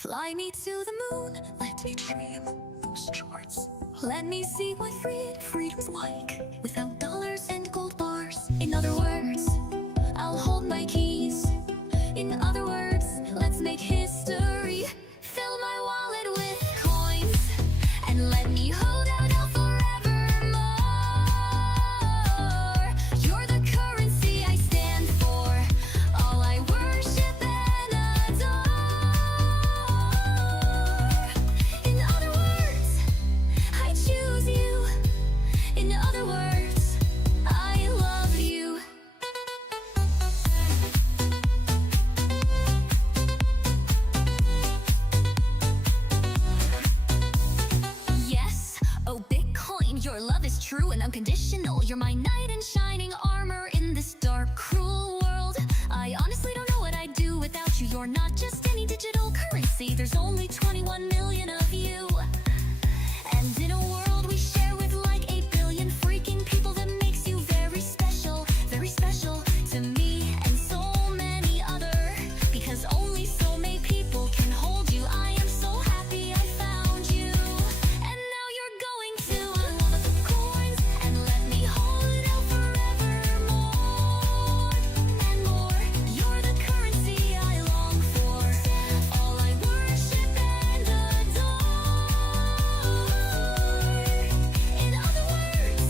Fly me to the moon, let me dream those charts. Let me see what freedom's like, without dollars and gold bars. In other words, I'll hold my keys. In other words, let's make history. Fill my wallet with coins, and let me hold out forevermore. You're the currency I stand for, all I worship and adore. In other words, I choose you. In other words, I love you. Yes, oh Bitcoin, your love is true and unconditional. You're my knight in shining armor in this dark, cruel world. I honestly don't know what I'd do without you. You're not just any digital currency. There's only 21 million of you. And in a world we share with like 8 billion freaking people, that makes you very special to me and so many other. Because only so many people can hold you. I am so happy I found you. And now you're going to unlock the coins, and let me hold out forevermore and more. You're the currency I long for, all I worship and adore. In other words,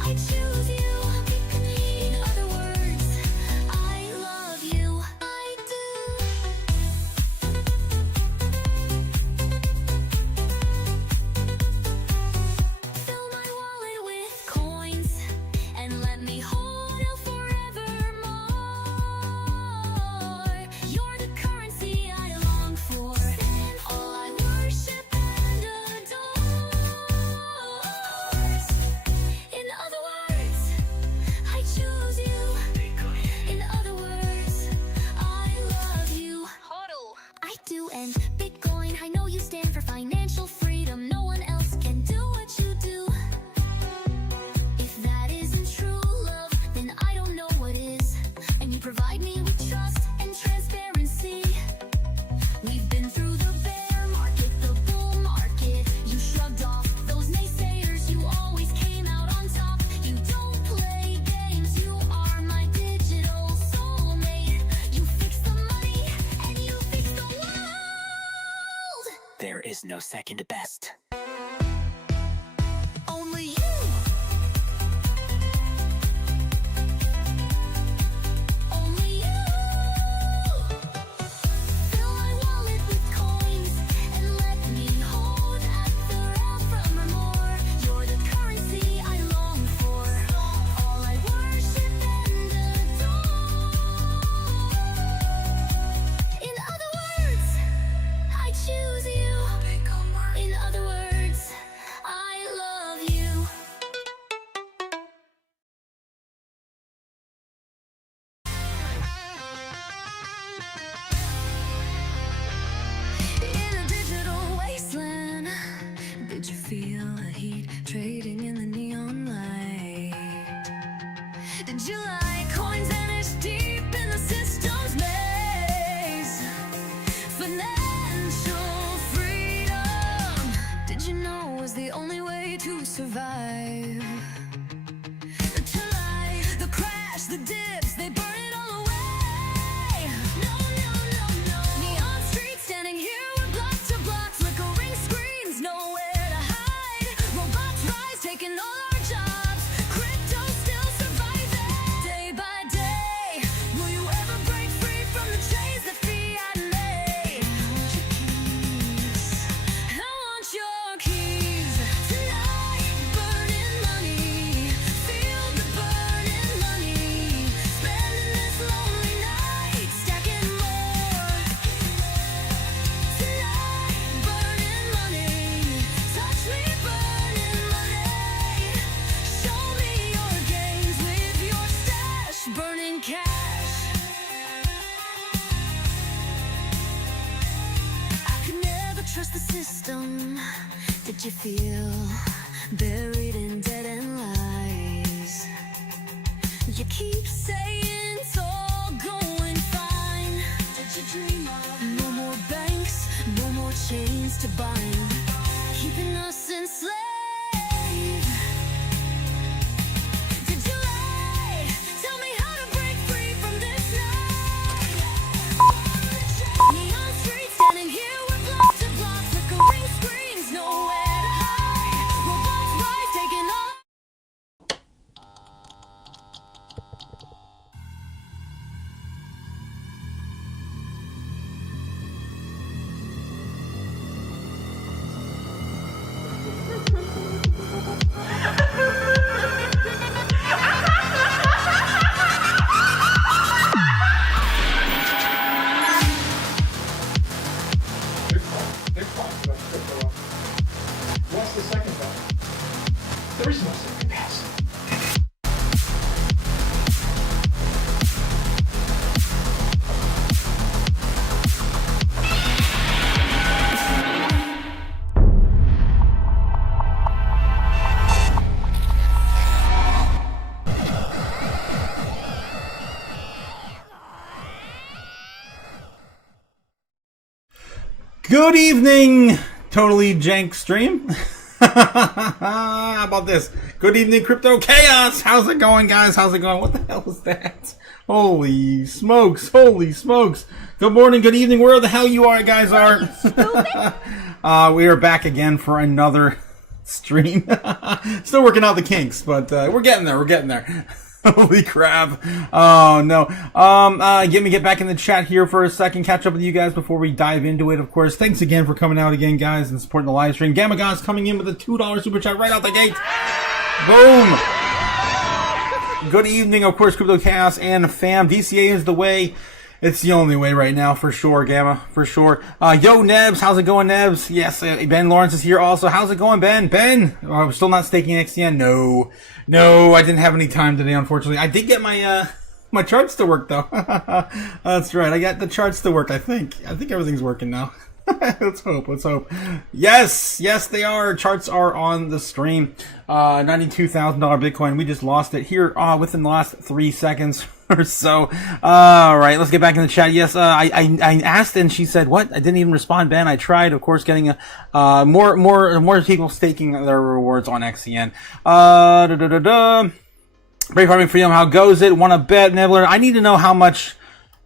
I choose you. In other words, I love you. I do. Fill my wallet with coins, and let me hold out forevermore. You're the currency I long for, all I worship and adore. In other words, I choose you. In other words, I love you. Hodl. I do, and Bitcoin, I know you stand for financial freedom. No one else can do what you do. If that isn't true love, then I don't know what is. And you provide me with trust and transparency. We've been through the bear market, the bull market. You shrugged off those naysayers. You always came out on top. You don't play games. You are my digital soulmate. You fix the money and you fix the world. There is no second best. Only you. Only you. Fill my wallet with coins, and let me hold at forevermore. You're the currency I long for, all I worship and adore. In other words, I choose you. In other words, I love you. In a digital wasteland, did you feel the heat trading in the neon light? Did you like coins vanished deep in the system's maze? Financial freedom, did you know, was the only way to survive? To lie, the crash, the dips, they burn it all away. No, no, no, no. Neon streets standing here, we're block to block, flickering screens, nowhere to hide. Robots rise, taking all our jobs. Crypto still surviving. Day by day, will you ever break free from the chains that fiat made? I want your keys. Tonight, burning money. Feel the burning money. Spending this lonely night, stacking more. Tonight, burning money. Touch me, burning money. Show me your gains with your stash, burning cash. I could never trust the system. Did you feel buried in dead end lies? You keep saying it's all going fine. Did you dream of no more banks, no second best. Good evening, totally jank stream. How about this? Good evening, Crypto Chaos. How's it going, guys? How's it going? What the hell is that? Holy smokes. Holy smokes. Good morning, good evening, where the hell you are, guys are. We are back again for another stream. Still working out the kinks, but we're getting there. We're getting there. Holy crap. Oh, no. Let me get back in the chat here for a second. Catch up with you guys before we dive into it, of course. Thanks again for coming out again, guys, and supporting the live stream. Gamma God's coming in with a $2 super chat right out the gate. Boom. Good evening, of course, Crypto Chaos and fam. DCA is the way. It's the only way right now, for sure, Gamma, for sure. Yo, Nebs, how's it going, Nebs? Yes, Ben Lawrence is here also. How's it going, Ben? Ben? I'm still not staking XCN? No, I didn't have any time today, unfortunately. I did get my, my charts to work, though. That's right, I got the charts to work, I think. I think everything's working now. Let's hope. Yes, they are. Charts are on the stream. $92,000 Bitcoin. We just lost it here within the last 3 seconds or so. All right, let's get back in the chat. Yes, I asked and she said, what? I didn't even respond, Ben. I tried, of course, getting more people staking their rewards on XCN. Brave Farming Freedom, how goes it? Want to bet, Nibbler? I need to know how much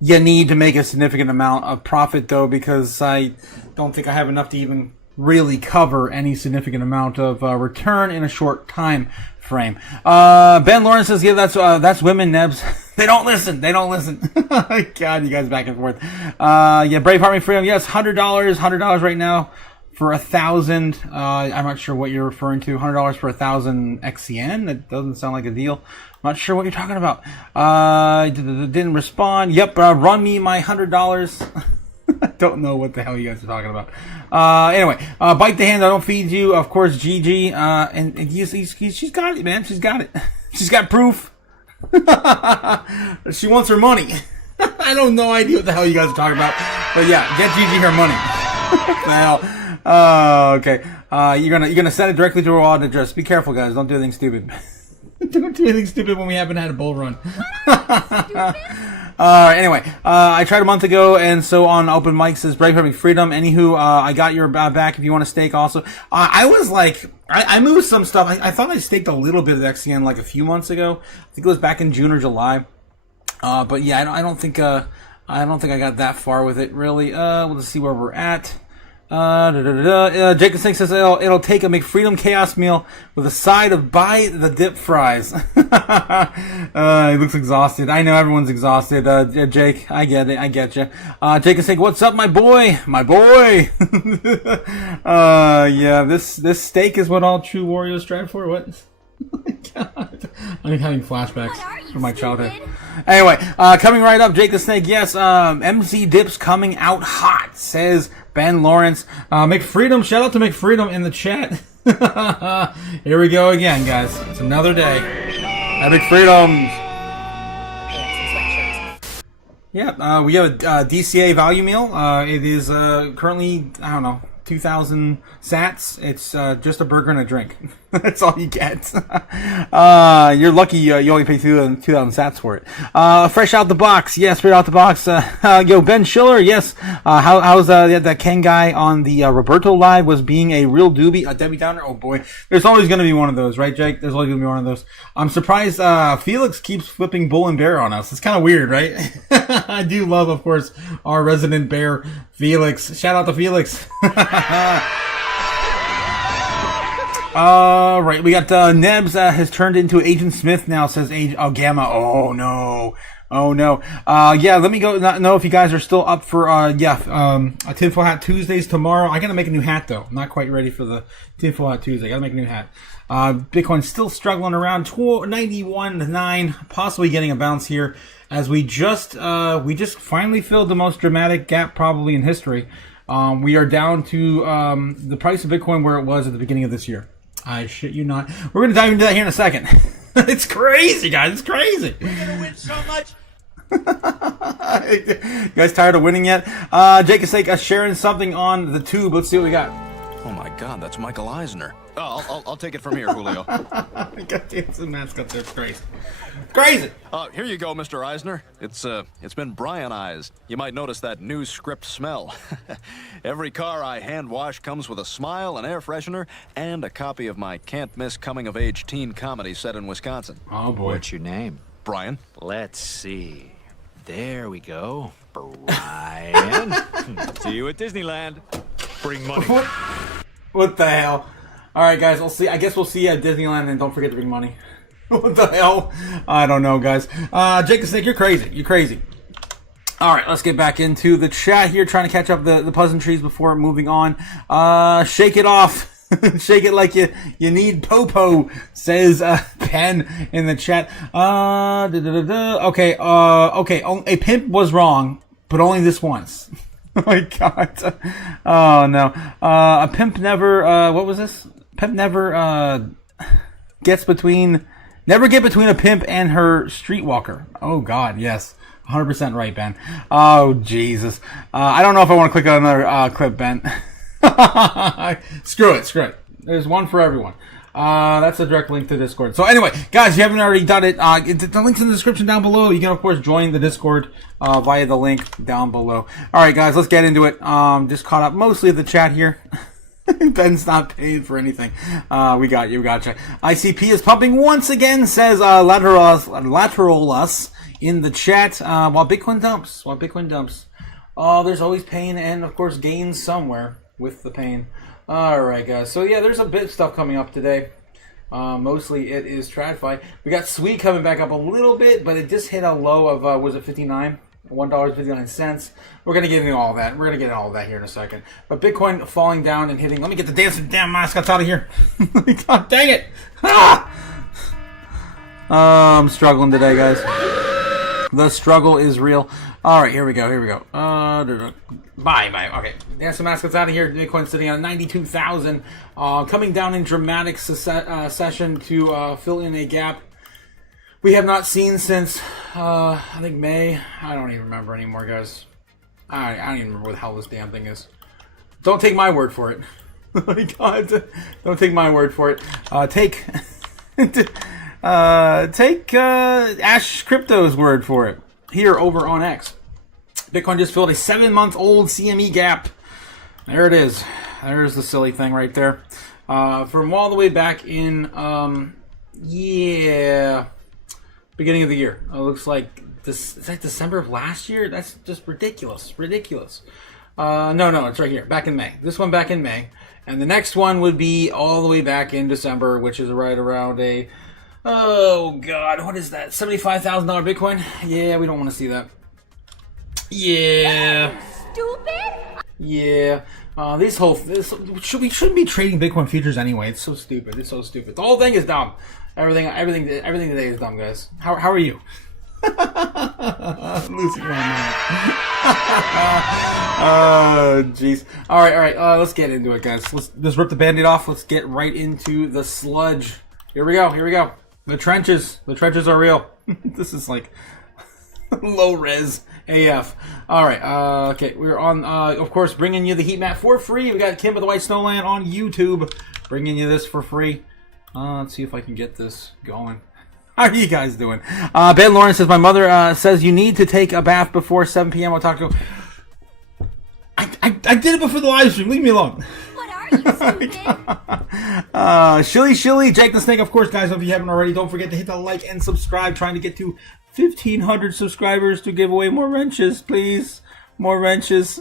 you need to make a significant amount of profit, though, because I don't think I have enough to even really cover any significant amount of return in a short time frame. Ben Lawrence says, yeah, that's women, Nebs. They don't listen. God, you guys back and forth. Yeah, Brave Farming Freedom, yes, $100 right now for 1,000. I'm not sure what you're referring to. $100 for 1,000 XCN? That doesn't sound like a deal. Not sure what you're talking about. Didn't respond. Yep, run me my $100. I don't know what the hell you guys are talking about. Anyway, bite the hand, I don't feed you. Of course, Gigi. And she's got it, man. She's got it. She's got proof. She wants her money. I don't know idea what the hell you guys are talking about. But yeah, get Gigi her money. What the hell? Okay. You're gonna send it directly to her wallet address. Be careful, guys. Don't do anything stupid. Don't do anything stupid when we haven't had a bull run. Anyway, I tried a month ago, and so on open mic says Brave Farming Freedom. Anywho, I got your back if you want to stake also. I was like, I moved some stuff. I thought I staked a little bit of XCN like a few months ago. I think it was back in June or July. But yeah, I don't think I got that far with it really. We'll just see where we're at. Jacob Sink says it'll take a McFreedom Chaos meal with a side of buy the dip fries. He looks exhausted. I know everyone's exhausted. Jake, I get it. I get you. Jacob Sink, what's up, my boy? Yeah, this steak is what all true warriors strive for. What? Oh my God. I'm having flashbacks from my childhood. Anyway, coming right up, Jake the Snake. Yes, MZ Dips coming out hot, says Ben Lawrence. McFreedom, shout out to McFreedom in the chat. Here we go again, guys. It's another day at McFreedom's. Yeah, we have a DCA value meal. It is currently, I don't know, 2,000 sats. It's just a burger and a drink. That's all you get. You're lucky you only pay 2,000 sats for it. Fresh out the box. Yes, straight out the box. Yo, Ben Schiller. Yes. How's that Ken guy on the Roberto live was being a real doobie, a Debbie Downer? Oh boy. There's always going to be one of those, right, Jake? There's always going to be one of those. I'm surprised Felix keeps flipping bull and bear on us. It's kind of weird, right? I do love, of course, our resident bear, Felix. Shout out to Felix. Right, we got Nebs has turned into Agent Smith now, says Gamma. Oh no. Yeah, let me go know if you guys are still up for a Tinfoil Hat Tuesdays tomorrow. I gotta make a new hat though. I'm not quite ready for the Tinfoil Hat Tuesday. I gotta make a new hat. Bitcoin's still struggling around 91.9, possibly getting a bounce here as we just finally filled the most dramatic gap probably in history. We are down to the price of Bitcoin where it was at the beginning of this year. I shit you not. We're gonna dive into that here in a second. It's crazy, guys. It's crazy. We're gonna win so much. You guys tired of winning yet? Jake is like sharing something on the tube. Let's see what we got. Oh my God, that's Michael Eisner. Oh, I'll take it from here, Julio. Goddamn, some mascot there. It's crazy. Crazy. Here you go, Mr. Eisner. It's been Brianized. You might notice that new script smell. Every car I hand wash comes with a smile, an air freshener, and a copy of my can't-miss coming-of-age teen comedy set in Wisconsin. Oh boy. What's your name? Brian. Let's see. There we go. Brian. See you at Disneyland. Bring money. What the hell? All right, guys. I guess we'll see you at Disneyland, and don't forget to bring money. What the hell? I don't know, guys. Jake the Snake, you're crazy. You're crazy. All right, let's get back into the chat here, trying to catch up the pleasantries before moving on. Shake it off. Shake it like you need popo, says Pen in the chat. Okay, a pimp was wrong, but only this once. Oh my god. Oh no. A pimp never, what was this? Pimp never, never get between a pimp and her streetwalker. Oh god, yes. 100% right, Ben. Oh, Jesus. I don't know if I want to click on another clip, Ben. Screw it. There's one for everyone. That's a direct link to Discord. So anyway, guys, if you haven't already done it, the link's in the description down below. You can, of course, join the Discord via the link down below. All right, guys, let's get into it. Just caught up mostly of the chat here. Ben's not paid for anything. We got you. Gotcha. ICP is pumping once again, says Lateralus in the chat. While Bitcoin dumps. Oh, there's always pain and, of course, gains somewhere with the pain. Alright, guys. So, yeah, there's a bit of stuff coming up today. Mostly it is TradFi. We got Sweet coming back up a little bit, but it just hit a low of, was it 59? $1.59. We're going to get into all that. We're going to get into all that here in a second. But Bitcoin falling down and hitting... Let me get the damn mascots out of here. God dang it. Ah! I'm struggling today, guys. The struggle is real. Alright, here we go. Bye. Okay, there's some mascots out of here. Bitcoin sitting on 92,000. Coming down in dramatic session to fill in a gap we have not seen since, I think May. I don't even remember anymore, guys. I don't even remember what the hell this damn thing is. Don't take my word for it. Oh my God. Don't take my word for it. Take Ash Crypto's word for it. Here over on X. Bitcoin just filled a 7-month-old CME gap. There it is. There's the silly thing right there. From all the way back in, beginning of the year. It looks like this. Is that December of last year? That's just ridiculous. No, it's right here. Back in May. This one back in May. And the next one would be all the way back in December, which is right around a, oh God, what is that? $75,000 Bitcoin? Yeah, we don't want to see that. Yeah. Stupid? Yeah. We shouldn't be trading Bitcoin futures anyway. It's so stupid. The whole thing is dumb. Everything today is dumb, guys. How are you? I'm losing my mind. Oh, jeez. All right. Let's get into it, guys. Let's just rip the Band-Aid off. Let's get right into the sludge. Here we go. The trenches are real. This is like low res AF. All right. Okay. We're on. Of course, bringing you the heat map for free. We got Kim of the White Snowland on YouTube, bringing you this for free. Let's see if I can get this going. How are you guys doing? Ben Lawrence says, my mother says you need to take a bath before 7 p.m. Otaku. I did it before the live stream. Leave me alone. What are you, stupid? Shilly, Jake the Snake, of course, guys. If you haven't already, don't forget to hit the like and subscribe. Trying to get to 1,500 subscribers to give away more wrenches, please. More wrenches.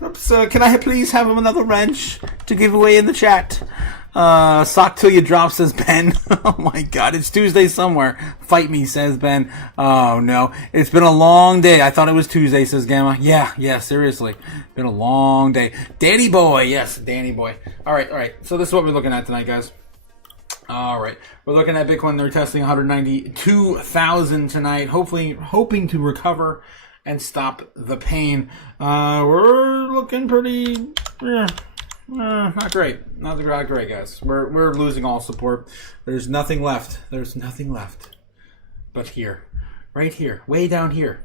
Oops, can I please have another wrench to give away in the chat? Sock till you drop, says Ben. Oh my God, it's Tuesday somewhere. Fight me, says Ben. Oh no, it's been a long day. I thought it was Tuesday, says Gamma. Yeah, seriously. Been a long day. Danny boy, yes, Danny boy. All right. So this is what we're looking at tonight, guys. All right, we're looking at Bitcoin. They're testing 192,000 tonight. Hoping to recover and stop the pain. We're looking pretty. Not great. Not great, guys. We're losing all support. There's nothing left. There's nothing left. But here, right here, way down here,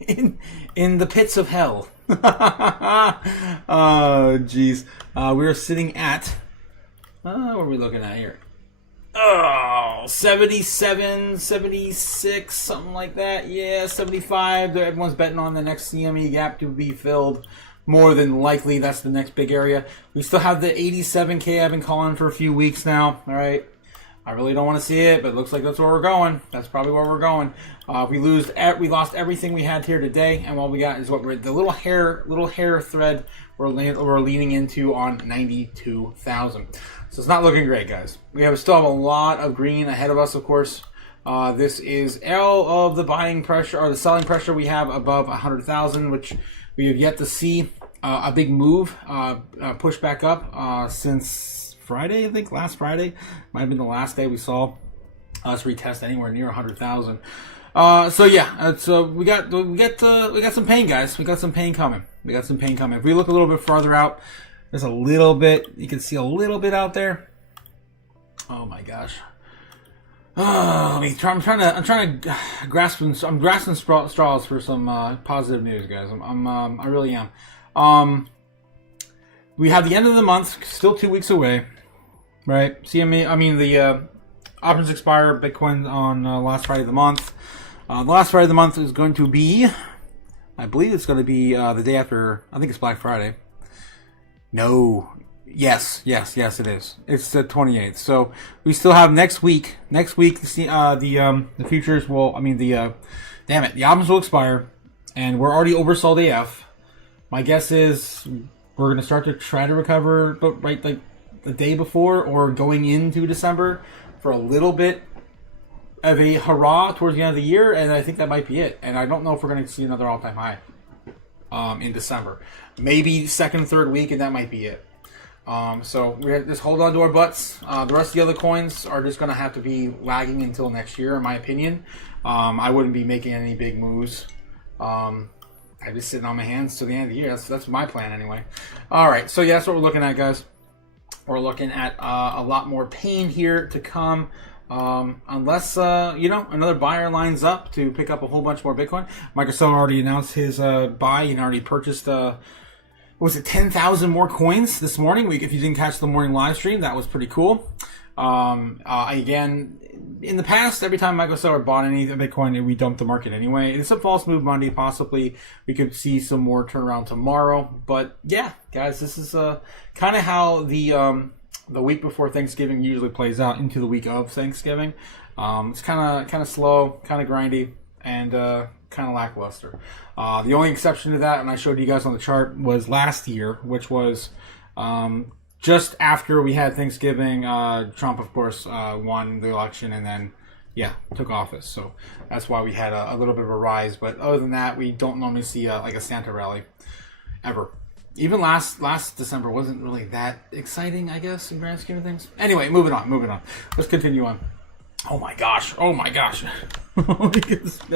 in the pits of hell. Oh, jeez. We're sitting at. What are we looking at here? Oh, 77, 76, something like that. Yeah, 75. Everyone's betting on the next CME gap to be filled. More than likely, that's the next big area. We still have the 87K I've been calling for a few weeks now. All right. I really don't want to see it, but it looks like that's where we're going. That's probably where we're going. We lost everything we had here today, and what we got is what we're the little hair thread we're leaning into on 92,000. So it's not looking great, guys. Still have a lot of green ahead of us, of course. This is all of the buying pressure or the selling pressure we have above 100,000, which we have yet to see a big move push back up since Friday, I think. Last Friday might have been the last day we saw us retest anywhere near 100,000. So yeah, we got some pain, guys. We got some pain coming. If we look a little bit farther out, there's a little bit. You can see a little bit out there. Oh my gosh. Oh, I'm trying to grasp. I'm grasping straws for some positive news, guys. I really am. We have the end of the month, still 2 weeks away, right? CME. I mean the options expire Bitcoin on last Friday of the month. The last Friday of the month is going to be, I believe it's going to be the day after. I think it's Black Friday. No. Yes, it is. It's the 28th. So we still have next week. Next week, the futures will. I mean the options will expire, and we're already oversold AF. My guess is we're going to start to try to recover, but right like the day before or going into December for a little bit of a hurrah towards the end of the year, and I think that might be it. And I don't know if we're going to see another all-time high in December. Maybe second, third week, and that might be it. So we're just hold on to our butts. The rest of the other coins are just going to have to be lagging until next year, in my opinion. I wouldn't be making any big moves. I'm just sitting on my hands till the end of the year. That's my plan anyway. All right, so yeah, that's what we're looking at, guys. We're looking at a lot more pain here to come. Unless another buyer lines up to pick up a whole bunch more Bitcoin. Microsoft already announced his buy and already purchased 10,000 more coins this morning. If you didn't catch the morning live stream, that was pretty cool. Again, in the past, every time Microsoft bought any Bitcoin, we dumped the market anyway. It's a false move Monday. Possibly we could see some more turnaround tomorrow. But yeah, guys, this is kind of how the week before Thanksgiving usually plays out into the week of Thanksgiving. It's kind of slow, kind of grindy, and kind of lackluster. The only exception to that, and I showed you guys on the chart, was last year, which was just after we had Thanksgiving. Trump, of course, won the election and then, took office. So that's why we had a little bit of a rise. But other than that, we don't normally see like a Santa rally ever. Even last December wasn't really that exciting, I guess, in grand scheme of things. Anyway, moving on. Let's continue on. Oh my gosh. There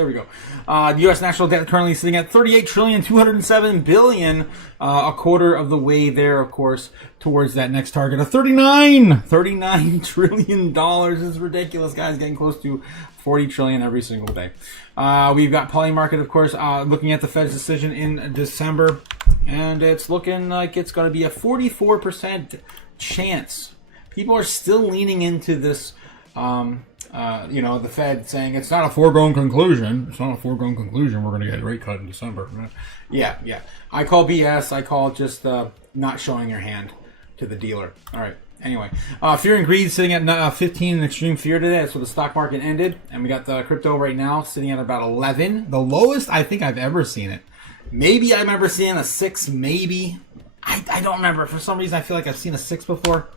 we go. The U.S. national debt currently sitting at $38.207 trillion, a quarter of the way there, of course, towards that next target of $39 trillion. This is ridiculous, guys. Getting close to $40 trillion every single day. We've got Polymarket, of course, looking at the Fed's decision in December, and it's looking like it's going to be a 44% chance. People are still leaning into this. The Fed saying it's not a foregone conclusion. We're going to get a rate cut in December. Yeah. I call BS. I call just not showing your hand to the dealer. All right. Anyway, fear and greed sitting at 15 in extreme fear today. That's where the stock market ended. And we got the crypto right now sitting at about 11. The lowest I think I've ever seen it. Maybe I remember seeing a 6, maybe. I don't remember. For some reason, I feel like I've seen a 6 before.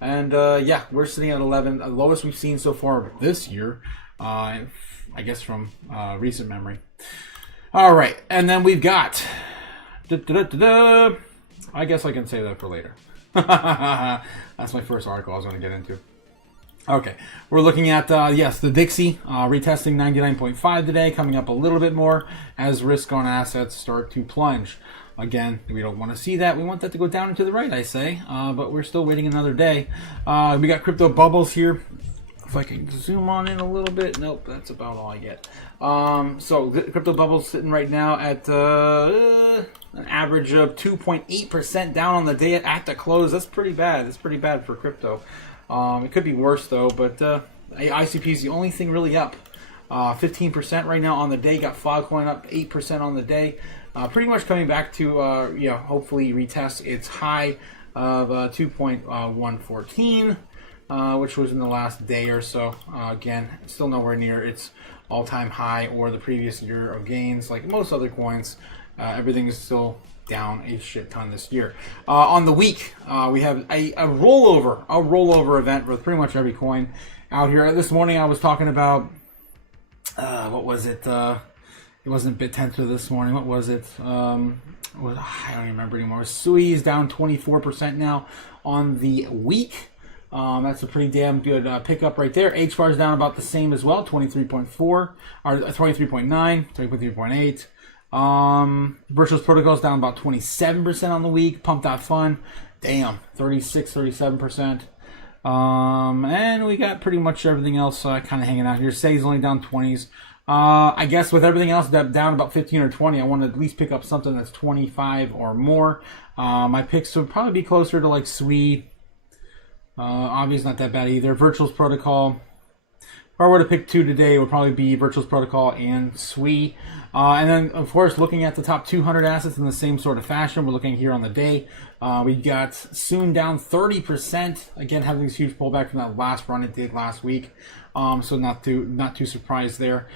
And, we're sitting at 11, the lowest we've seen so far this year, I guess from recent memory. All right, and then we've got, I guess I can say that for later. That's my first article I was going to get into. Okay, we're looking at, the Dixie, retesting 99.5 today, coming up a little bit more as risk on assets start to plunge. Again, we don't want to see that. We want that to go down and to the right, I say. But we're still waiting another day. We got crypto bubbles here. If I can zoom on in a little bit. Nope, that's about all I get. So the crypto bubbles sitting right now at an average of 2.8% down on the day at the close. That's pretty bad. That's pretty bad for crypto. It could be worse though, but ICP is the only thing really up. 15% right now on the day. Got Fogcoin up 8% on the day. Pretty much coming back to hopefully retest its high of 2.114. Which was in the last day or so. Again, still nowhere near its all-time high or the previous year of gains. Like most other coins, everything is still down a shit ton this year. On the week, we have a rollover event with pretty much every coin out here. This morning I was talking about, what was it? It wasn't BitTensor this morning. What was it? I don't even remember anymore. Sui is down 24% now on the week. That's a pretty damn good pickup right there. HBAR is down about the same as well, 23.4 or 23.9, 23.8. Virtuous Protocol is down about 27% on the week. Pump.fun, damn, 37%. And we got pretty much everything else kind of hanging out here. Say's only down 20s. I guess with everything else down about 15 or 20, I want to at least pick up something that's 25 or more. My picks would probably be closer to like Sui. Obviously not that bad either. Virtuals Protocol. If I were to pick two today, it would probably be Virtuals Protocol and Sui. And then, of course, looking at the top 200 assets in the same sort of fashion, we're looking here on the day. We got Soon down 30%. Again, having this huge pullback from that last run it did last week. So not too surprised there.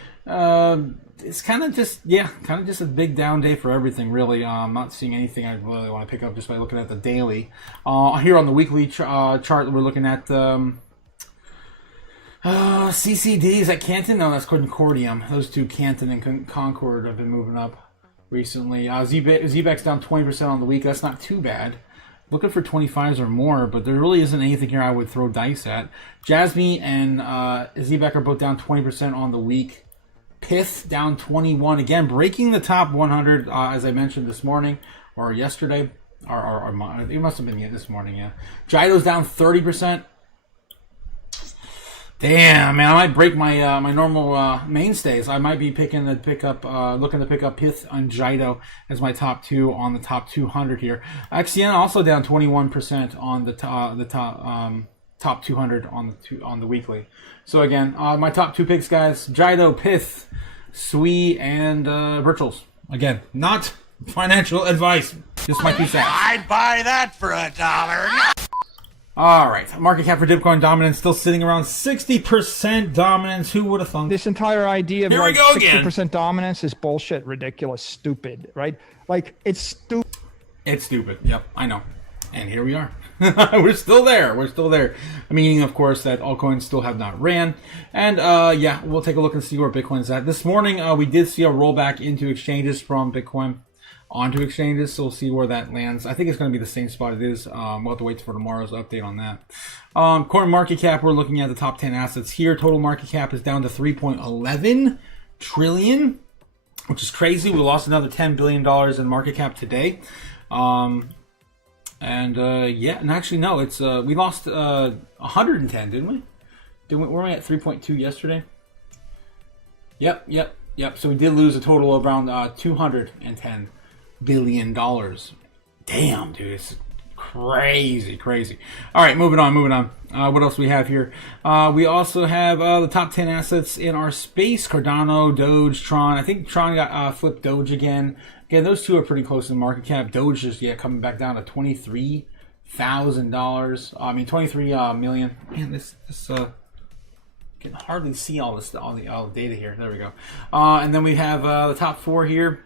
It's kind of just a big down day for everything, really. I'm not seeing anything I really want to pick up just by looking at the daily. Here on the weekly chart, we're looking at CCDs at Canton. No, that's Concordium. Those two, Canton and Concord, have been moving up recently. ZBEX down 20% on the week. That's not too bad. Looking for 25s or more, but there really isn't anything here I would throw dice at. Jasmy and ZBEC are both down 20% on the week. Pith down 21, again breaking the top 100 as I mentioned this morning or yesterday, or it must have been this morning. Yeah, Jido's down 30%. Damn, man, I might break my my normal mainstays. I might be looking to pick up Pith and Jido as my top two on the top 200 here. XCN also down 21% on the top 200 on the weekly. So again, my top two picks, guys: Jido, Pith, Sui, and Virtuals. Again, not financial advice. Just my 2 cents. I'd buy that for $1. All right, market cap for Dipcoin dominance still sitting around 60% dominance. Who would have thunk? This entire idea of Here we like go again. 60% dominance is bullshit, ridiculous, stupid, right? Like, it's stupid. It's stupid. Yep, I know. And here we are. We're still there. Meaning, of course, that altcoins still have not ran. And yeah, we'll take a look and see where Bitcoin's at. This morning, we did see a rollback into exchanges from Bitcoin onto exchanges, so we'll see where that lands. I think it's going to be the same spot it is. We'll have to wait for tomorrow's update on that. Coin market cap, we're looking at the top 10 assets here. Total market cap is down to 3.11 trillion, which is crazy. We lost another $10 billion in market cap today. Yeah, and actually no, it's we lost 110, didn't we? Were we at 3.2 yesterday? Yep. So we did lose a total of around $210 billion. Damn, dude, it's crazy. All right, moving on. What else we have here? We also have the top 10 assets in our space: Cardano, Doge, Tron. I think Tron got flipped Doge again. Again, those two are pretty close in market cap. Doge is coming back down to $23,000. I mean, 23 million. Man, this can hardly see all the data here. There we go. And then we have the top four here.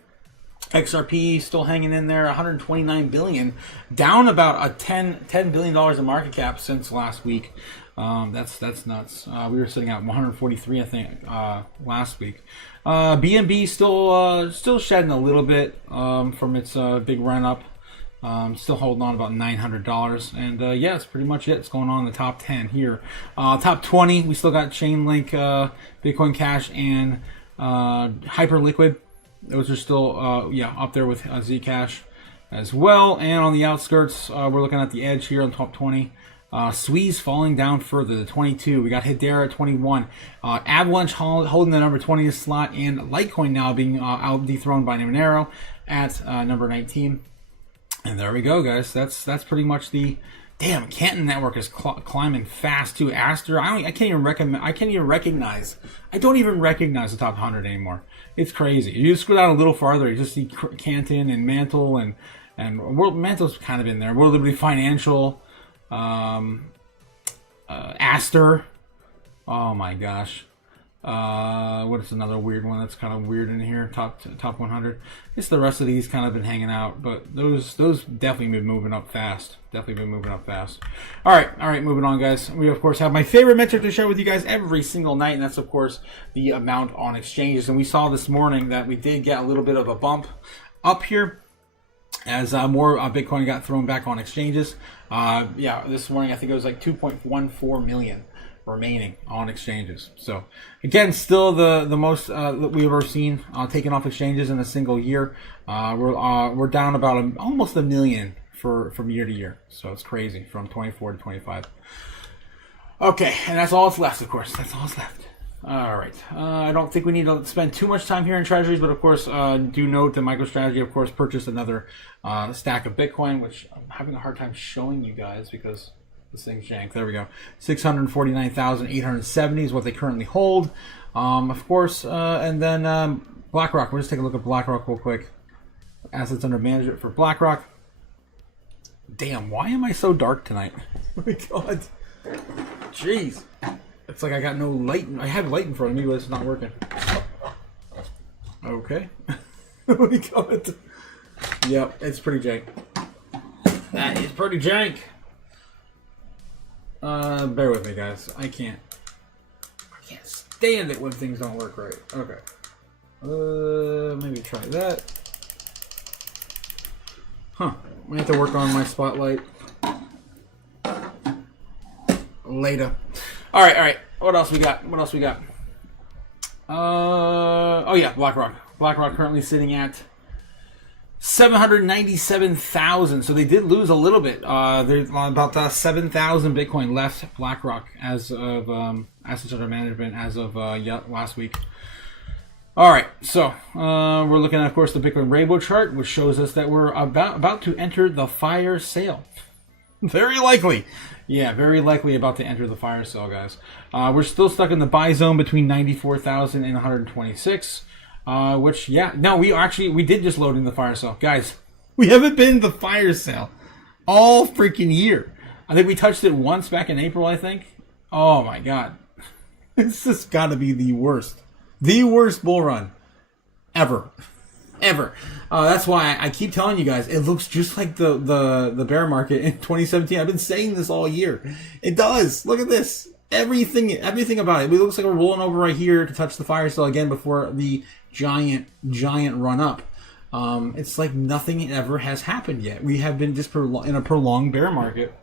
XRP still hanging in there, 129 billion, down about $10 billion in market cap since last week. That's nuts. We were sitting at 143, I think, last week. BNB still shedding a little bit from its big run up. Still holding on about $900, and yeah, that's pretty much it. It's going on in the top 10 here. Top 20, we still got Chainlink, Bitcoin Cash, and Hyperliquid. Those are still up there with Zcash as well. And on the outskirts, we're looking at the edge here on top 20. Squeeze falling down further to 22. We got Hedera at 21. Avalanche holding the number 20 slot, and Litecoin now being out dethroned by Monero at number 19. And there we go, guys. That's pretty much the damn Canton network is climbing fast too. Aster, I don't even recognize the top 100 anymore. It's crazy. You scroll down a little farther, you just see Canton and Mantle and World Mantle's kind of in there. World Liberty Financial, Aster. Oh my gosh. What is another weird one that's kind of weird in here? Top 100. I guess the rest of these kind of been hanging out, but those definitely been moving up fast. All right, moving on, guys. We of course have my favorite metric to share with you guys every single night, and that's of course the amount on exchanges. And we saw this morning that we did get a little bit of a bump up here as more Bitcoin got thrown back on exchanges. This morning I think it was like 2.14 million remaining on exchanges. So again, still the most that we've ever seen taken off exchanges in a single year. We're down about almost a million from year to year. So it's crazy from 24 to 25. Okay, and that's all that's left, of course. That's all that's left. All right. I don't think we need to spend too much time here in treasuries, but of course, do note that MicroStrategy, of course, purchased another stack of Bitcoin, which I'm having a hard time showing you guys because this thing's jank. There we go. 649,870 is what they currently hold. Of course, and then BlackRock. We'll just take a look at BlackRock real quick. Assets under management for BlackRock. Damn, why am I so dark tonight? Oh my god. Jeez. It's like I got no light. I have light in front of me, but it's not working. Okay. Oh my god. Yep, it's pretty jank. That is pretty jank. Bear with me, guys. I can't stand it when things don't work right. Okay. Maybe try that. Huh. We have to work on my spotlight later. All right. What else we got? Oh yeah, BlackRock. BlackRock currently sitting at 797,000. So they did lose a little bit. There's about 7,000 Bitcoin left BlackRock as of assets under management as of last week. All right, so we're looking at, of course, the Bitcoin Rainbow chart, which shows us that we're about to enter the fire sale. Very likely. Yeah, very likely about to enter the fire sale, guys. We're still stuck in the buy zone between 94,000 and 126. Which, yeah, no, we did just load in the fire sale. Guys, we haven't been in the fire sale all freaking year. I think we touched it once back in April, I think. Oh my god. This has got to be the worst bull run ever. That's why I keep telling you guys, it looks just like the bear market in 2017. I've been saying this all year. It does. Look at this. Everything about it. It looks like we're rolling over right here to touch the fire sale again before the giant run up. It's like nothing ever has happened yet. We have been just in a prolonged bear market.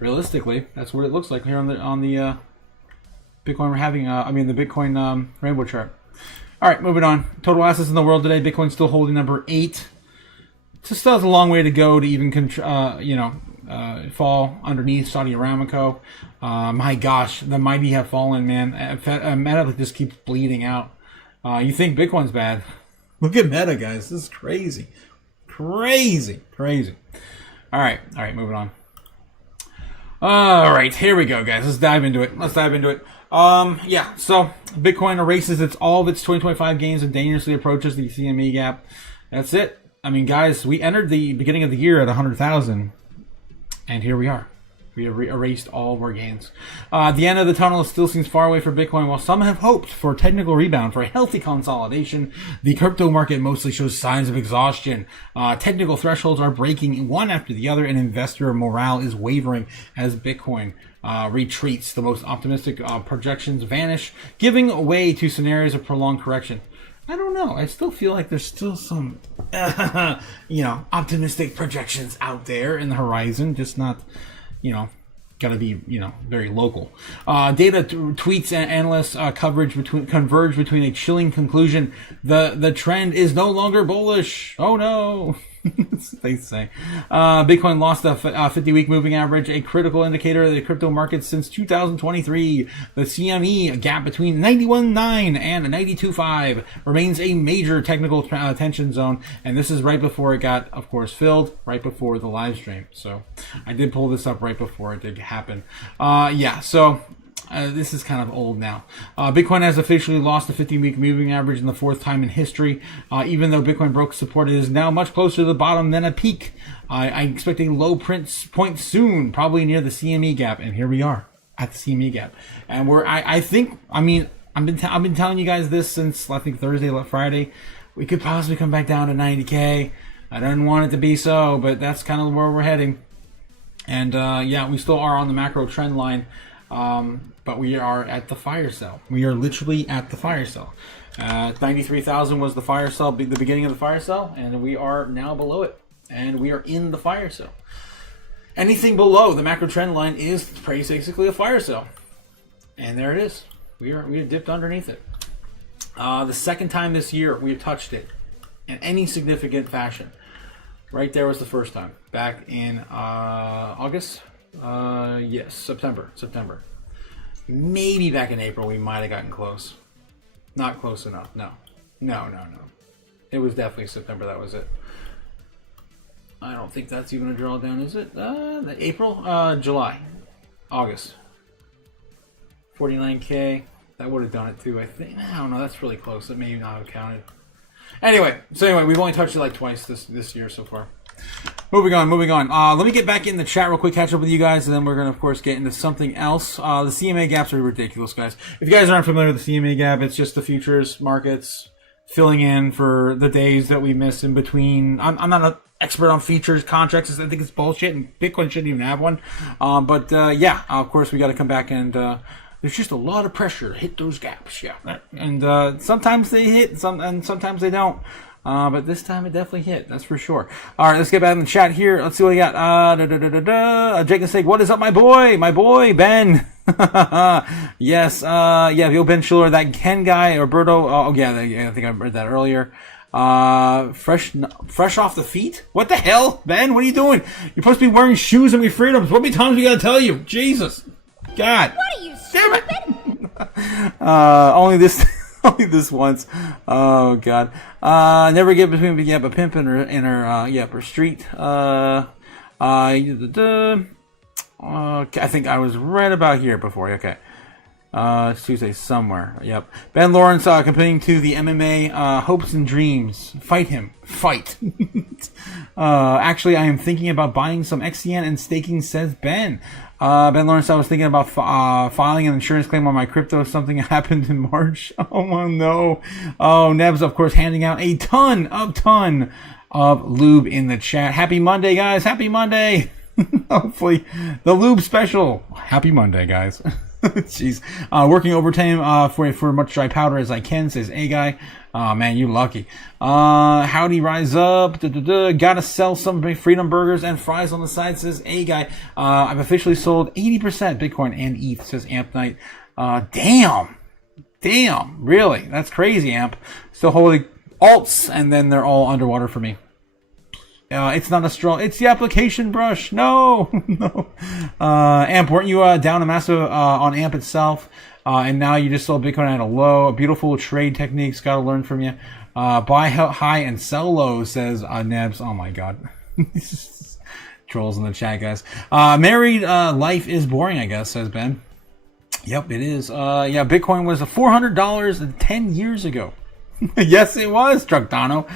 Realistically, that's what it looks like here on the Bitcoin we're having. The Bitcoin Rainbow chart. All right, moving on. Total assets in the world today. Bitcoin still holding number 8. Still has a long way to go to even fall underneath Saudi Aramco. My gosh, the mighty have fallen, man. Meta just keeps bleeding out. You think Bitcoin's bad? Look at Meta, guys. This is crazy. Crazy. All right, moving on. All right, here we go, guys. Let's dive into it. So Bitcoin erases all of its 2025 gains and dangerously approaches the CME gap. That's it. I mean, guys, we entered the beginning of the year at 100,000, and here we are. We have erased all of our gains. The end of the tunnel still seems far away for Bitcoin. While some have hoped for a technical rebound, for a healthy consolidation, the crypto market mostly shows signs of exhaustion. Technical thresholds are breaking one after the other, and investor morale is wavering as Bitcoin retreats. The most optimistic projections vanish, giving way to scenarios of prolonged correction. I don't know. I still feel like there's still some, optimistic projections out there in the horizon, just not, got to be, very local. Data tweets and analysts converge between a chilling conclusion. The trend is no longer bullish. Oh no. They say. Bitcoin lost a 50-week moving average, a critical indicator of the crypto market since 2023. The CME, a gap between 91.9 and 92.5, remains a major technical tension zone, and this is right before it got, of course, filled, right before the live stream. So I did pull this up right before it did happen. This is kind of old now. Bitcoin has officially lost the 50-week moving average in the 4th time in history. Even though Bitcoin broke support, it is now much closer to the bottom than a peak. I expect a low print point soon, probably near the CME gap. And here we are at the CME gap. And I've been telling you guys this since, I think, Thursday, Friday. We could possibly come back down to 90K. I don't want it to be so, but that's kind of where we're heading. And we still are on the macro trend line. But we are at the fire cell. We are literally at the fire cell. 93,000 was the fire cell, the beginning of the fire cell, and we are now below it. And we are in the fire cell. Anything below the macro trend line is basically a fire cell. And there it is. We have dipped underneath it. The second time this year we have touched it in any significant fashion. Right there was the first time. Back in August? Yes, September. Maybe back in April we might have gotten close. Not close enough. No. It was definitely September. That was it. I don't think that's even a drawdown, is it? April? July. August. 49K. That would have done it too, I think. I don't know. That's really close. That may not have counted. Anyway, we've only touched it like twice this year so far. Moving on. Let me get back in the chat real quick, catch up with you guys, and then we're going to, of course, get into something else. The CMA gaps are ridiculous, guys. If you guys aren't familiar with the CMA gap, it's just the futures markets filling in for the days that we miss in between. I'm not an expert on futures contracts. I think it's bullshit, and Bitcoin shouldn't even have one. Of course, we got to come back and... there's just a lot of pressure to hit those gaps, and sometimes they hit, and sometimes they don't. But this time it definitely hit, that's for sure. All right, let's get back in the chat here. Let's see what we got. Jake is saying, "What is up, my boy, Ben?" Yes, the old Ben Schiller, that Ken guy, Roberto. I think I read that earlier. Fresh off the feet? What the hell, Ben? What are you doing? You're supposed to be wearing shoes and be freedoms. What many times we gotta tell you? Jesus, God. What are you, stupid? Only this once. Oh God. Never get between a pimp and her street. I think I was right about here before. Okay. It's Tuesday somewhere. Yep. Ben Lawrence comparing to the MMA hopes and dreams. Fight him. Fight. Actually, I am thinking about buying some XCN and staking, says Ben. Ben Lawrence, I was thinking about filing an insurance claim on my crypto. Something happened in March. Oh no. Oh, Neb's, of course, handing out a ton of lube in the chat. Happy Monday, guys. Happy Monday. Hopefully, the lube special. Happy Monday, guys. Jeez. Working overtime for much dry powder as I can, says A guy. Oh man, you lucky. Howdy, rise up. Gotta sell some freedom burgers and fries on the side, says A guy. I've officially sold 80% Bitcoin and ETH, says Amp Knight. Damn, really? That's crazy, Amp. Still holding alts, and then they're all underwater for me. It's not a straw. It's the application brush. No. Amp, weren't you down a massive on Amp itself? And now you just sold Bitcoin at a low. Beautiful trade techniques. Got to learn from you. Buy high and sell low, says Nebs. Oh my God. Trolls in the chat, guys. Married life is boring, I guess, says Ben. Yep, it is. Bitcoin was $400 10 years ago. Yes, it was, Truckdano,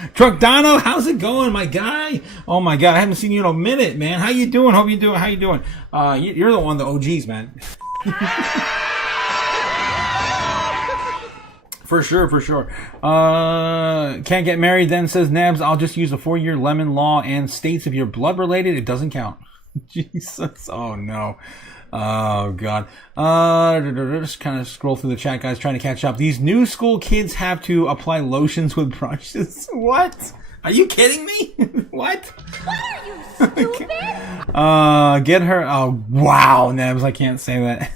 how's it going, my guy? Oh my God, I haven't seen you in a minute, man. How you doing? How you doing? You're the one of the OGs, man. For sure. Can't get married then, says Nabs. I'll just use the 4-year lemon law and states if you're blood related, it doesn't count. Jesus. Oh no. Oh God. Just kind of scroll through the chat, guys, trying to catch up. These new school kids have to apply lotions with brushes. What? Are you kidding me? What? What are you, stupid? Get her. Oh wow, Nebs, I can't say that.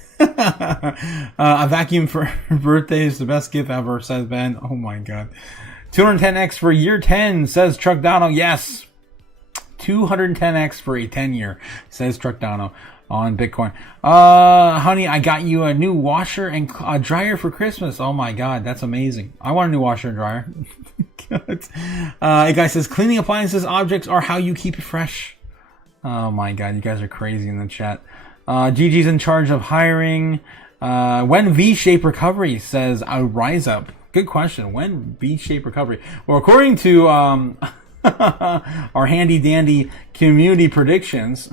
A vacuum for her birthday is the best gift ever, says Ben. Oh my God. 210x for year 10, says Truckdano. Yes. 210x for a 10-year, says Truckdano on Bitcoin. Honey, I got you a new washer and dryer for Christmas. Oh my God, that's amazing. I want a new washer and dryer. A guy says, cleaning appliances objects are how you keep it fresh. Oh my God, you guys are crazy in the chat. Gigi's in charge of hiring. When V-shape recovery, says Rise Up. Good question. When V-shape recovery? Well, according to our handy dandy community predictions,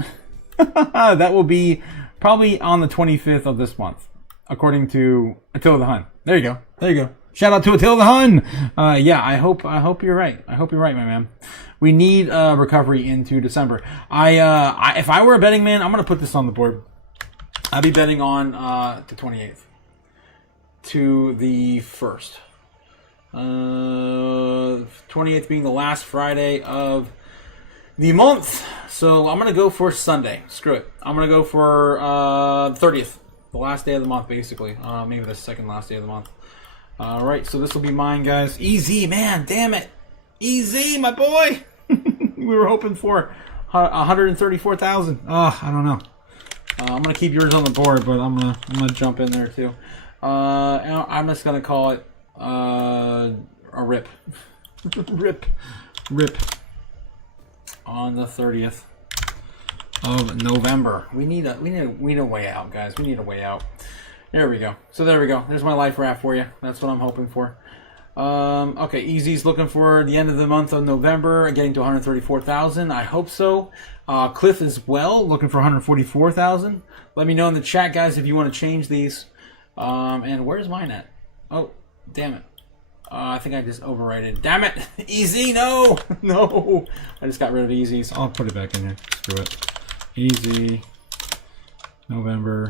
that will be probably on the 25th of this month, according to Attila the Hun. There you go. There you go. Shout out to Attila the Hun. Yeah, I hope you're right. I hope you're right, my man. We need recovery into December. If I were a betting man, I'm gonna put this on the board. I'd be betting on the 28th to the 1st. 28th being the last Friday of the month. So I'm going to go for Sunday. Screw it. I'm going to go for 30th. The last day of the month, basically. Maybe the second last day of the month. Alright, so this will be mine, guys. Easy, man. Damn it. Easy, my boy. We were hoping for 134,000. Oh, I don't know. I'm going to keep yours on the board, but I'm gonna jump in there, too. I'm just going to call it a rip. Rip. On the 30th of November. We need a way out, guys. We need a way out. There we go. So there we go. There's my life raft for you. That's what I'm hoping for. Okay, Easy's looking for the end of the month of November, getting to 134,000. I hope so. Cliff as well, looking for 144,000. Let me know in the chat, guys, if you want to change these. And where's mine at? Oh, damn it. I think I just overwrited. Damn it! Easy, no! No! I just got rid of Easy, so I'll put it back in here. Screw it. Easy. November.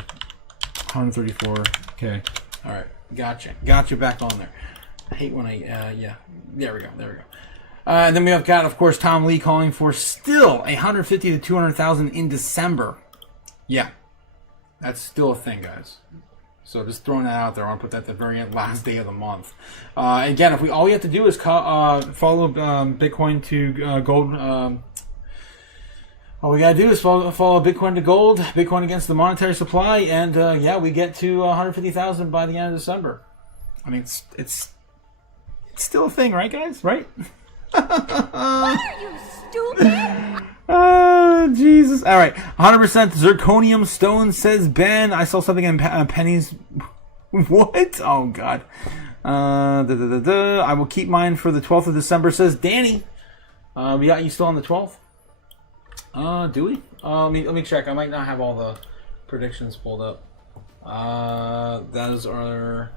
134. Okay. Alright. Gotcha. Gotcha back on there. I hate when yeah. There we go. There we go. And then we have got, of course, Tom Lee calling for still 150 to 200,000 in December. Yeah. That's still a thing, guys. So just throwing that out there. I want to put that at the very last day of the month. Again, if all we have to do is follow Bitcoin to gold. All we gotta do is follow Bitcoin to gold, Bitcoin against the monetary supply, and yeah, we get to 150,000 by the end of December. I mean, it's still a thing, right, guys? Right? What are you, stupid? Oh, Jesus. All right. 100% zirconium stone, says Ben. I saw something in pennies. What? Oh, God. I will keep mine for the 12th of December, says Danny. We got you still on the 12th? Do we? Let me check. I might not have all the predictions pulled up. Those are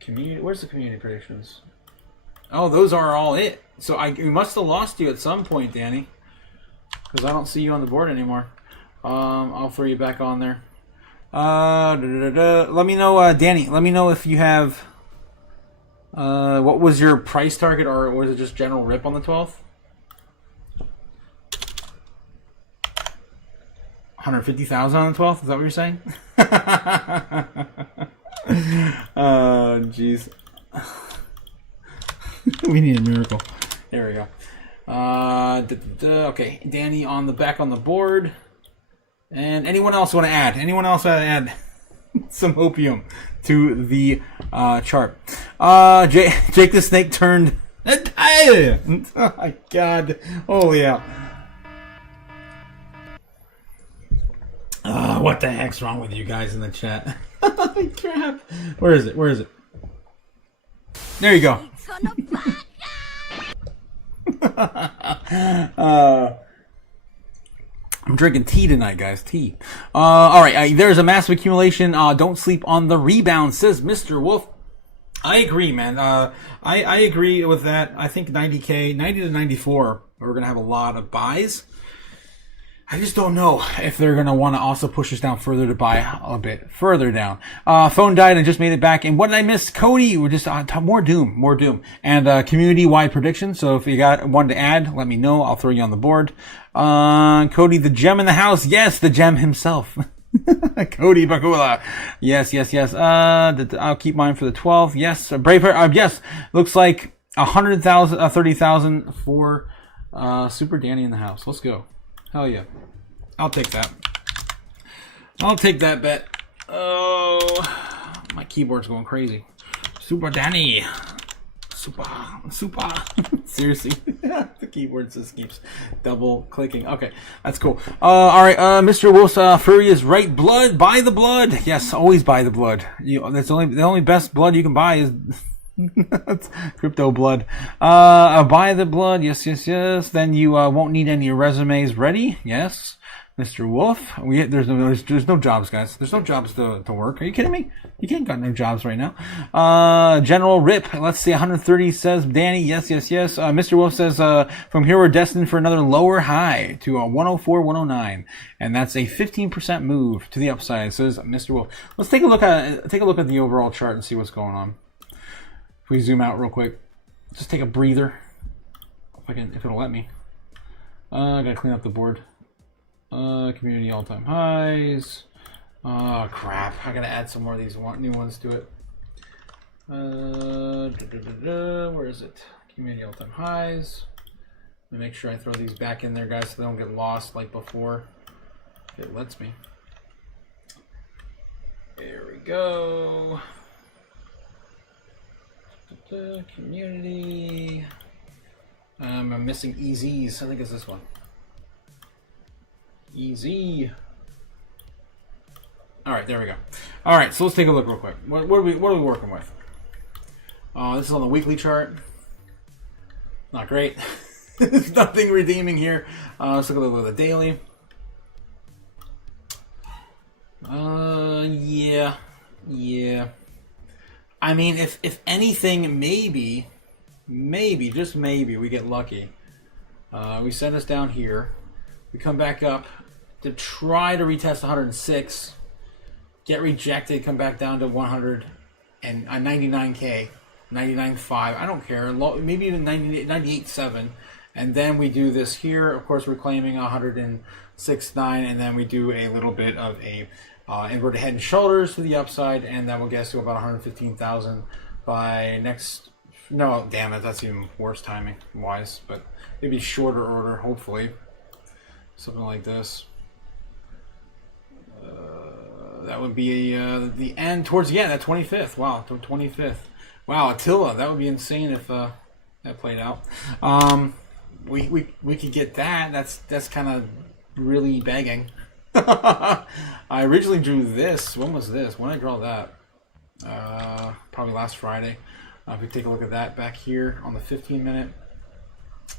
community. Where's the community predictions? Oh, those are all it. So we must have lost you at some point, Danny, because I don't see you on the board anymore. I'll throw you back on there. Let me know, Danny. Let me know if you have. What was your price target, or was it just general rip on the 12th? 150,000 on the 12th? Is that what you're saying? Oh, jeez. We need a miracle. There we go. Okay, Danny on the back on the board. And anyone else want to add? Anyone else want to add some opium to the chart? Jake the Snake turned. Oh my God! Oh yeah. What the heck's wrong with you guys in the chat? Crap. Where is it? Where is it? There you go. I'm drinking tea tonight, guys. Tea. All right. There's a massive accumulation. Don't sleep on the rebound, says Mr. Wolf. I agree, man. I agree with that. I think 90K, 90 to 94, we're going to have a lot of buys. I just don't know if they're going to want to also push us down further to buy a bit further down. Phone died and just made it back. And what did I miss? Cody, we're just more doom. And community-wide predictions. So if you got one to add, let me know. I'll throw you on the board. Cody, the gem in the house. Yes, the gem himself. Cody Bakula. Yes. I'll keep mine for the 12th. Yes. Braveheart. Yes. Looks like 100,000, 30,000 for Super Danny in the house. Let's go. Hell yeah. I'll take that. I'll take that bet. Oh, my keyboard's going crazy. Super Danny. Super. Seriously. The keyboard just keeps double clicking. Okay, that's cool. All right, Mr. Wolf's Fury is right. Blood, buy the blood. Yes, always buy the blood. That's the only best blood you can buy is crypto blood. Buy the blood. Yes. Then you won't need any resumes ready. Yes. Mr. Wolf, there's no jobs, guys. There's no jobs to work. Are you kidding me? You can't got no jobs right now. General Rip, let's see, 130 says Danny. Yes. Mr. Wolf says, from here we're destined for another lower high to 104, 109, and that's a 15% move to the upside. Says Mr. Wolf. Let's take a look at the overall chart and see what's going on. If we zoom out real quick, just take a breather. If it'll let me. I gotta clean up the board. Community all-time highs. Oh crap! I gotta add some more of these new ones to it. Where is it? Community all-time highs. Let me make sure I throw these back in there, guys, so they don't get lost like before. If it lets me. There we go. Community. I'm missing EZs. I think it's this one. Easy. All right, there we go. All right, so let's take a look real quick. What are we working with? This is on the weekly chart. Not great. There's nothing redeeming here. Let's look at the daily. Yeah. I mean, if anything, maybe, just maybe, we get lucky. We send us down here. We come back up to try to retest 106, get rejected, come back down to 100 and 99k, 99.5. I don't care. Maybe even 98.7, and then we do this here. Of course, we're claiming 106.9, and then we do a little bit of a inverted head and shoulders to the upside, and that will get us to about 115,000 by next. No, damn it, that's even worse timing wise, but maybe shorter order, hopefully. Something like this. That would be the end, towards the end, that 25th. Wow, 25th. Wow, Attila, that would be insane if that played out. We could get that. That's kind of really begging. I originally drew this. When was this? When did I draw that? Probably last Friday. If we take a look at that back here on the 15-minute.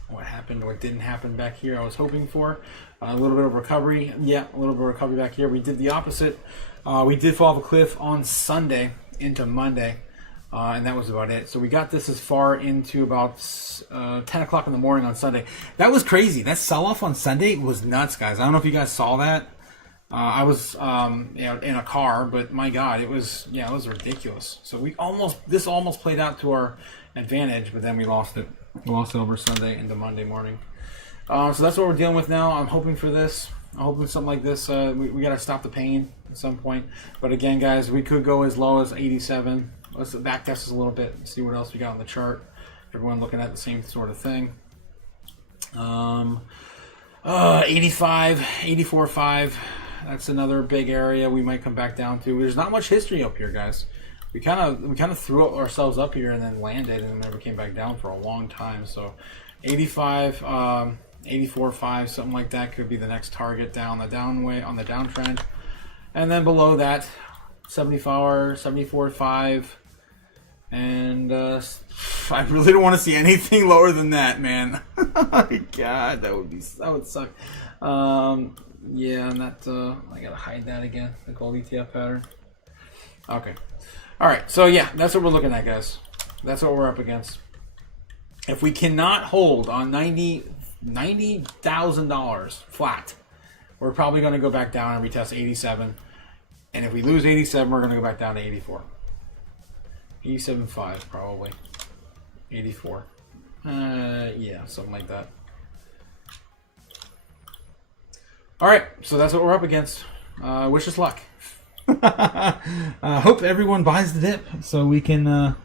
What happened, what didn't happen back here, I was hoping for. A little bit of recovery. Yeah, a little bit of recovery back here. We did the opposite. We did fall off a cliff on Sunday into Monday, and that was about it. So we got this as far into about 10 o'clock in the morning on Sunday. That was crazy. That sell-off on Sunday was nuts, guys. I don't know if you guys saw that. I was in a car, but my God, it was ridiculous. So this almost played out to our advantage, but then we lost it. We lost it over Sunday into Monday morning. So that's what we're dealing with now. I'm hoping for this. I'm hoping something like this. We got to stop the pain at some point. But again, guys, we could go as low as 87. Let's back test us a little bit and see what else we got on the chart. Everyone looking at the same sort of thing. 85, 84.5. That's another big area we might come back down to. There's not much history up here, guys. We kind of threw ourselves up here and then landed and never came back down for a long time. So 85, 84.5, something like that could be the next target down the downtrend. And then below that, 74.5. And I really don't want to see anything lower than that, man. God, that would suck. Yeah, and that I gotta hide that again. The gold ETF pattern. Okay. All right. So yeah, that's what we're looking at, guys. That's what we're up against. If we cannot hold on $90,000 flat, we're probably going to go back down and retest 87. And if we lose 87, we're going to go back down to 84. 87.5 probably. 84. Yeah, something like that. All right, so that's what we're up against. Wish us luck. Hope everyone buys the dip so we can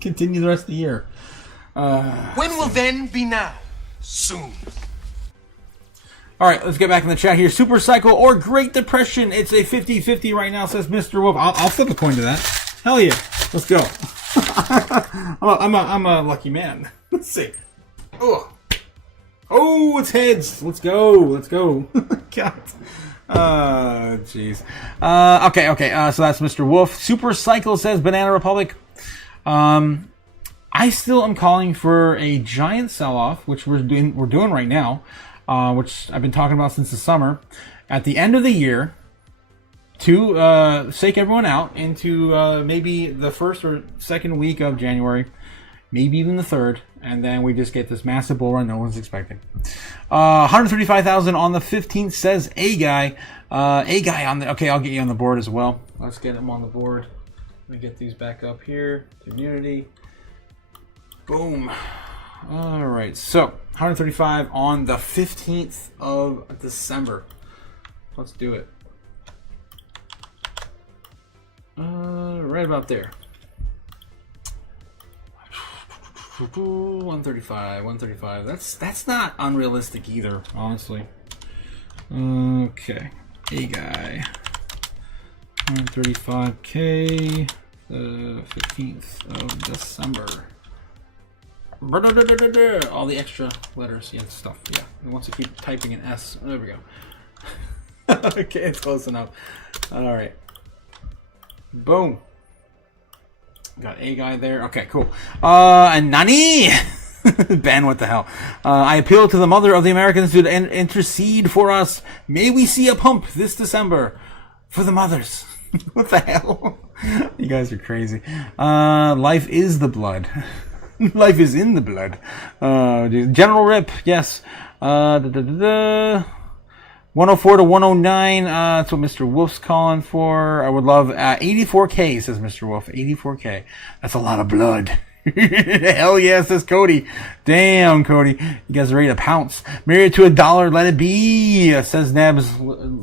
continue the rest of the year. When will then be now? soon. All right, let's get back in the chat here. Super Cycle or Great Depression. It's a 50-50 right now, says Mr. Wolf. I'll flip a coin to that. Hell yeah. Let's go. I'm a lucky man. Let's see. Oh, it's heads. Let's go. Let's go. God. Jeez. Okay. So that's Mr. Wolf. Super Cycle says Banana Republic. I still am calling for a giant sell-off, which we're doing right now, which I've been talking about since the summer. At the end of the year, to stake everyone out into maybe the first or second week of January, maybe even the third, and then we just get this massive bull run no one's expecting. 135,000 on the 15th, says A guy. A guy on the. Okay, I'll get you on the board as well. Let's get him on the board. Let me get these back up here. Community. Boom. All right. So 135 on the 15th of December. Let's do it. Right about there. 135. That's not unrealistic either, honestly. Okay. A guy. 135K. The 15th of December. All the extra letters, yeah, stuff, yeah. It wants to keep typing an S. There we go. Okay, it's close enough. All right. Boom. Got a guy there. Okay, cool. And Nani! Ben, what the hell? I appeal to the mother of the Americans to intercede for us. May we see a pump this December for the mothers. What the hell? You guys are crazy. Life is the blood. Life is in the blood. General Rip, yes. 104 to 109. That's what Mr. Wolf's calling for. I would love 84K, says Mr. Wolf. 84K. That's a lot of blood. Hell yeah, says Cody. Damn, Cody. You guys are ready to pounce. Married to $1, let it be, says Nebs.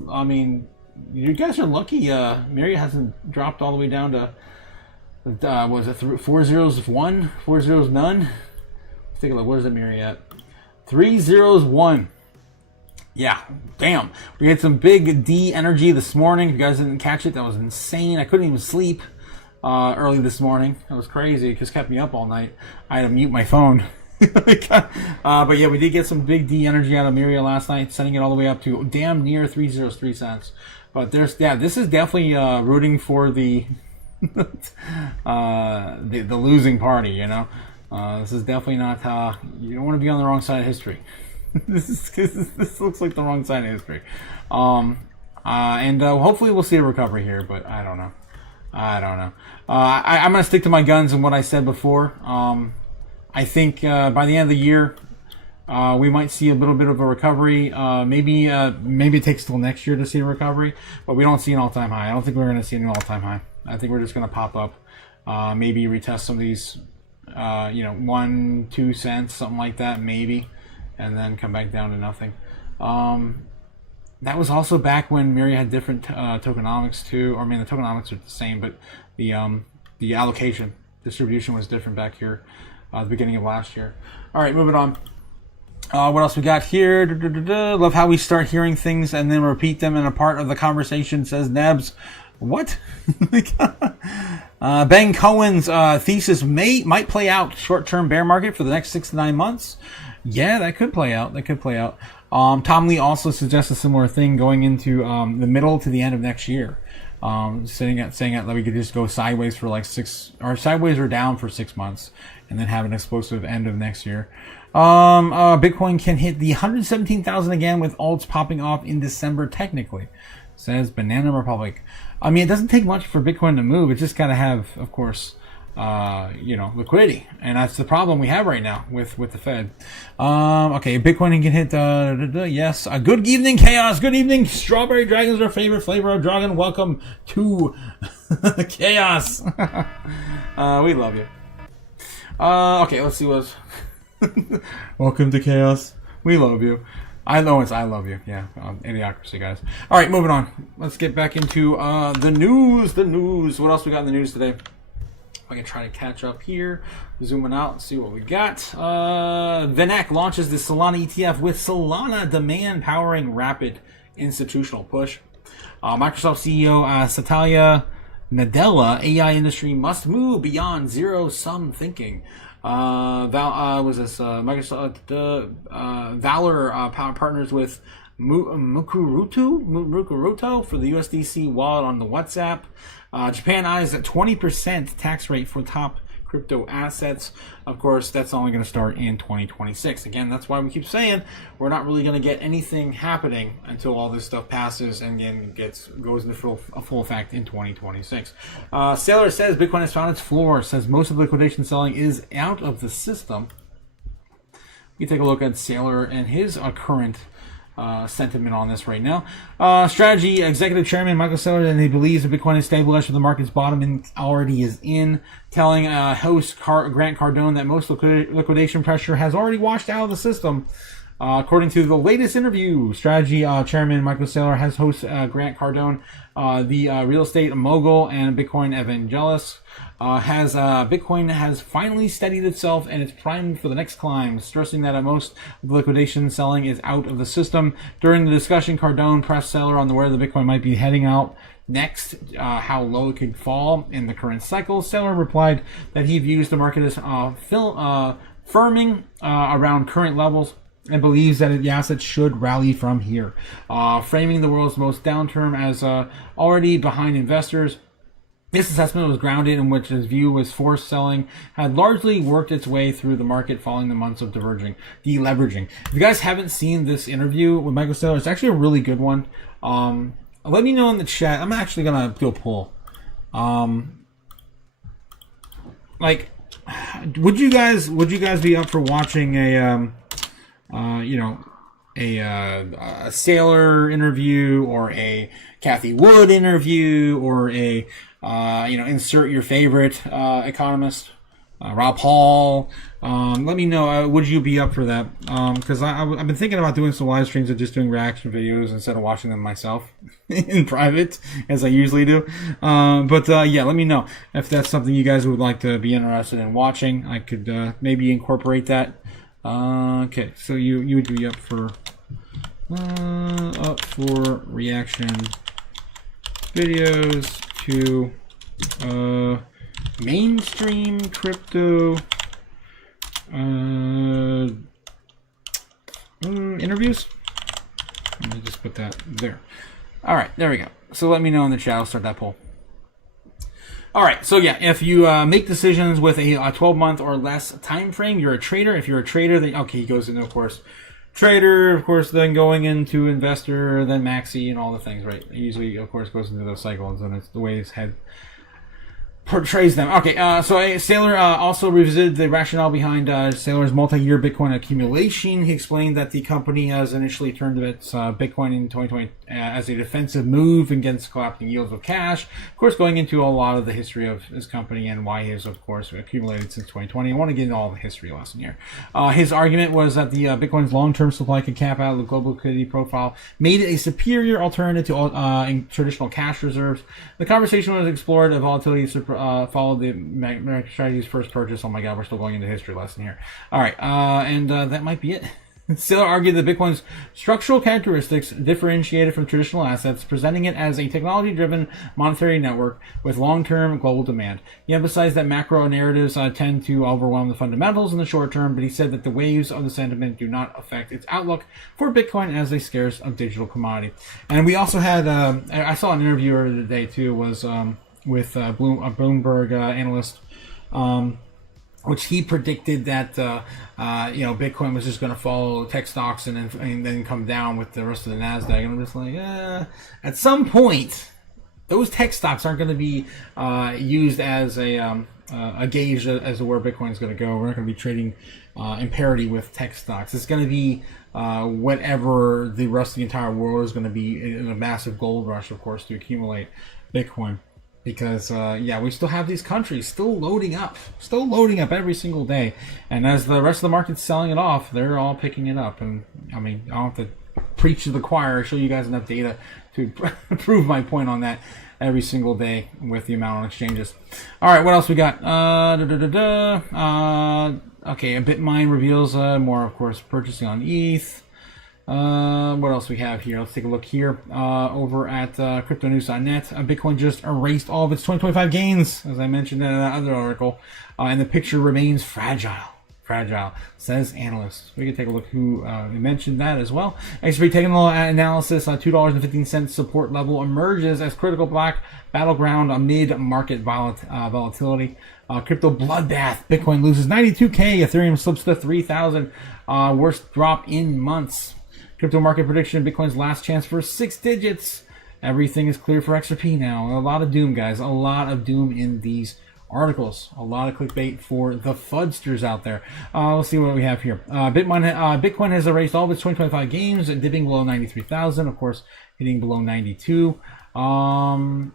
I mean, you guys are lucky. Mary hasn't dropped all the way down to, was it 4 zeros 1? 4 zeros none? Let's take a look. Where's the Mary at? 3 zeros 1. Yeah, damn. We had some big D energy this morning. If you guys didn't catch it, that was insane. I couldn't even sleep early this morning. That was crazy. It just kept me up all night. I had to mute my phone. But yeah, we did get some big D energy out of Miria last night, sending it all the way up to damn near 303 cents. But this is definitely rooting for the the losing party, you know. This is definitely not you don't want to be on the wrong side of history. This looks like the wrong side of history. And hopefully we'll see a recovery here, but I don't know. I'm going to stick to my guns and what I said before. I think by the end of the year, we might see a little bit of a recovery. Maybe it takes till next year to see a recovery, but we don't see an all-time high. I don't think we're going to see an all-time high. I think we're just going to pop up, maybe retest some of these, 1-2 cents, something like that, maybe. And then come back down to nothing. That was also back when Miri had different tokenomics too. Or, I mean, the tokenomics are the same, but the allocation distribution was different back here at the beginning of last year. All right, moving on. What else we got here? Love how we start hearing things and then repeat them in a part of the conversation, says Nebs. What? Ben Cohen's thesis might play out short-term bear market for the next 6 to 9 months. Yeah, that could play out. Tom Lee also suggests a similar thing going into the middle to the end of next year. Saying that we could just go sideways for like sideways or down for 6 months, and then have an explosive end of next year. Bitcoin can hit the 117,000 again with alts popping off in December technically, says Banana Republic. I mean, it doesn't take much for Bitcoin to move. It just got to have, of course, liquidity, and that's the problem we have right now with the Fed. Okay, Bitcoin can hit yes. Good evening, Chaos. Good evening. Strawberry Dragon is our favorite flavor of dragon. Welcome to Chaos. We love you. Okay, let's see what's. Welcome to Chaos. We love you. I know it's I love you. Yeah, idiocracy, guys. All right, moving on. Let's get back into the news. What else we got in the news today? I can try to catch up here, zooming out and see what we got. VanEck launches the Solana ETF with Solana demand powering rapid institutional push. Microsoft CEO Satya Nadella, AI industry must move beyond zero-sum thinking. Microsoft Valor partners with Mukuruto for the USDC wallet on the WhatsApp. Japan eyes a 20% tax rate for top crypto assets. Of course, that's only going to start in 2026. Again, that's why we keep saying we're not really going to get anything happening until all this stuff passes and again goes into full effect in 2026. Sailor says Bitcoin has found its floor. Says most of the liquidation selling is out of the system. We take a look at Sailor and his current sentiment on this right now. Strategy executive chairman Michael Saylor, and he believes that Bitcoin is stabilized for the market's bottom and already is in, telling host Grant Cardone that most liquidation pressure has already washed out of the system. According to the latest interview, strategy chairman Michael Saylor has host Grant Cardone, the real estate mogul and Bitcoin evangelist, Bitcoin has finally steadied itself and it's primed for the next climb, stressing that most of the liquidation selling is out of the system. During the discussion, Cardone pressed Saylor on where the Bitcoin might be heading out next, how low it could fall in the current cycle. Saylor replied that he views the market as firming around current levels and believes that the assets should rally from here, framing the world's most downturn as already behind investors. This assessment was grounded in which his view was forced selling had largely worked its way through the market following the months of deleveraging. If you guys haven't seen this interview with Michael Saylor, it's actually a really good one. Let me know in the chat. I'm actually gonna do a poll. Would you guys be up for watching a Sailor interview or a Kathy Wood interview or a insert your favorite economist, Rob Hall? Let me know. Would you be up for that? Because I've been thinking about doing some live streams of just doing reaction videos instead of watching them myself in private, as I usually do. Yeah, let me know if that's something you guys would like to be interested in watching. I could maybe incorporate that. Okay, so you would be up for reaction videos to mainstream crypto interviews. Let me just put that there. All right, there we go. So let me know in the chat. I'll start that poll. All right, so yeah, if you make decisions with a 12-month or less time frame, you're a trader. If you're a trader, then okay, he goes into, of course, trader, of course, then going into investor, then maxi, and all the things, right? It usually, of course, goes into those cycles, and it's the way his head portrays them. Okay, so Saylor also revisited the rationale behind Saylor's multi-year Bitcoin accumulation. He explained that the company has initially turned its Bitcoin in 2020 as a defensive move against collapsing yields of cash. Of course, going into a lot of the history of his company and why he has, of course, accumulated since 2020. I want to get into all the history lesson here. His argument was that the Bitcoin's long-term supply could cap out the global liquidity profile, made it a superior alternative to traditional cash reserves. The conversation was explored of volatility followed the MicroStrategy's first purchase. Oh my god, we're still going into history lesson here. All right, and that might be it. Saylor argued that Bitcoin's structural characteristics differentiated from traditional assets, presenting it as a technology-driven monetary network with long-term global demand. He emphasized that macro narratives tend to overwhelm the fundamentals in the short term, but he said that the waves of the sentiment do not affect its outlook for Bitcoin as a scarce digital commodity. And we also had, I saw an interview earlier today too, was with a Bloomberg analyst, which he predicted that Bitcoin was just going to follow tech stocks and then come down with the rest of the Nasdaq. And I'm just like, at some point, those tech stocks aren't going to be used as a gauge as to where Bitcoin is going to go. We're not going to be trading in parity with tech stocks. It's going to be whatever the rest of the entire world is going to be in a massive gold rush, of course, to accumulate Bitcoin. Because, we still have these countries still loading up every single day. And as the rest of the market's selling it off, they're all picking it up. And, I mean, I don't have to preach to the choir. I show you guys enough data to prove my point on that. every single day with the amount on exchanges. All right, what else we got? Okay, a BitMine reveals more, of course, purchasing on ETH. What else we have here? Let's take a look here. Over at cryptonews.net, Bitcoin just erased all of its 2025 gains, as I mentioned in that other article, and the picture remains fragile, says analysts. We can take a look who mentioned that as well. XP technical analysis, $2.15 support level emerges as critical black battleground amid market volatility. Crypto bloodbath, Bitcoin loses 92K, Ethereum slips to 3,000, worst drop in months. Crypto market prediction, Bitcoin's last chance for 6 digits. Everything is clear for XRP now. A lot of doom, guys. A lot of doom in these articles. A lot of clickbait for the fudsters out there. Let's see what we have here. Bitcoin has erased all of its 2025 gains, dipping below 93,000. Of course, hitting below 92. Who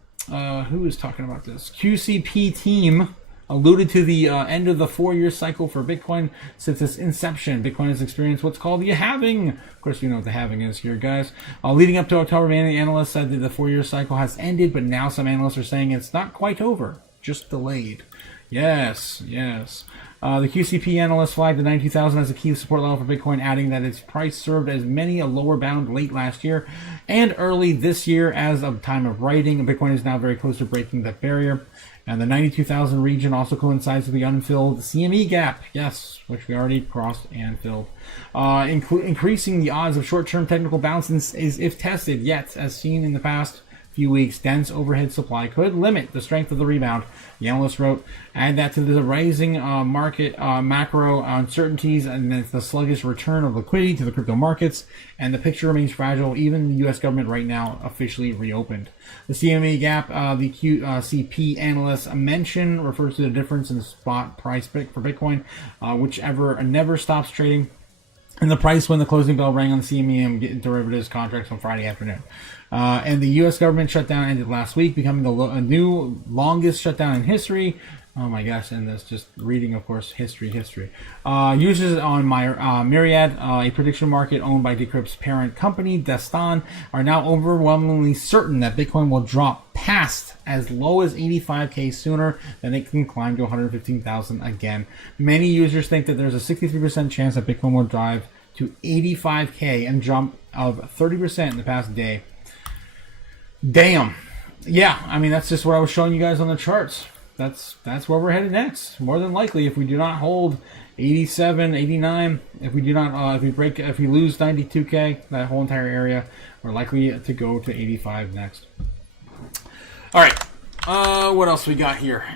is talking about this? QCP team alluded to the end of the 4-year cycle for Bitcoin since its inception. Bitcoin has experienced what's called the halving. Of course, you know what the halving is here, guys. Leading up to October, many analysts said that the 4-year cycle has ended, but now some analysts are saying it's not quite over, just delayed. Yes. The QCP analyst flagged the 92,000 as a key support level for Bitcoin, adding that its price served as many a lower bound late last year and early this year. As of time of writing, Bitcoin is now very close to breaking that barrier. And the 92,000 region also coincides with the unfilled CME gap, yes, which we already crossed and filled. Increasing the odds of short-term technical bounces is if tested, yet, as seen in the past few weeks, dense overhead supply could limit the strength of the rebound, the analyst wrote. Add that to the rising market macro uncertainties and the sluggish return of liquidity to the crypto markets, and the picture remains fragile. Even the U.S. government right now officially reopened. The CME gap, the QCP analysts mention, refers to the difference in the spot price for Bitcoin, whichever never stops trading, and the price when the closing bell rang on the CME and derivatives contracts on Friday afternoon. And the U.S. government shutdown ended last week, becoming the new longest shutdown in history. Oh my gosh, and that's just reading, of course, history. Users on Myriad, a prediction market owned by Decrypt's parent company, Destan, are now overwhelmingly certain that Bitcoin will drop past as low as 85K sooner than it can climb to 115,000 again. Many users think that there's a 63% chance that Bitcoin will drive to 85K and jump of 30% in the past day. Damn. Yeah, I mean, that's just what I was showing you guys on the charts. That's where we're headed next. More than likely, if we do not hold 87, 89, if we lose 92K, that whole entire area, we're likely to go to 85 next. All right. What else we got here?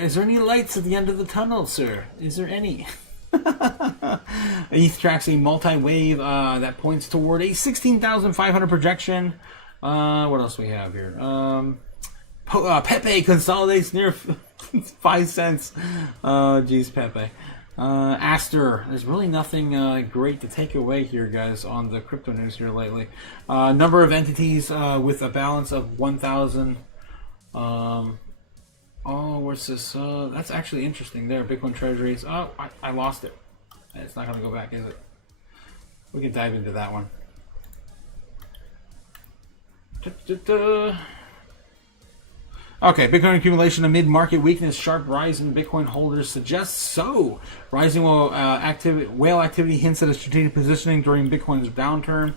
Is there any lights at the end of the tunnel, sir? Is there any? ETH tracks a multi-wave that points toward a 16,500 projection. What else we have here? Pepe consolidates near 5 cents. Geez, Pepe. Aster. There's really nothing great to take away here, guys, on the crypto news here lately. Number of entities with a balance of 1,000. Where's this? That's actually interesting there. Bitcoin treasuries. Oh, I lost it. It's not going to go back, is it? We can dive into that one. Okay, Bitcoin accumulation amid market weakness. Sharp rise in Bitcoin holders suggests so. Rising whale activity hints at a strategic positioning during Bitcoin's downturn.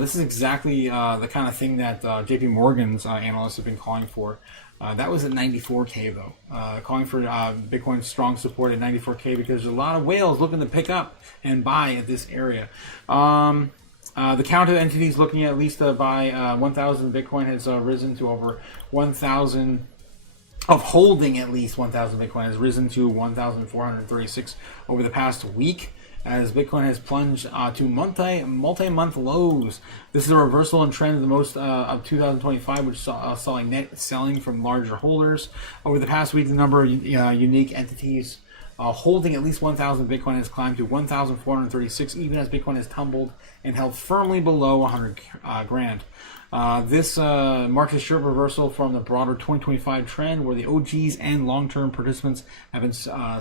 This is exactly the kind of thing that JP Morgan's analysts have been calling for. That was at 94K though. Calling for Bitcoin's strong support at 94K because there's a lot of whales looking to pick up and buy at this area. The count of entities looking at least buy 1,000 Bitcoin has risen to over 1,000. Of holding at least 1,000 Bitcoin has risen to 1,436 over the past week, as Bitcoin has plunged to multi-month lows. This is a reversal in trend of the most of 2025, which saw a net selling from larger holders. Over the past week, the number of unique entities holding at least 1,000 Bitcoin has climbed to 1,436, even as Bitcoin has tumbled and held firmly below 100 grand. This marks a sharp reversal from the broader 2025 trend, where the OGs and long-term participants have been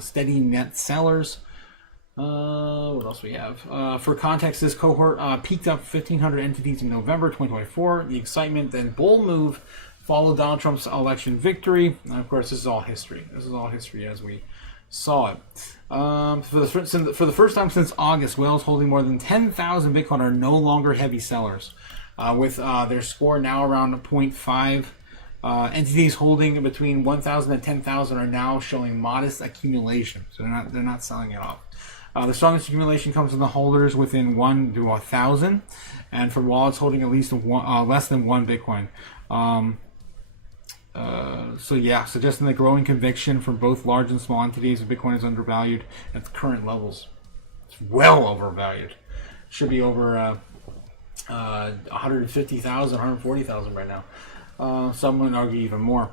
steady net sellers. What else we have? For context, this cohort peaked up 1,500 entities in November 2024. The excitement then bull move followed Donald Trump's election victory. And of course, this is all history. This is all history as we saw it. For the first time since August, whales holding more than 10,000 Bitcoin are no longer heavy sellers, with their score now around 0.5. Entities holding between 1,000 and 10,000 are now showing modest accumulation, so they're not selling it off. The strongest accumulation comes from the holders within 1 to 1,000, and from wallets holding at least less than 1 Bitcoin. So yeah, suggesting the growing conviction from both large and small entities that Bitcoin is undervalued at the current levels. It's well overvalued. Should be over 150,000, 140,000 right now. Some would argue even more.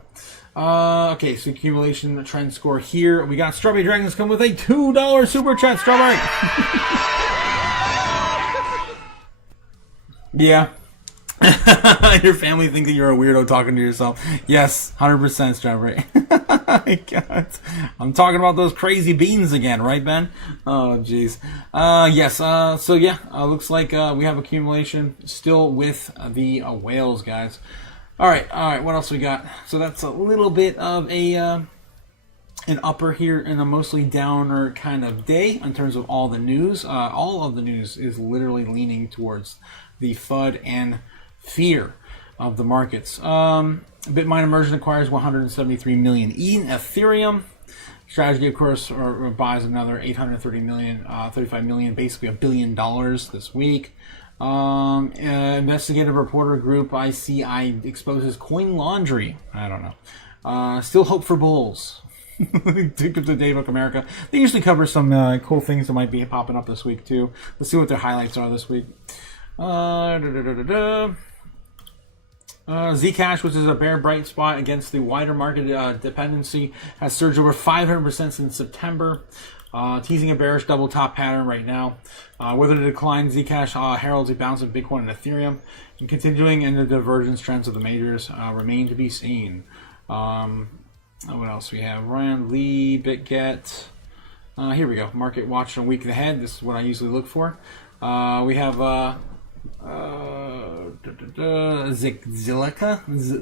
Okay, so accumulation trend score here. We got Strawberry Dragons come with a $2 super chat. Strawberry. Yeah. Your family think that you're a weirdo talking to yourself. Yes, 100% Strawberry. God. I'm talking about those crazy beans again, right, Ben? Oh, jeez. Yes, so yeah, looks like we have accumulation still with the whales, guys. All right, what else we got? So that's a little bit of an upper here in a mostly downer kind of day in terms of all the news. All of the news is literally leaning towards the FUD and fear of the markets. Bitmine Immersion acquires 173 million Ethereum. Strategy, of course, buys another 830 million, 35 million, basically $1 billion this week. Investigative reporter group ICI exposes coin laundry. I don't know. Still hope for bulls. Decrypting the Dystopia America. They usually cover some cool things that might be popping up this week too. Let's see what their highlights are this week. Zcash, which is a bare bright spot against the wider market dependency, has surged over 500% since September, teasing a bearish double top pattern right now. Whether the decline, Zcash heralds a bounce of Bitcoin and Ethereum, and continuing in the divergence trends of the majors remain to be seen. What else we have? Rand, Lee, BitGet. Here we go. Market watch on week ahead. This is what I usually look for. We have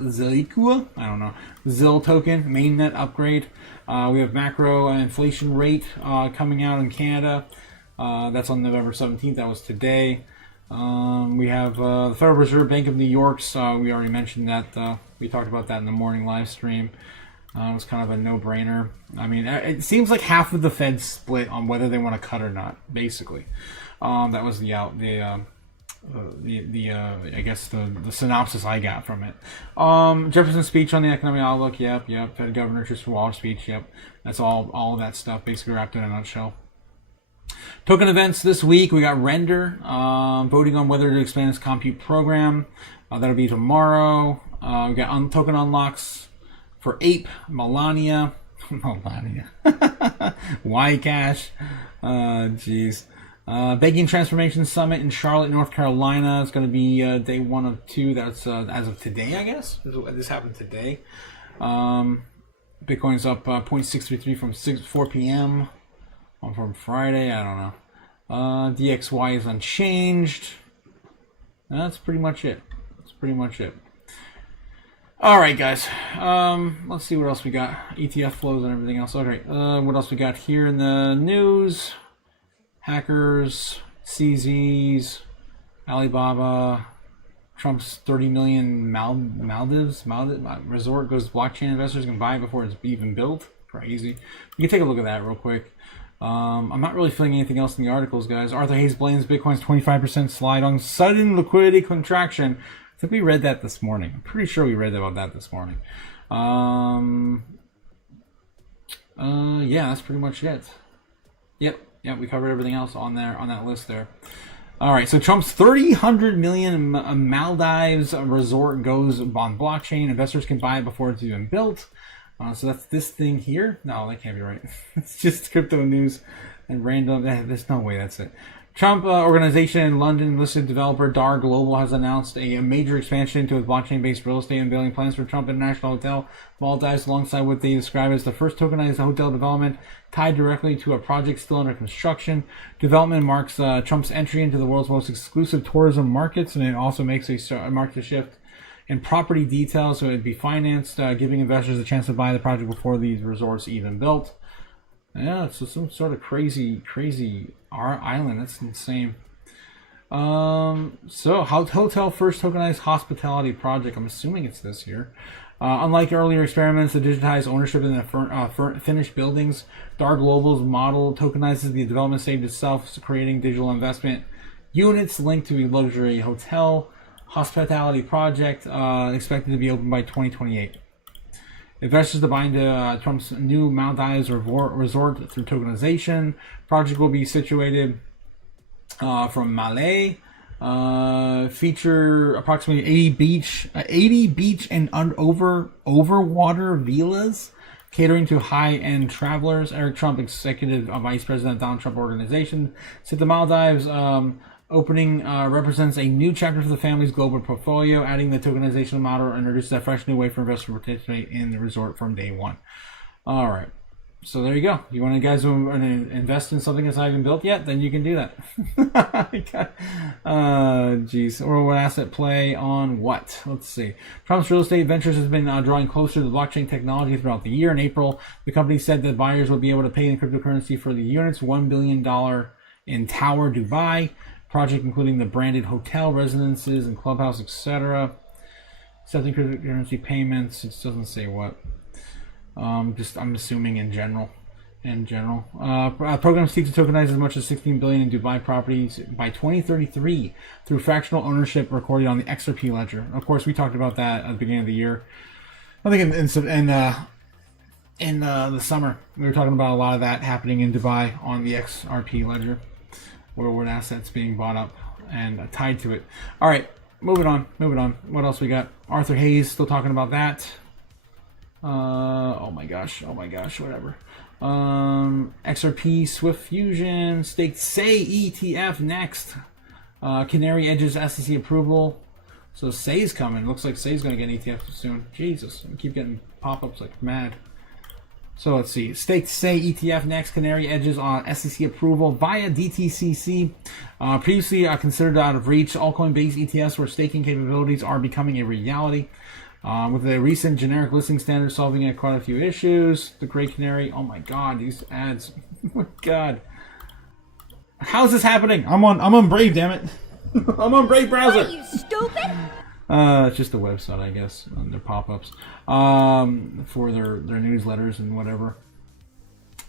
Zilikua, I don't know, ZIL token, mainnet upgrade. We have macro inflation rate coming out in Canada. That's on November 17th. That was today. We have the Federal Reserve Bank of New York's. We already mentioned that. We talked about that in the morning live stream. It was kind of a no-brainer. I mean, it seems like half of the Fed split on whether they want to cut or not. Basically, that was the I guess the synopsis I got from it. Jefferson's speech on the economic outlook. Yep. Fed Governor Christopher Waller speech. Yep. That's all of that stuff basically wrapped in a nutshell. Token events this week. We got Render voting on whether to expand its compute program. That'll be tomorrow. We got token unlocks for Ape, Melania, Ycash. Jeez. Banking Transformation Summit in Charlotte, North Carolina. It's going to be day 1 of 2. That's as of today, I guess. This happened today. Bitcoin's up 0.633 from 4 p.m. from Friday. I don't know. DXY is unchanged. That's pretty much it. All right, guys. Let's see what else we got. ETF flows and everything else. Okay. What else we got here in the news? Hackers, CZs, Alibaba, Trump's 30 million Maldives resort goes to blockchain investors can buy it before it's even built. Crazy. You can take a look at that real quick. I'm not really feeling anything else in the articles, guys. Arthur Hayes blames Bitcoin's 25% slide on sudden liquidity contraction. I think we read that this morning. I'm pretty sure we read about that this morning. Yeah, that's pretty much it. Yep, we covered everything else on that list there. All right, so Trump's 300 million Maldives resort goes on blockchain. Investors can buy it before it's even built. So that's this thing here. No, that can't be right. It's just crypto news and random. There's no way that's it. Trump organization in London listed developer DAR Global has announced a major expansion into its blockchain-based real estate and building plans for Trump International Hotel Maldives, alongside what they describe as the first tokenized hotel development tied directly to a project still under construction. Development marks Trump's entry into the world's most exclusive tourism markets, and it also marks a shift and property details, so it'd be financed, giving investors a chance to buy the project before these resorts even built. Yeah, so some sort of crazy island. That's insane. So hotel first tokenized hospitality project. I'm assuming it's this here. Unlike earlier experiments that digitized ownership in the finished buildings, Dar Global's model tokenizes the development stage itself, creating digital investment units linked to a luxury hotel hospitality project expected to be open by 2028. Investors to buy into Trump's new Maldives resort through tokenization. Project will be situated from Malay. Feature approximately 80 beach and overwater villas catering to high-end travelers. Eric Trump, executive vice president of Donald Trump Organization, said the Maldives opening represents a new chapter for the family's global portfolio, adding the tokenization model introduces a fresh new way for investors to participate in the resort from day one. All right. So there you go. You want to guys who want to invest in something that's not even built yet, then you can do that. Geez. Or what asset play on what? Let's see. Trump's real estate ventures has been drawing closer to the blockchain technology throughout the year. In April, the company said that buyers would be able to pay in cryptocurrency for the units, $1 billion in Tower Dubai project, including the branded hotel, residences, and clubhouse, etc. Accepting cryptocurrency payments. It doesn't say what. I'm assuming in general. Program seeks to tokenize as much as 16 billion in Dubai properties by 2033 through fractional ownership recorded on the XRP ledger. Of course, we talked about that at the beginning of the year. I think in the summer we were talking about a lot of that happening in Dubai on the XRP ledger, where assets being bought up and tied to it. All right, moving on. What else we got? Arthur Hayes still talking about that. Oh my gosh, whatever. XRP, Swift Fusion, staked Say ETF next. Canary Edge's SEC approval. So Say's coming. Looks like Say's going to get an ETF soon. Jesus, I keep getting pop-ups like mad. So let's see. Staked Say ETF next. Canary Edge's SEC approval via DTCC. Previously considered out of reach, altcoin-based ETFs where staking capabilities are becoming a reality. With the recent generic listing standard solving quite a few issues. The Great Canary. Oh my god, these ads. Oh my god. How's this happening? I'm on Brave, damn it. I'm on Brave browser. What are you, stupid? It's just a website, I guess, on their pop-ups. For their newsletters and whatever.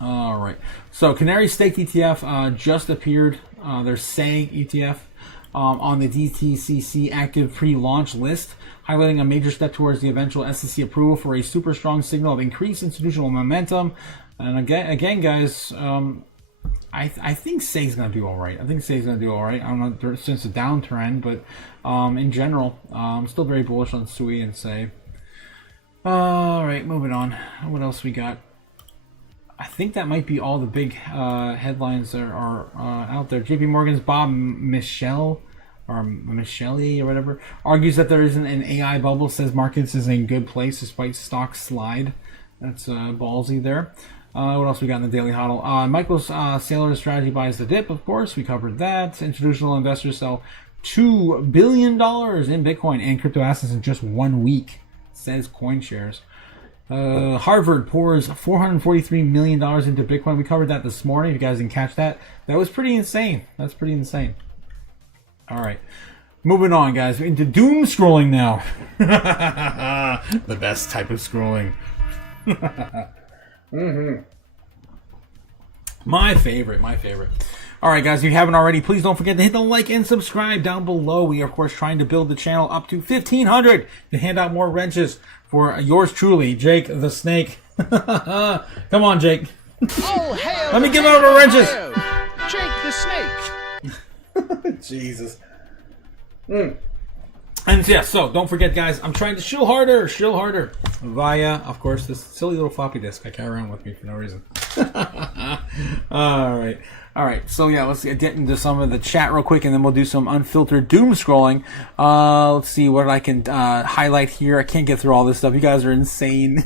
All right. So Canary Staked ETF just appeared. Their Say ETF. On the DTCC active pre-launch list, highlighting a major step towards the eventual SEC approval for a super strong signal of increased institutional momentum. And again, guys, I think Say's going to do all right. I don't know since the downtrend, but in general, I'm still very bullish on Sui and Say. All right, moving on. What else we got? I think that might be all the big headlines that are out there. JP Morgan's Bob Michele or whatever argues that there isn't an AI bubble, says markets is in a good place despite stock slide. That's ballsy there. What else we got in the Daily Huddle? Michael Saylor's strategy buys the dip, of course. We covered that. Institutional investors sell $2 billion in Bitcoin and crypto assets in just 1 week, says CoinShares. Harvard pours $443 million into Bitcoin. We covered that this morning. If you guys didn't catch that, that was pretty insane. That's pretty insane. All right. Moving on, guys. Into doom scrolling now. The best type of scrolling. My favorite. All right, guys, if you haven't already, please don't forget to hit the like and subscribe down below. We are, of course, trying to build the channel up to 1,500 to hand out more wrenches for yours truly, Jake the Snake. Come on, Jake. Oh, hail Let me give out the wrenches. Jake the Snake. Jesus. And yeah, so don't forget, guys, I'm trying to shill harder via, of course, this silly little floppy disk I carry around with me for no reason. All right. So yeah, let's get into some of the chat real quick, and then we'll do some unfiltered doom scrolling. Let's see what I can highlight here. I can't get through all this stuff. You guys are insane.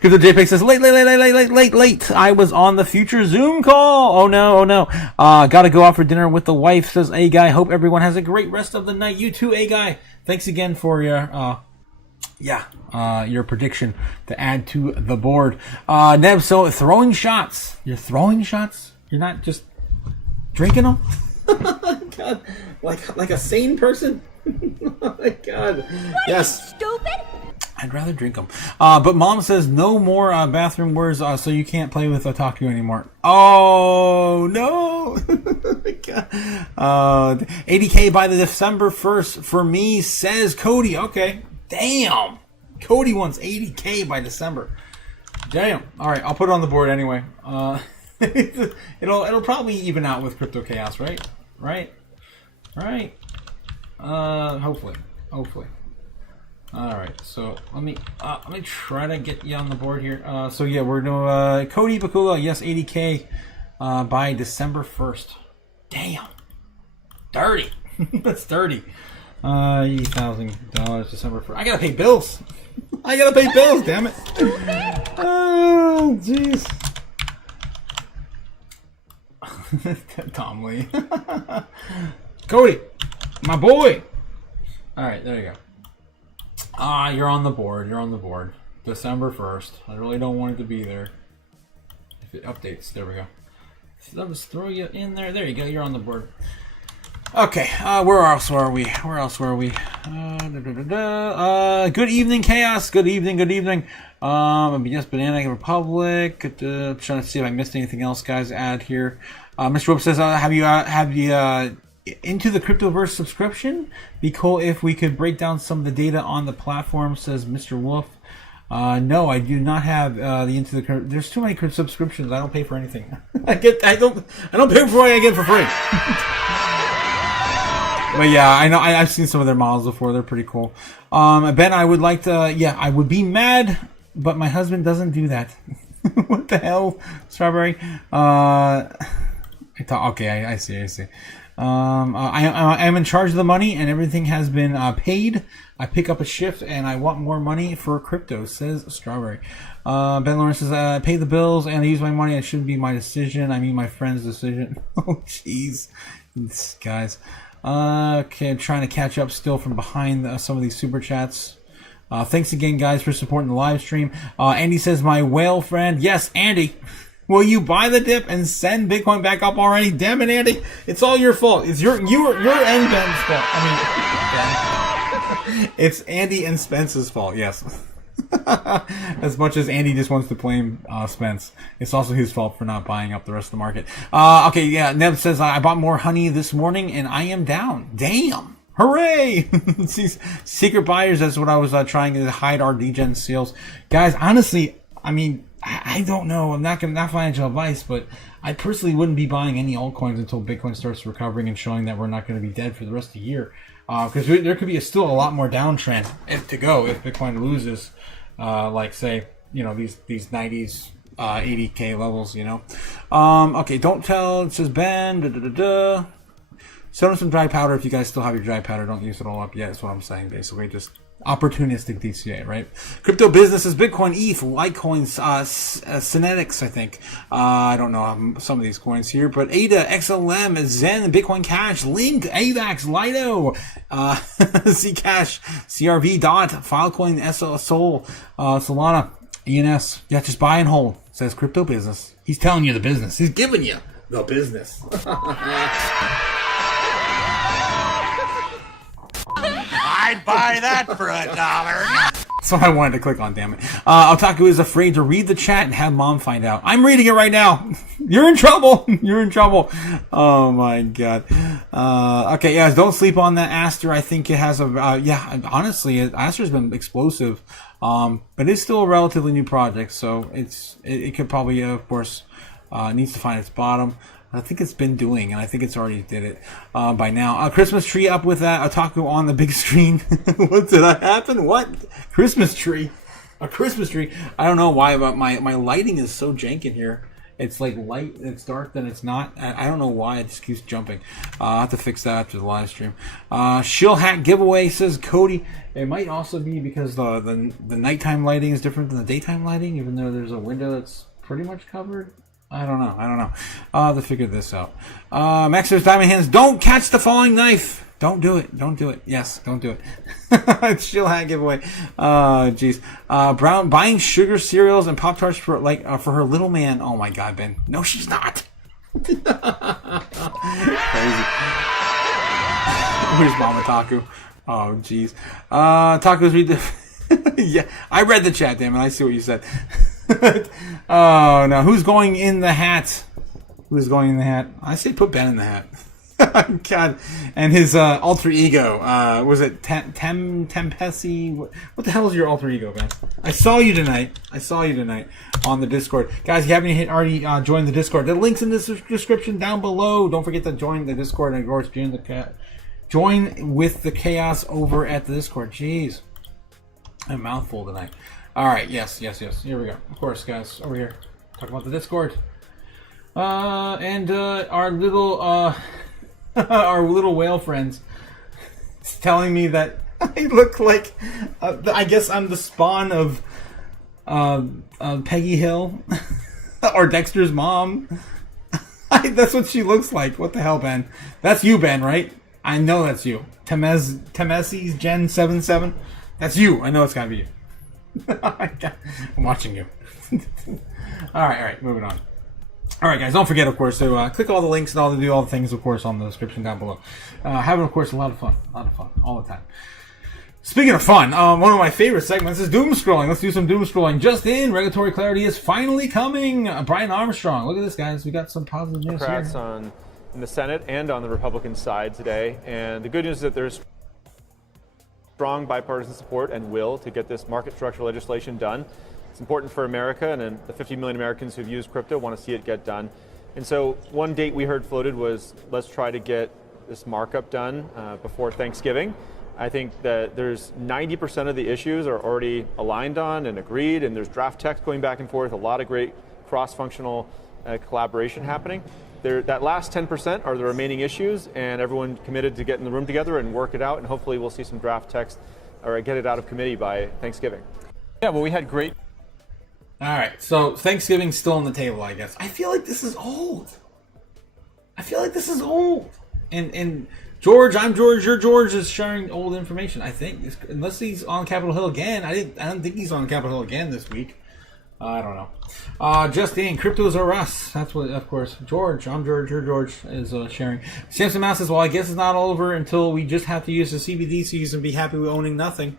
Crypto JPEG says, late. I was on the future Zoom call. Oh no. Gotta go out for dinner with the wife, says A Guy. Hope everyone has a great rest of the night. You too, A Guy. Thanks again for your, your prediction to add to the board. Neb, so throwing shots. You're throwing shots? You're not just drinking them? God, like a sane person? Oh my God. Yes. Stupid? I'd rather drink them. But Mom says no more bathroom words, so you can't play with Otaku anymore. Oh, no. God. 80K by the December 1st for me, says Cody. Okay. Damn. Cody wants 80K by December. Damn. All right, I'll put it on the board anyway. It'll probably even out with Crypto Chaos, right? Right. Hopefully. All right, so let me try to get you on the board here. So yeah, we're doing Cody Bakula. Yes, 80K by December 1st. Damn, dirty. That's dirty. $80,000 December 1st. I gotta pay bills. Damn it. Oh, jeez. Tom Lee. Cody, my boy. All right, there you go. You're on the board. December 1st. I really don't want it to be there. If it updates, there we go. So I'll just throw you in there. There you go. You're on the board. Okay. Where else were we? Good evening, Chaos. Good evening. Yes, Banana Republic. Trying to see if I missed anything else, guys. Add here. Mr. Whoop says, have you into the Cryptoverse subscription? Be cool if we could break down some of the data on the platform, says Mr. Wolf. No, I do not have the Into the Crypto. There's too many subscriptions. I don't pay for anything. I don't pay for what I get for free. But yeah, I know. I've seen some of their models before. They're pretty cool. Ben, I would like to. I would be mad, but my husband doesn't do that. What the hell, Strawberry? Okay, I see. I am in charge of the money, and everything has been paid. I pick up a shift, and I want more money for crypto, says Strawberry. Ben Lawrence says, pay the bills, and I use my money. It shouldn't be my decision. I mean, my friend's decision. Oh, jeez. Guys. Okay, I'm trying to catch up still from behind some of these super chats. Thanks again, guys, for supporting the live stream. Andy says, my whale friend. Yes, Andy. Will you buy the dip and send Bitcoin back up already? Damn it, Andy. It's all your fault. It's your and Ben's fault. Ben. It's Andy and Spence's fault, yes. As much as Andy just wants to blame Spence, it's also his fault for not buying up the rest of the market. Okay, yeah, Neb says, I bought more honey this morning and I am down. Damn. Hooray! Secret buyers, that's what I was trying to hide our degen sales. Guys, honestly, I mean, I don't know. I'm not financial advice, but I personally wouldn't be buying any altcoins until Bitcoin starts recovering and showing that we're not going to be dead for the rest of the year. Because there could be still a lot more downtrend to go if Bitcoin loses, like say, these 90s, 80K levels. Okay, don't tell. It says Ben. Send them some dry powder if you guys still have your dry powder. Don't use it all up yet. That's what I'm saying, basically. Just opportunistic DCA, right? Crypto businesses, Bitcoin, ETH, Litecoin, Synetics, I think. I don't know some of these coins here, but ADA, XLM, Zen, Bitcoin Cash, Link, AVAX, Lido, Zcash, CRV, DOT, Filecoin, Sol, Solana, ENS. Yeah, just buy and hold. Says crypto business. He's telling you the business. He's giving you the business. I'd buy that for $1. So I wanted to click on, damn it. Otaku is afraid to read the chat and have Mom find out. I'm reading it right now. You're in trouble. Oh my god. Okay, guys, don't sleep on that Aster. I think it has honestly, Aster's been explosive. But it's still a relatively new project, so it could probably, of course, needs to find its bottom. I think it's been doing, and I think it's already did it by now. Christmas tree up with that Otaku on the big screen. What did that happen? What? Christmas tree? A Christmas tree? I don't know why, but my lighting is so jank in here. It's like light, it's dark, then it's not. I don't know why it just keeps jumping. I'll have to fix that after the live stream. Shill hat giveaway, says Cody. It might also be because the nighttime lighting is different than the daytime lighting, even though there's a window that's pretty much covered. I don't know. I'll have to figure this out. Maxer's Diamond Hands, don't catch the falling knife. Don't do it. Yes, don't do it. Shill hat giveaway. Jeez. Brown buying sugar cereals and Pop-Tarts for for her little man. Oh my God, Ben. No, she's not. Crazy. Where's Mama Taku? Oh, jeez. Tacos read the... Yeah, I read the chat, damn it. I see what you said. Oh, no. Who's going in the hat? I say put Ben in the hat. God. And his alter ego, was it Tempesi? What the hell is your alter ego, Ben? I saw you tonight on the Discord. Guys, if you haven't already joined the Discord, the link's in the description down below. Don't forget to join the Discord and, of course, join with the chaos over at the Discord. Jeez. A mouthful tonight. Alright, yes. Here we go. Of course, guys, over here. Talk about the Discord. And our little... our little whale friends is telling me that I look like I guess I'm the spawn of Peggy Hill or Dexter's mom. That's what she looks like. What the hell, Ben? That's you, Ben, right? I know that's you. Temesi's Gen 77. That's you. I know it's gotta be you. I'm watching you. All right, moving on. Alright guys, don't forget, of course, to click all the links and do all the things, of course, on the description down below. Having, of course, a lot of fun, all the time. Speaking of fun, one of my favorite segments is doom scrolling. Let's do some doom scrolling. Just in, regulatory clarity is finally coming. Brian Armstrong, look at this, guys. We got some positive news here. Democrats in the Senate and on the Republican side today, and the good news is that there's strong bipartisan support and will to get this market structure legislation done. It's important for America, and the 50 million Americans who've used crypto want to see it get done. And so one date we heard floated was, let's try to get this markup done before Thanksgiving. I think that there's 90% of the issues are already aligned on and agreed, and there's draft text going back and forth, a lot of great cross-functional collaboration happening. That last 10% are the remaining issues, and everyone committed to get in the room together and work it out, and hopefully we'll see some draft text or get it out of committee by Thanksgiving. Yeah, well, we had great... Alright, so Thanksgiving's still on the table, I guess. I feel like this is old. And George, I'm George, you're George, is sharing old information, I think. Unless he's on Capitol Hill again. I don't think he's on Capitol Hill again this week. I don't know. Just in, cryptos are us. That's what, of course. George, I'm George, you're George, is sharing. Samson Mouse says, well, I guess it's not all over until we just have to use the CBDCs and be happy with owning nothing.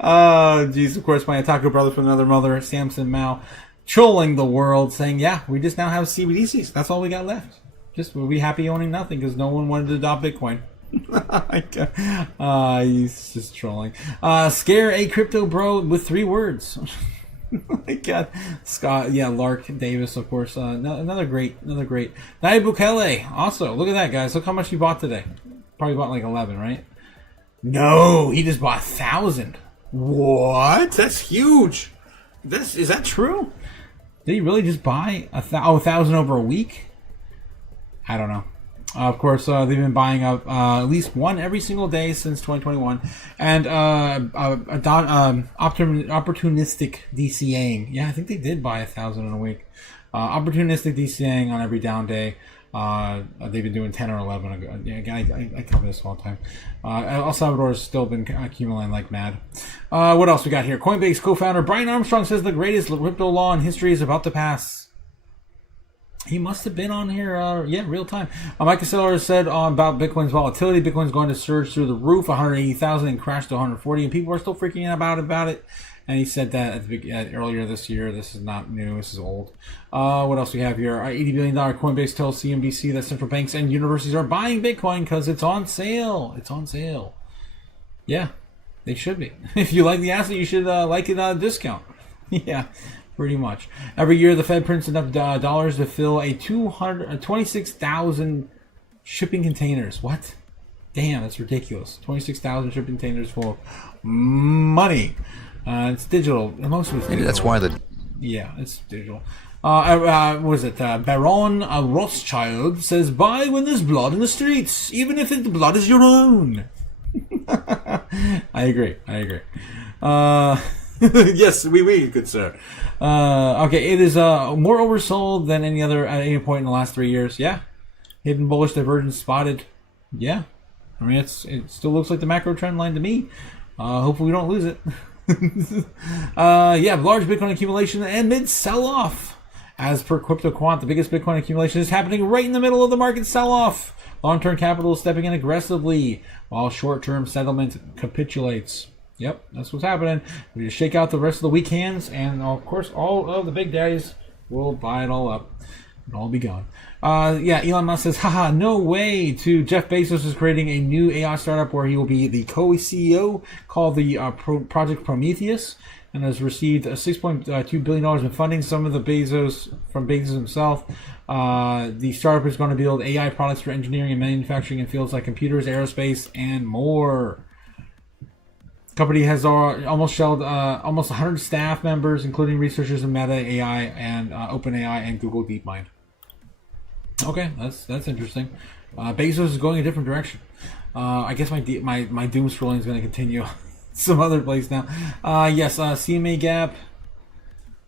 Oh, jeez, of course, my Otaku brother from another mother, Samson Mao, trolling the world, saying, yeah, we just now have CBDCs. That's all we got left. Just we'll be happy owning nothing because no one wanted to adopt Bitcoin. He's just trolling. Scare a crypto bro with 3 words. My God. Scott, yeah, Lark Davis, of course. Another great. Nayib Bukele, also. Look at that, guys. Look how much he bought today. Probably bought like 11, right? No, he just bought 1,000. What? That's huge. Is that true? Did he really just buy 1,000 over a week? I don't know. Of course, they've been buying up at least one every single day since 2021, and opportunistic DCAing. Yeah, I think they did buy 1,000 in a week. Opportunistic DCAing on every down day. They've been doing 10 or 11. Yeah, I cover this all the time. El Salvador has still been accumulating like mad. What else we got here? Coinbase co-founder Brian Armstrong says the greatest crypto law in history is about to pass. He must have been on here, real time. Mike Castellar said about Bitcoin's volatility. Bitcoin's going to surge through the roof, 180,000 and crash to 140, and people are still freaking out about it. And he said that earlier this year. This is not new. This is old. What else we have here? $80 billion Coinbase tells CNBC that central banks and universities are buying Bitcoin because it's on sale. It's on sale. Yeah, they should be. If you like the asset, you should like it at a discount. Yeah. Pretty much. Every year, the Fed prints enough dollars to fill 26,000 shipping containers. What? Damn, that's ridiculous. 26,000 shipping containers full of money. It's digital. Most of it's digital. Maybe that's why the Yeah, it's digital. What is it? Baron Rothschild says, "Buy when there's blood in the streets, even if the blood is your own." I agree. Yes, we good sir. Okay, it is more oversold than any other at any point in the last 3 years. Yeah, hidden bullish divergence spotted. Yeah, I mean it still looks like the macro trend line to me. Hopefully we don't lose it. Yeah, large Bitcoin accumulation and mid sell-off. As per Crypto Quant, the biggest Bitcoin accumulation is happening right in the middle of the market sell-off. Long-term capital is stepping in aggressively, while short-term settlement capitulates. Yep, that's what's happening. We just shake out the rest of the weak hands, and of course, all of the big daddies will buy it all up. It'll all be gone. Yeah, Elon Musk says, haha, no way, to Jeff Bezos is creating a new AI startup where he will be the co-CEO called the Project Prometheus, and has received $6.2 billion in funding, some of the Bezos himself. The startup is going to build AI products for engineering and manufacturing in fields like computers, aerospace, and more. Company has almost shelled almost 100 staff members, including researchers in Meta AI and OpenAI and Google DeepMind. Okay, that's interesting. Bezos is going a different direction. I guess my doom scrolling is going to continue some other place now. Yes, CME gap.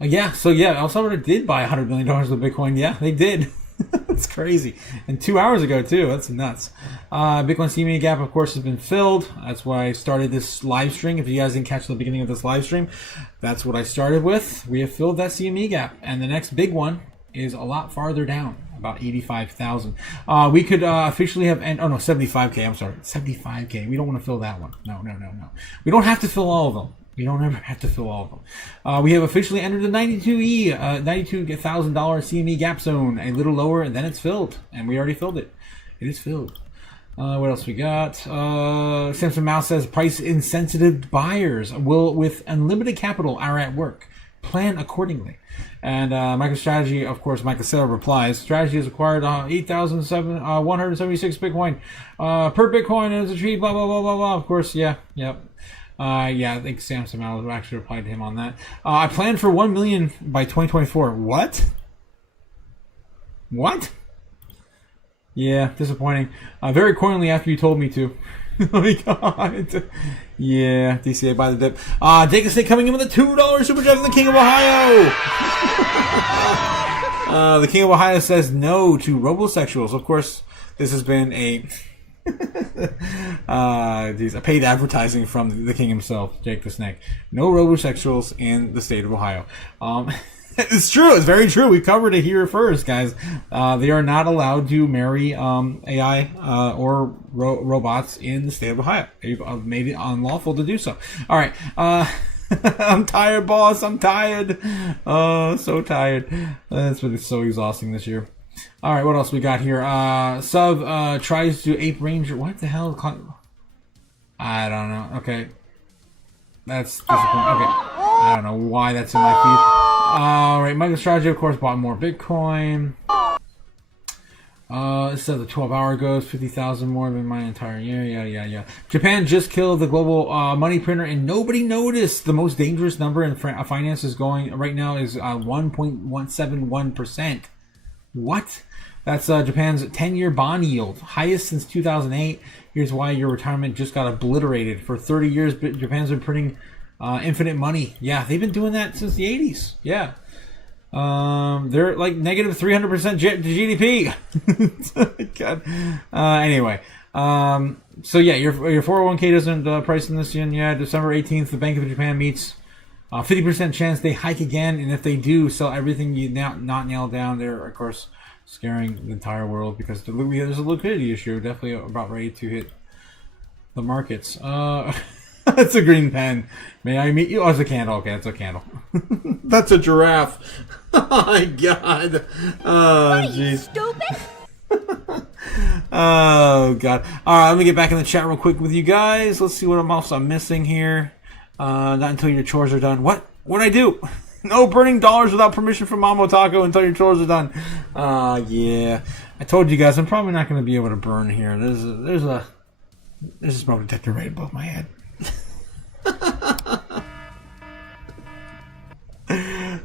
Yeah, so yeah, El Salvador did buy $100 million of Bitcoin. Yeah, they did. That's crazy. And 2 hours ago, too. That's nuts. Bitcoin CME gap, of course, has been filled. That's why I started this live stream. If you guys didn't catch the beginning of this live stream, that's what I started with. We have filled that CME gap. And the next big one is a lot farther down, about 85,000. We could officially have, 75K. I'm sorry, 75K. We don't want to fill that one. No. We don't have to fill all of them. We don't ever have to fill all of them. We have officially entered the $92,000 CME gap zone. A little lower, and then it's filled. And we already filled it. It is filled. What else we got? Samson Mouse says, price insensitive buyers with unlimited capital are at work. Plan accordingly. And MicroStrategy, of course, Microsoft replies, Strategy has acquired 8,176 Bitcoin per Bitcoin and is achieved blah, blah, blah, blah, blah. Of course, yeah, yep. Yeah, I think Samson Mal actually replied to him on that. I plan for 1 million by 2024. What? Yeah, disappointing. Very coinly after you told me to. Oh my god. Yeah, DCA by the dip. Jake the Snake coming in with a $2 super chat from the King of Ohio. The King of Ohio says no to robosexuals. Of course, this has been a paid advertising from the king himself, Jake the Snake. No robosexuals in the state of Ohio. It's true. It's very true. We covered it here first, guys. They are not allowed to marry AI or robots in the state of Ohio. They've made it unlawful to do so. All right. I'm tired, boss. I'm tired. Oh, so tired. That's been so exhausting this year. All right, what else we got here? Sub tries to ape Ranger. What the hell? I don't know. Okay. That's disappointing. Okay. I don't know why that's in my feed. All right, MicroStrategy, of course, bought more Bitcoin. It says the 12-hour goes 50,000 more than my entire year. Yeah. Japan just killed the global money printer, and nobody noticed. The most dangerous number in finance is going right now is 1.171%. What? That's Japan's 10-year bond yield, highest since 2008. Here's why your retirement just got obliterated. For 30 years, Japan's been printing infinite money. Yeah, they've been doing that since the 80s. Yeah. They're like negative 300% GDP. God. Anyway. So yeah, your 401k doesn't price in this yen. Yeah, December 18th, the Bank of Japan meets. 50% chance they hike again, and if they do, sell everything you not nail down. They're, of course, scaring the entire world because there's a liquidity issue. Definitely about ready to hit the markets. That's a green pen. May I meet you? Oh, it's a candle. Okay, it's a candle. That's a giraffe. Oh my god. Oh, jeez. Stupid. Oh god. All right, let me get back in the chat real quick with you guys. Let's see what else I'm missing here. Not until your chores are done. What'd I do? No burning dollars without permission from Mama Otaku until your chores are done. Yeah. I told you guys I'm probably not going to be able to burn here. There's a smoke detector right above my head.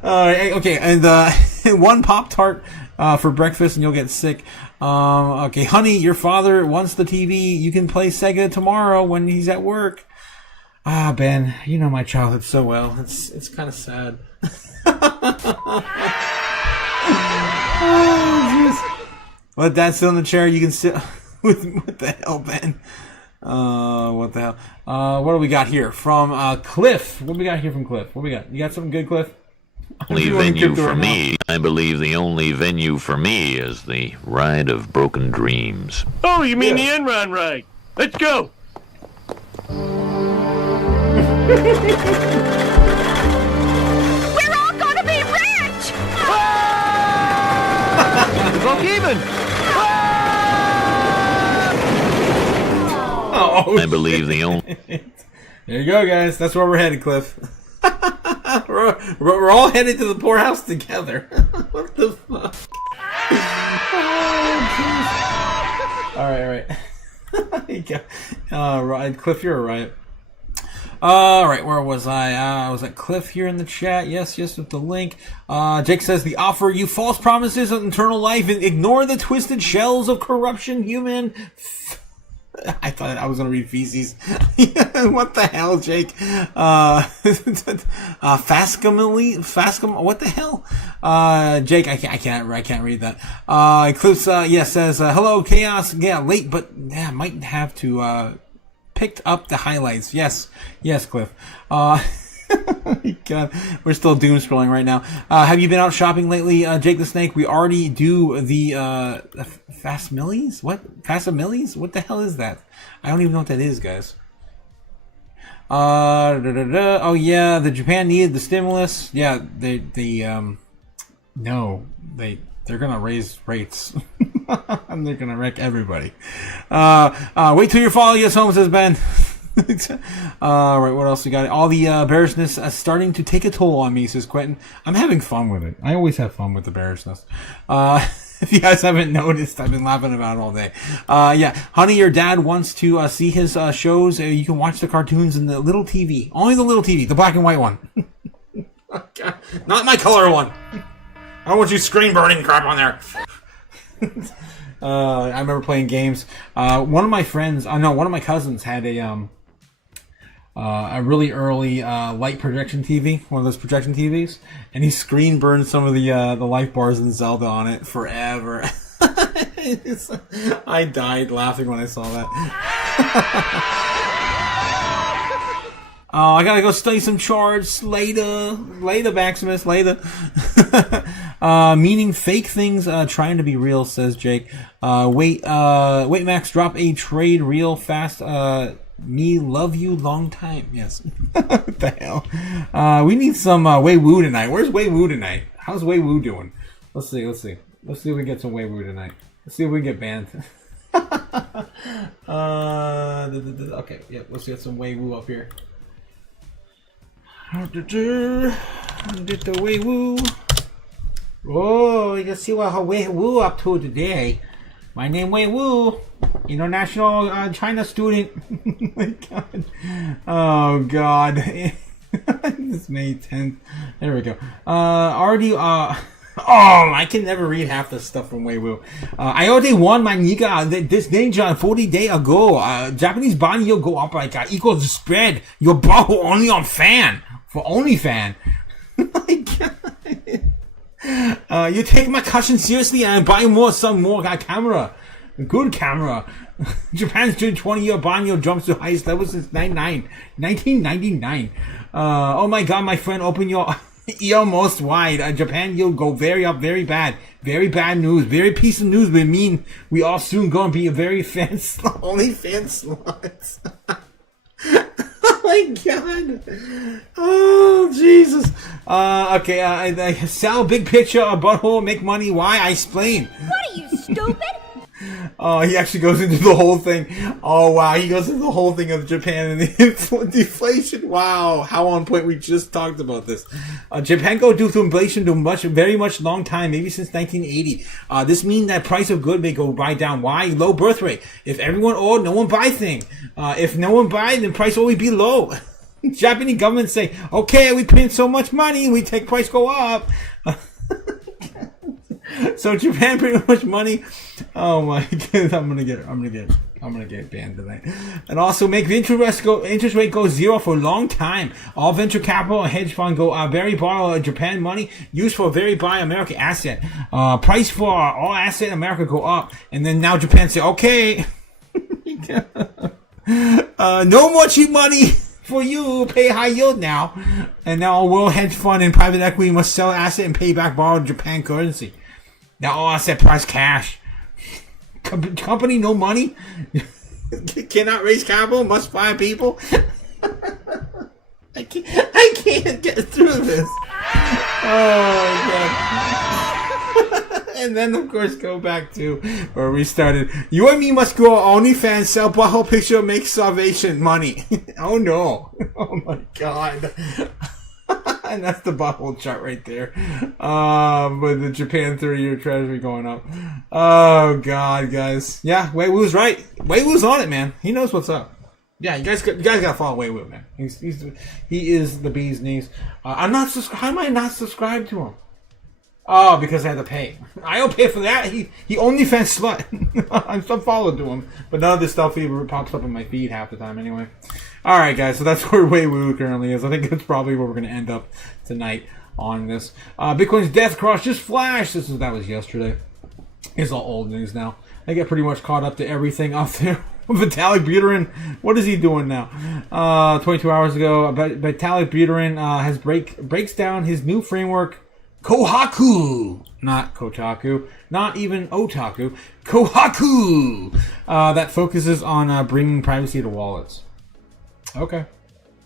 Okay, and one Pop-Tart for breakfast and you'll get sick. Okay, honey, your father wants the TV. You can play Sega tomorrow when he's at work. Ah, Ben, you know my childhood so well. It's kind of sad. Oh, let Dad sit on the chair. You can sit with what the hell, Ben? What the hell? What do we got here from Cliff? What do we got here from Cliff? What do we got? You got something good, Cliff? Only venue for me. I believe the only venue for me is the Ride of Broken Dreams. Oh, you mean the Enron ride? Let's go. We're all gonna be rich! Broke even. Oh, I believe the only... There you go, guys. That's where we're headed, Cliff. we're all headed to the poorhouse together. What the fuck? Oh, all right. Cliff, you're a riot. All right, where was I? I was at Cliff here in the chat. Yes, with the link. Jake says, the offer you false promises of eternal life and ignore the twisted shells of corruption, human. I thought I was going to read feces. What the hell, Jake? Fascomily? What the hell? Jake, I can't read that. Cliff, says, hello, Chaos. Yeah, late, but yeah, might have to, picked up the highlights. Yes, Cliff. God, we're still doom scrolling right now. Have you been out shopping lately, Jake the Snake? We already do the Fast-Millies? What? Fast-Millies? What the hell is that? I don't even know what that is, guys. Oh yeah, the Japan needed the stimulus. Yeah, they're gonna raise rates. And they're gonna wreck everybody. Wait till your father gets home, says Ben. Right, what else we got? All the bearishness starting to take a toll on me, says Quentin. I'm having fun with it. I always have fun with the bearishness. If you guys haven't noticed, I've been laughing about it all day. Yeah, honey, your dad wants to see his shows. You can watch the cartoons in the little TV. Only the little TV, the black and white one. Not my color one. I don't want you screen burning crap on there. I remember playing games. One of my cousins had a really early light projection TV, one of those projection TVs, and he screen burned some of the life bars in Zelda on it forever. I died laughing when I saw that. Oh, I gotta go study some charts later, Maximus, later. Meaning fake things, trying to be real, says Jake. Wait, Max, drop a trade real fast. Me love you long time. Yes. What the hell? We need some Wei Wu tonight. Where's Wei Wu tonight? How's Wei Wu doing? Let's see. Let's see if we can get some Wei Wu tonight. Let's see if we can get banned. Okay, yeah, let's get some Wei Wu up here. Get the Wei Wu. Oh, you can see what Wei Wu up to today. My name Wei Wu, international China student. Oh God. This May 10th. There we go. I can never read half the stuff from Wei Wu. I already won my Niga this ninja 40 days ago. Japanese bond yield go up like equals the spread. Your ball only on fan for OnlyFan. My God. You take my caution seriously and buy some more camera. Good camera. Japan's doing 20-year bond yield jumps to highest level since 1999. Oh my God, my friend, open your ear most wide. Japan yield go very up, very bad. Very bad news. Very piece of news, but mean we all soon gonna be a very only fan sluts. Oh my God. Oh, Jesus. Okay, I sell big picture, a butthole, make money. Why? I explain. What are you, stupid? Oh, he actually goes into the whole thing. Oh, wow. He goes into the whole thing of Japan and the deflation. Wow. How on point. We just talked about this. Japan go due to inflation very much long time, maybe since 1980. This means that price of good may go buy down. Why? Low birth rate. If everyone old, no one buy thing. If no one buy, then price always be low. Japanese government say, okay, we print so much money, we take price go up. So Japan pretty much money. Oh my god, I'm gonna get banned tonight. And also make the interest rate go zero for a long time. All venture capital and hedge fund go very borrow Japan money used for very buy American asset. Price for all asset in America go up, and then now Japan say, okay, no more cheap money for you, pay high yield now. And now world hedge fund and private equity must sell asset and pay back borrowed Japan currency. Now all asset price cash. Company no money. Cannot raise capital, must fire people. I can't get through this. Oh my god. And then of course go back to where we started. You and me must go OnlyFans, sell butthole picture, make salvation money. Oh no. Oh my god. And that's the butthole chart right there. With the Japan 30-year treasury going up. Oh god, guys. Yeah, Wei Wu's right. Wei Wu's on it, man. He knows what's up. Yeah, you guys gotta follow Wei Wu, man. He is the bee's knees. I'm not subscribed. How am I not subscribed to him? Oh, because I had to pay. I don't pay for that. He OnlyFans slut. I'm followed to him, but none of this stuff even pops up in my feed half the time anyway. All right, guys. So that's where Wei Wu currently is. I think that's probably where we're going to end up tonight on this. Bitcoin's death cross just flashed. That was yesterday. It's all old news now. I get pretty much caught up to everything out there. Vitalik Buterin, what is he doing now? 22 hours ago, Vitalik Buterin breaks down his new framework, Kohaku, not Kotaku, not even Otaku, Kohaku, that focuses on bringing privacy to wallets. Okay,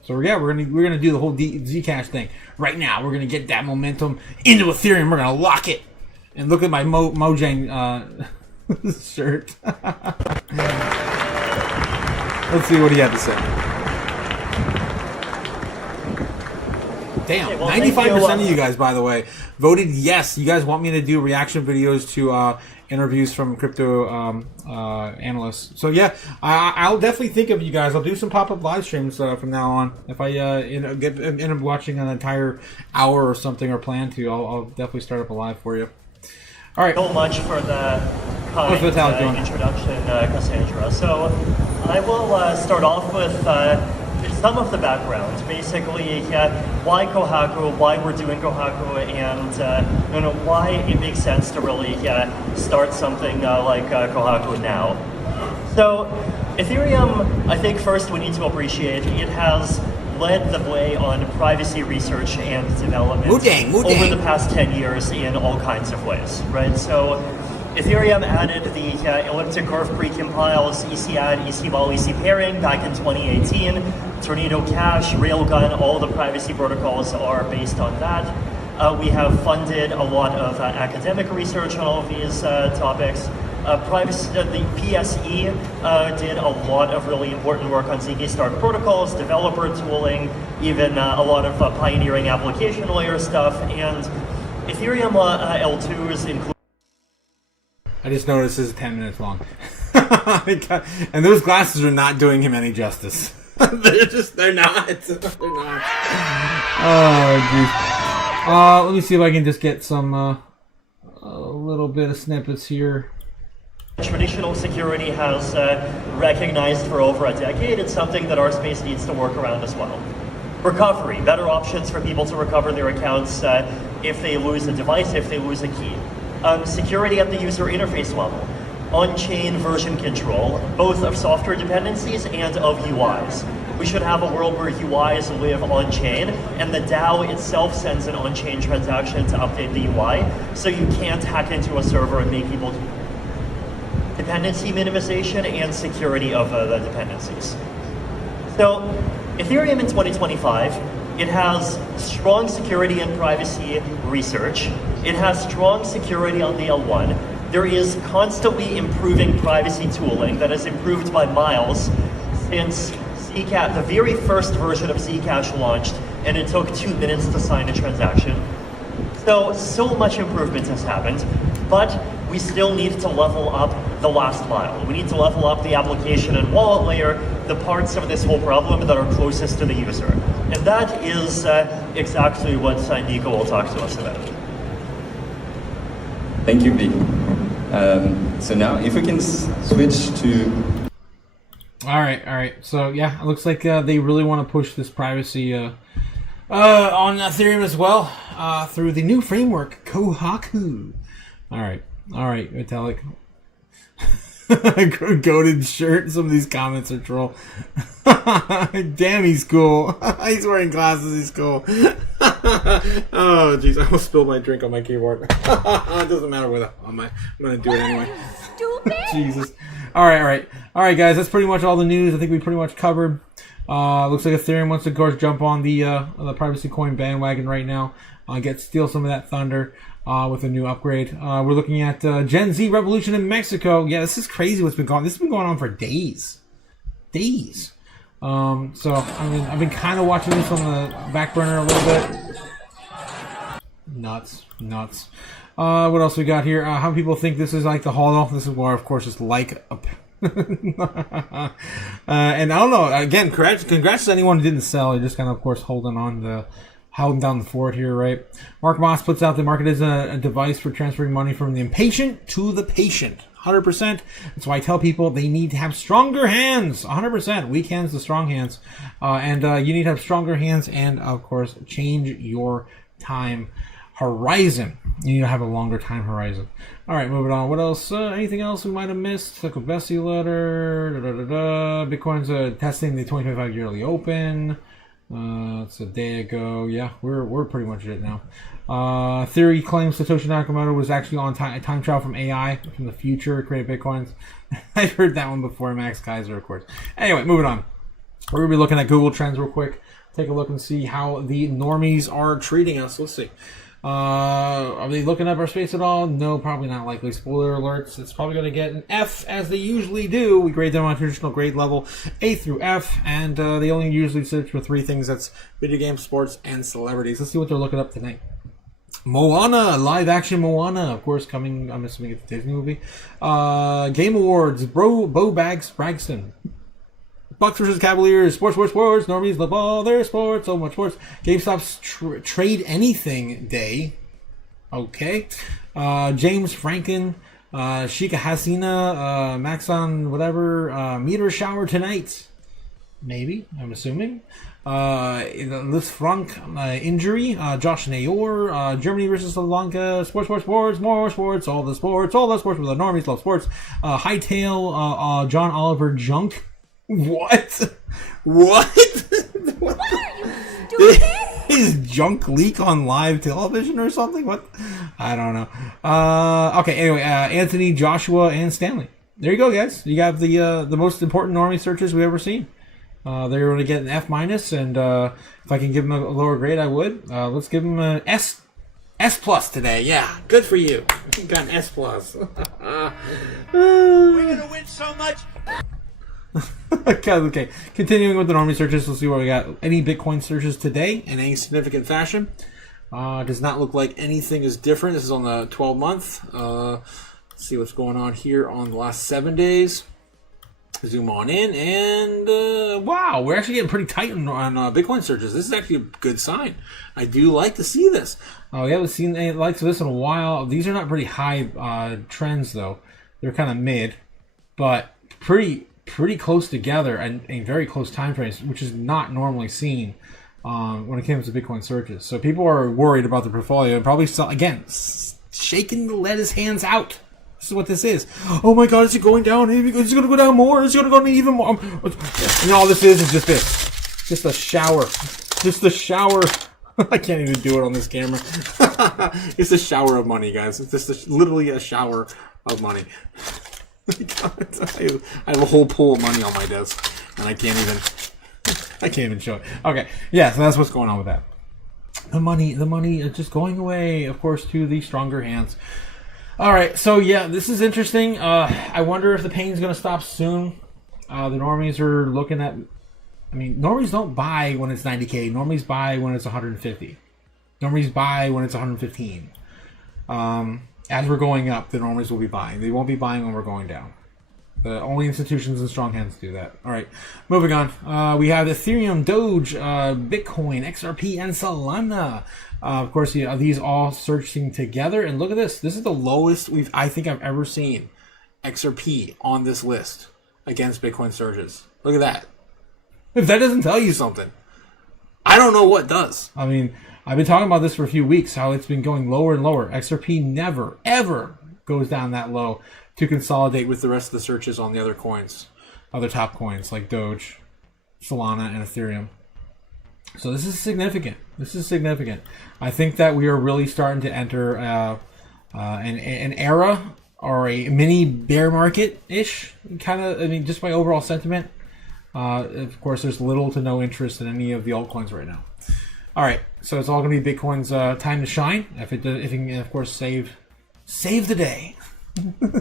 so yeah, we're gonna do the whole Zcash thing right now. We're gonna get that momentum into Ethereum. We're gonna lock it. And look at my Mojang shirt. Let's see what he had to say. Damn, 95% of you guys, by the way, voted yes. You guys want me to do reaction videos to interviews from crypto analysts. So yeah, I'll definitely think of you guys. I'll do some pop-up live streams from now on. If I end up watching an entire hour or something or plan to, I'll definitely start up a live for you. All right. So much for the kind introduction, Cassandra. So I will start off with some of the background. Basically, why Kohaku, why we're doing Kohaku, and why it makes sense to really start something like Kohaku now. So Ethereum, I think first we need to appreciate it has led the way on privacy research and development over the past 10 years in all kinds of ways, right? So Ethereum added the elliptic curve precompiles, ECAD, ECVol, EC pairing back in 2018. Tornado Cash, Railgun, all the privacy protocols are based on that. We have funded a lot of academic research on all of these topics. The PSE did a lot of really important work on ZK Start protocols, developer tooling, even a lot of pioneering application layer stuff, and Ethereum L2s include. I just noticed this is 10 minutes long. And those glasses are not doing him any justice. They're not. Oh, geez. Let me see if I can just get some, a little bit of snippets here. Traditional security has recognized for over a decade. It's something that our space needs to work around as well. Recovery, better options for people to recover their accounts if they lose a device, if they lose a key. Security at the user interface level. On-chain version control, both of software dependencies and of UIs. We should have a world where UIs live on-chain, and the DAO itself sends an on-chain transaction to update the UI, so you can't hack into a server and make people dependency minimization and security of the dependencies. So Ethereum in 2025, it has strong security and privacy research. It has strong security on the L1. There is constantly improving privacy tooling that has improved by miles since Zcash, the very first version of Zcash launched, and it took 2 minutes to sign a transaction. So much improvement has happened, but we still need to level up the last mile. We need to level up the application and wallet layer, the parts of this whole problem that are closest to the user. And that is exactly what Nico will talk to us about. Thank you, Vic. So now, if we can switch to... All right. So yeah, it looks like they really want to push this privacy on Ethereum as well through the new framework, Kohaku. All right, Vitalik. Goated shirt. Some of these comments are troll. Damn, he's cool. He's wearing glasses. He's cool. Oh, jeez, I almost spilled my drink on my keyboard. It doesn't matter whether I'm gonna do it anyway. Stupid. Jesus. All right, guys. That's pretty much all the news. I think we pretty much covered. Looks like Ethereum wants to, of course, jump on the privacy coin bandwagon right now. Steal some of that thunder with a new upgrade. We're looking at Gen Z revolution in Mexico. Yeah, this is crazy. What's been going? This has been going on for days. So I mean, I've been kind of watching this on the back burner a little bit. Nuts. What else we got here? How people think this is like the hodl? This is where, of course, it's like a. And I don't know. Again, congrats to anyone who didn't sell. You're just kind of course, holding down the fort here, right? Mark Moss puts out the market is a device for transferring money from the impatient to the patient. 100%. That's why I tell people they need to have stronger hands. 100%. Weak hands to strong hands. And you need to have stronger hands and, of course, change your time horizon. You need to have a longer time horizon. All right, moving on. What else? Anything else we might have missed? Like a Bessie letter. Bitcoin's testing the 2025 yearly open. It's a day ago. Yeah, we're pretty much it now. Theory claims Satoshi Nakamoto was actually on time travel from AI from the future, created Bitcoins. I've heard that one before. Max Kaiser, of course. Anyway, moving on. We're gonna be looking at Google Trends real quick. Take a look and see how the normies are treating us. Let's see. Are they looking up our space at all? No, probably not likely. Spoiler alerts. It's probably going to get an F, as they usually do. We grade them on traditional grade level, A through F, and they only usually search for three things. That's video games, sports, and celebrities. Let's see what they're looking up tonight. Moana, live action Moana, of course, coming, I'm assuming it's a Disney movie. Game Awards, Bo Bags Braxton. Bucks versus Cavaliers, sports. Normies love all their sports, so much sports. GameStop's Trade Anything Day. Okay. James Franken, Shika Hasina, Maxon, whatever. Meteor shower tonight. Maybe, I'm assuming. Liz Frank, injury. Josh Nayor, Germany versus Sri Lanka. Sports, more sports, all the sports with the normies love sports. Hightail, John Oliver Junk. What? What are you, stupid? Is junk leak on live television or something? What? I don't know. Okay, anyway, Anthony, Joshua, and Stanley. There you go, guys. You got the most important normie searches we've ever seen. They're going to get an F-, and if I can give them a lower grade, I would. Let's give them an S+ today. Yeah, good for you. You got an S+. We're going to win so much. Okay, continuing with the normie searches, let's see what we got. Any Bitcoin searches today in any significant fashion. Does not look like anything is different. This is on the 12-month. Let's see what's going on here on the last 7 days. Zoom on in, and wow, we're actually getting pretty tight on Bitcoin searches. This is actually a good sign. I do like to see this. We haven't seen any likes of this in a while. These are not pretty high trends, though. They're kind of mid, but pretty close together and very close time frames, which is not normally seen when it comes to Bitcoin searches. So people are worried about their portfolio and probably, again, shaking to let his hands out. This is what this is. Oh my God, is it going down? Is it going to go down more? Is it going to go even more? And all this is just this. Just a shower. Just a shower. I can't even do it on this camera. It's a shower of money, guys. It's just literally a shower of money. I have a whole pool of money on my desk, and I can't even show it. Okay, yeah, so that's what's going on with that. The money is just going away, of course, to the stronger hands. All right, so yeah, this is interesting. I wonder if the pain's going to stop soon. The normies are looking at. I mean, normies don't buy when it's 90K. Normies buy when it's 150. Normies buy when it's 115. As we're going up, the normies will be buying. They won't be buying when we're going down. The only institutions and strong hands do that. All right, moving on. We have Ethereum, Doge, Bitcoin, XRP, and Solana. Of course, these all searching together. And look at this. This is the lowest I think I've ever seen XRP on this list against Bitcoin surges. Look at that. If that doesn't tell you something, I don't know what does. I mean, I've been talking about this for a few weeks, how it's been going lower and lower. XRP never, ever goes down that low to consolidate with the rest of the searches on the other coins, other top coins like Doge, Solana, and Ethereum. So this is significant. This is significant. I think that we are really starting to enter an era or a mini bear market-ish kind of, I mean, just by overall sentiment. Of course, there's little to no interest in any of the altcoins right now. All right, so it's all going to be Bitcoin's time to shine. If it can, of course, save the day.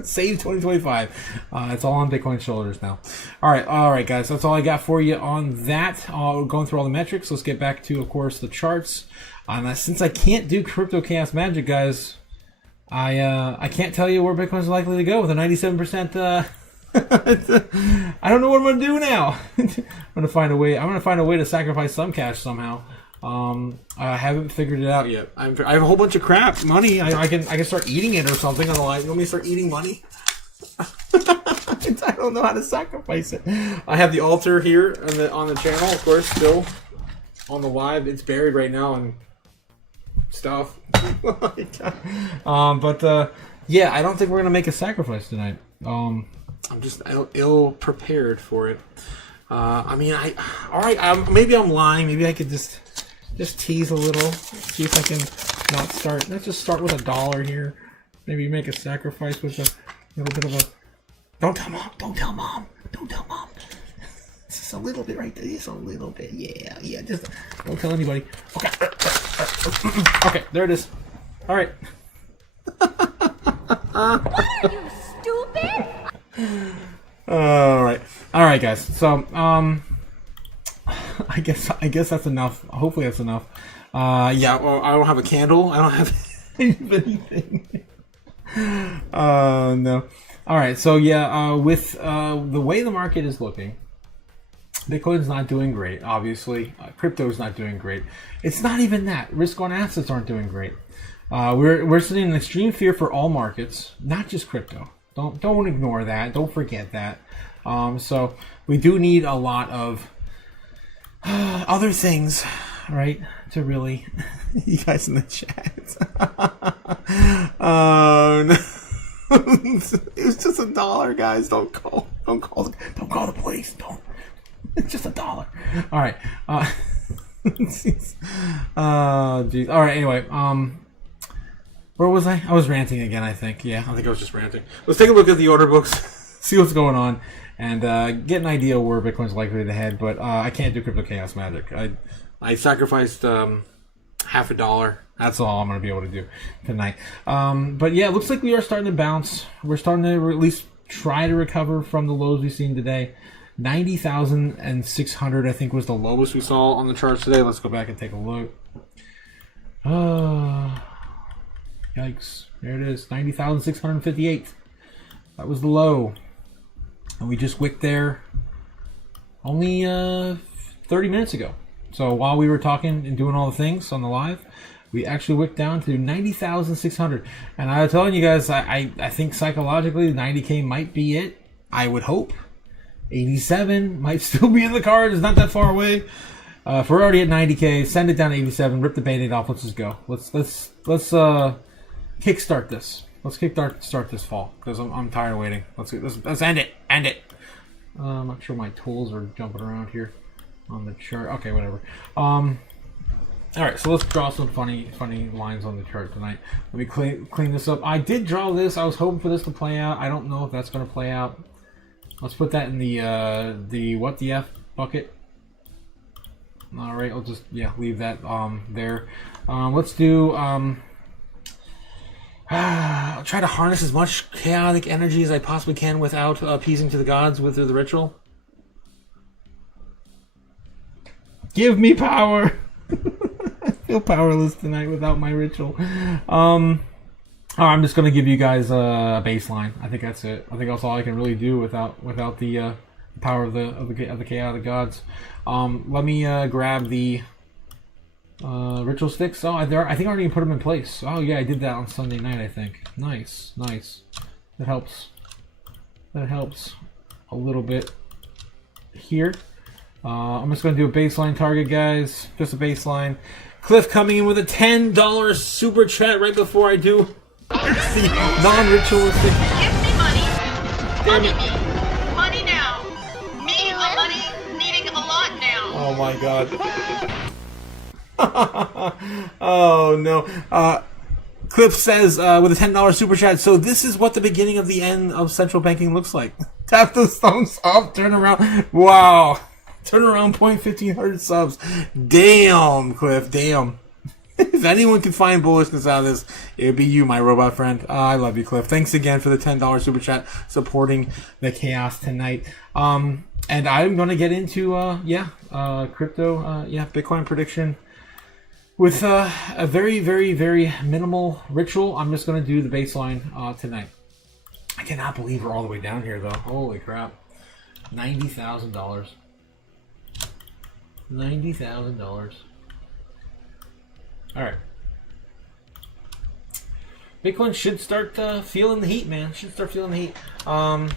Save 2025. It's all on Bitcoin's shoulders now. All right, guys. That's all I got for you on that. Going through all the metrics. Let's get back to, of course, the charts. Since I can't do Crypto Chaos Magic, guys, I can't tell you where Bitcoin's likely to go with a 97%. I don't know what I'm gonna do now. I'm gonna find a way to sacrifice some cash somehow. I haven't figured it out yet. I have a whole bunch of crap money. I can start eating it or something on the line. You want me to start eating money? I don't know how to sacrifice it. I have the altar here on the channel, of course, still on the live. It's buried right now and stuff. Yeah, I don't think we're gonna make a sacrifice tonight. I'm just ill prepared for it. I mean, all right. Maybe I'm lying. Maybe I could just tease a little. See if I can not start. Let's just start with $1 here. Maybe make a sacrifice with a little bit of a. Don't tell mom. Don't tell mom. Don't tell mom. Just a little bit right there. Just a little bit. Yeah. Just don't tell anybody. Okay. Okay. There it is. All right. What are you, stupid? All right, guys. So, I guess that's enough. Hopefully, that's enough. Yeah. Well, I don't have a candle. I don't have anything. No. All right. So yeah, with the way the market is looking, Bitcoin's not doing great. Obviously, crypto's not doing great. It's not even that. Risk-on assets aren't doing great. We're sitting in extreme fear for all markets, not just crypto. Don't ignore that. Don't forget that. So we do need a lot of other things, right? To really, you guys in the chat. No. It was just $1, guys. Don't call the police. Don't. It's just $1. All right. Geez. All right. Anyway. Where was I? I was ranting again, I think. Yeah, I think I was just ranting. Let's take a look at the order books, see what's going on, and get an idea where Bitcoin's likely to head. But I can't do Crypto Chaos Magic. I sacrificed $50. That's all I'm going to be able to do tonight. But yeah, it looks like we are starting to bounce. We're starting to at least try to recover from the lows we've seen today. 90,600, I think, was the lowest we saw on the charts today. Let's go back and take a look. Yikes. There it is. 90,658. That was the low. And we just wicked there only 30 minutes ago. So while we were talking and doing all the things on the live, we actually wicked down to 90,600. And I was telling you guys, I think psychologically 90K might be it. I would hope. 87 might still be in the cards. It's not that far away. If we're already at 90K, send it down to 87. Rip the band-aid off. Let's just go. Let's kickstart this. Let's start this fall because I'm tired of waiting. Let's end it. End it. I'm not sure my tools are jumping around here on the chart. Okay, whatever. All right, so let's draw some funny lines on the chart tonight. Let me clean this up. I did draw this. I was hoping for this to play out. I don't know if that's going to play out. Let's put that in the what the F bucket. All right, I'll just leave that there. Let's do. I'll try to harness as much chaotic energy as I possibly can without appeasing to the gods with the ritual. Give me power. I feel powerless tonight without my ritual. Oh, I'm just gonna give you guys a baseline. I think that's it. I think that's all I can really do without the power of the chaos of the gods. Let me grab the ritual sticks. Oh, I think I already put them in place. Oh yeah, I did that on Sunday night. I think. Nice. That helps. That helps a little bit here. I'm just gonna do a baseline target, guys. Just a baseline. Cliff coming in with a $10 super chat right before I do the non-ritualistic. Give me money. Money me. Money now. Me a money needing a lot now. Oh my god. Oh no. Cliff says with a $10 super chat, so this is what the beginning of the end of central banking looks like. Tap those thumbs up, turn around. Wow. Turn around, 1,500 subs. Damn, Cliff, damn. If anyone can find bullishness out of this, it would be you, my robot friend. I love you, Cliff. Thanks again for the $10 super chat supporting the chaos tonight. And I'm going to get into, crypto, Bitcoin prediction with a very, very, very minimal ritual. I'm just going to do the baseline tonight. I cannot believe we're all the way down here, though. Holy crap. $90,000. $90,000. All right. Bitcoin should start feeling the heat, man. Should start feeling the heat. There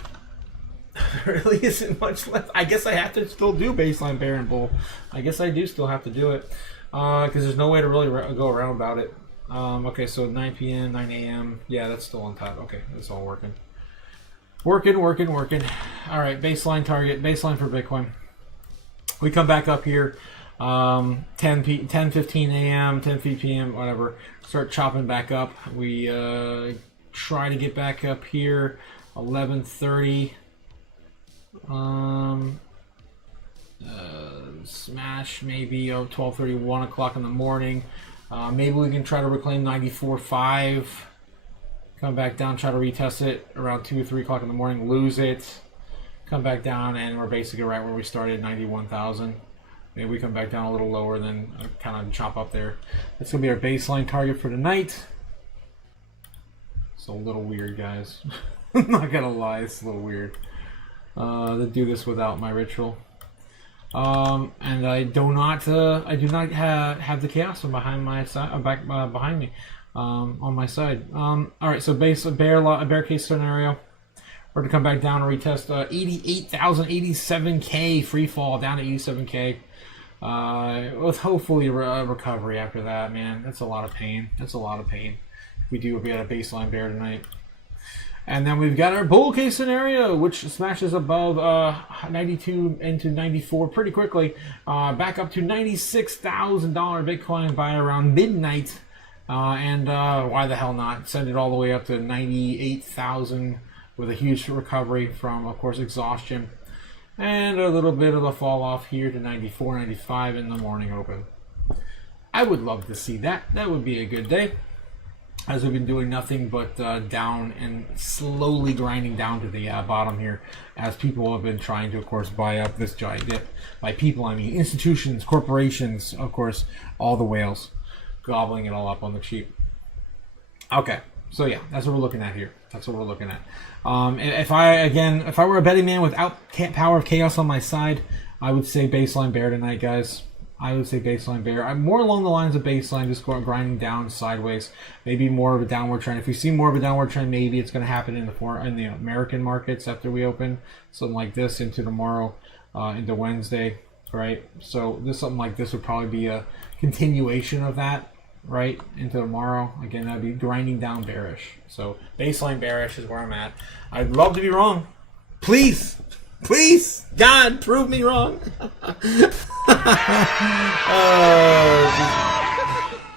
really isn't much left. I guess I have to still do baseline bear and bull. I guess I do still have to do it because there's no way to really go around about it. Okay, so 9 p.m., 9 a.m. Yeah, that's still on top. Okay, it's all working. Working. All right, baseline target, baseline for Bitcoin. We come back up here, 10:15 a.m., 10 p.m., whatever. Start chopping back up. We try to get back up here, 11:30. Smash maybe 12:30, 1 o'clock in the morning. Maybe we can try to reclaim 94.5. Come back down, try to retest it around 2 or 3 o'clock in the morning. Lose it. Come back down, and we're basically right where we started, 91,000. Maybe we come back down a little lower, then kind of chop up there. That's going to be our baseline target for tonight. It's a little weird, guys. I'm not going to lie, it's a little weird to do this without my ritual. And I do not have the chaos behind my side, behind me, on my side. All right, so bear case scenario. We're to come back down and retest 88,000, 87K free fall down to 87K. With hopefully a recovery after that, man. That's a lot of pain. If we get a baseline bear tonight. And then we've got our bull case scenario, which smashes above 92 into 94 pretty quickly. Back up to $96,000 Bitcoin by around midnight. And why the hell not? Send it all the way up to 98,000 with a huge recovery from, of course, exhaustion. And a little bit of a fall off here to 94, 95 in the morning open. I would love to see that. That would be a good day. As we've been doing nothing but down and slowly grinding down to the bottom here, as people have been trying to, of course, buy up this giant dip. By people, I mean institutions, corporations, of course, all the whales, gobbling it all up on the cheap. Okay, so yeah, that's what we're looking at here. If I were a betting man without power of chaos on my side, I would say baseline bear tonight, guys. I would say baseline bear. I'm more along the lines of baseline, just grinding down sideways. Maybe more of a downward trend. If we see more of a downward trend, maybe it's going to happen in the American markets after we open. Something like this into tomorrow, into Wednesday, right? So something like this would probably be a continuation of that, right, into tomorrow. Again, that'd be grinding down bearish. So baseline bearish is where I'm at. I'd love to be wrong. Please, God, prove me wrong.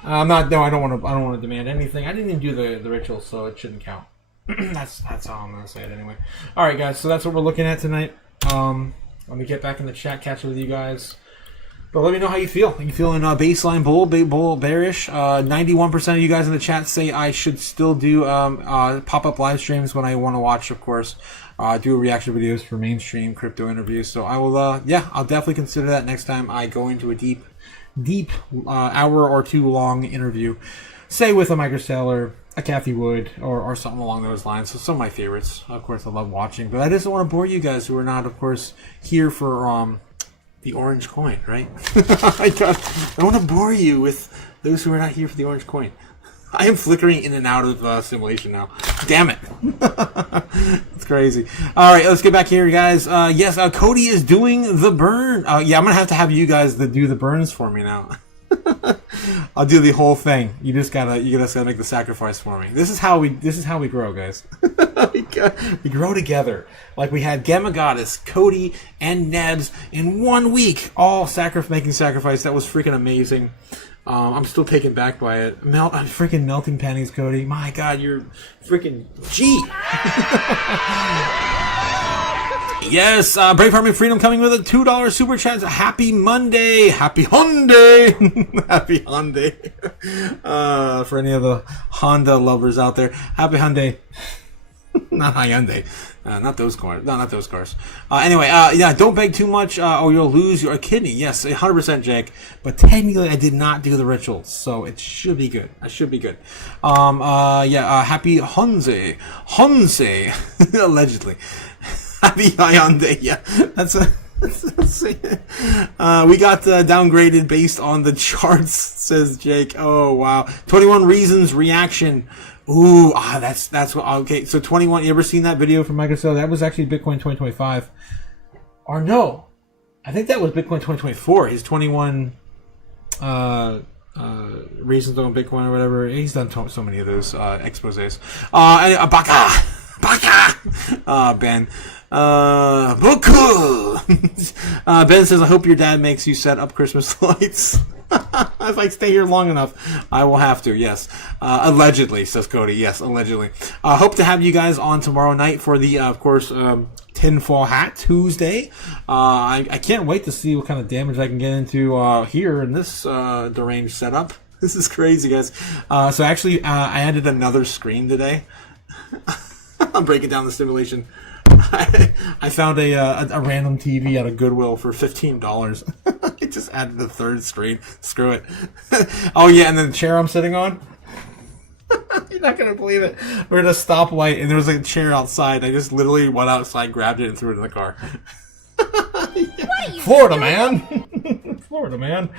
I'm not. No, I don't want to demand anything. I didn't even do the ritual, so it shouldn't count. that's how I'm gonna say it anyway. All right, guys. So that's what we're looking at tonight. Let me get back in the chat, catch up with you guys. But let me know how you feel. Are you feeling baseline bull bearish? 91% of you guys in the chat say I should still do pop-up live streams when I want to watch, of course. Do reaction videos for mainstream crypto interviews. So I will, I'll definitely consider that next time I go into a deep hour or two long interview say with a Microcell or a Kathy Wood or something along those lines. So some of my favorites. Of course, I love watching, but I just don't want to bore you guys who are not, of course, here for the orange coin, right? I don't want to bore you with those who are not here for the orange coin. I am flickering in and out of simulation now. Damn it. It's crazy. All right, let's get back here, guys. Yes, Cody is doing the burn. Yeah, I'm going to have you guys do the burns for me now. I'll do the whole thing. You just gotta make the sacrifice for me. This is how we grow, guys. we grow together. Like we had Gamma Goddess, Cody, and Nebs in 1 week, all making sacrifice. That was freaking amazing. I'm still taken back by it. I'm freaking melting panties, Cody. My God, you're freaking G. Yes, Braveheart McFreedom coming with a $2 super chat. Happy Monday. Happy Hyundai. Happy Hyundai. For any of the Honda lovers out there. Happy Hyundai. Not Hyundai. Not those cars. No, not those cars. Anyway, yeah, don't beg too much or you'll lose your kidney. Yes, 100% Jake. But technically, I did not do the rituals, so it should be good. I should be good. Happy Hyundai. Hyundai. Allegedly. Happy Hyundai. Yeah, we got downgraded based on the charts, says Jake. Oh, wow. 21 Reasons reaction. Ooh, that's what. Okay, so 21. You ever seen that video from Microsoft? That was actually Bitcoin 2025, or no? I think that was Bitcoin 2024. His 21 reasons on Bitcoin or whatever. He's done so many of those exposés. Baka. Ben. Boku. Ben says, I hope your dad makes you set up Christmas lights. If I stay here long enough, I will have to, yes. Allegedly, says Cody. Yes, allegedly. Hope to have you guys on tomorrow night for the, of course, Tinfoil Hat Tuesday. I can't wait to see what kind of damage I can get into here in this deranged setup. This is crazy, guys. So actually, I added another screen today. I'm breaking down the simulation. I found a random TV at a Goodwill for $15. I just added the third screen. Screw it. Oh yeah, and then the chair I'm sitting on. You're not gonna believe it. We're at a stoplight and there was a chair outside. I just literally went outside, grabbed it, and threw it in the car. Florida man. Florida man.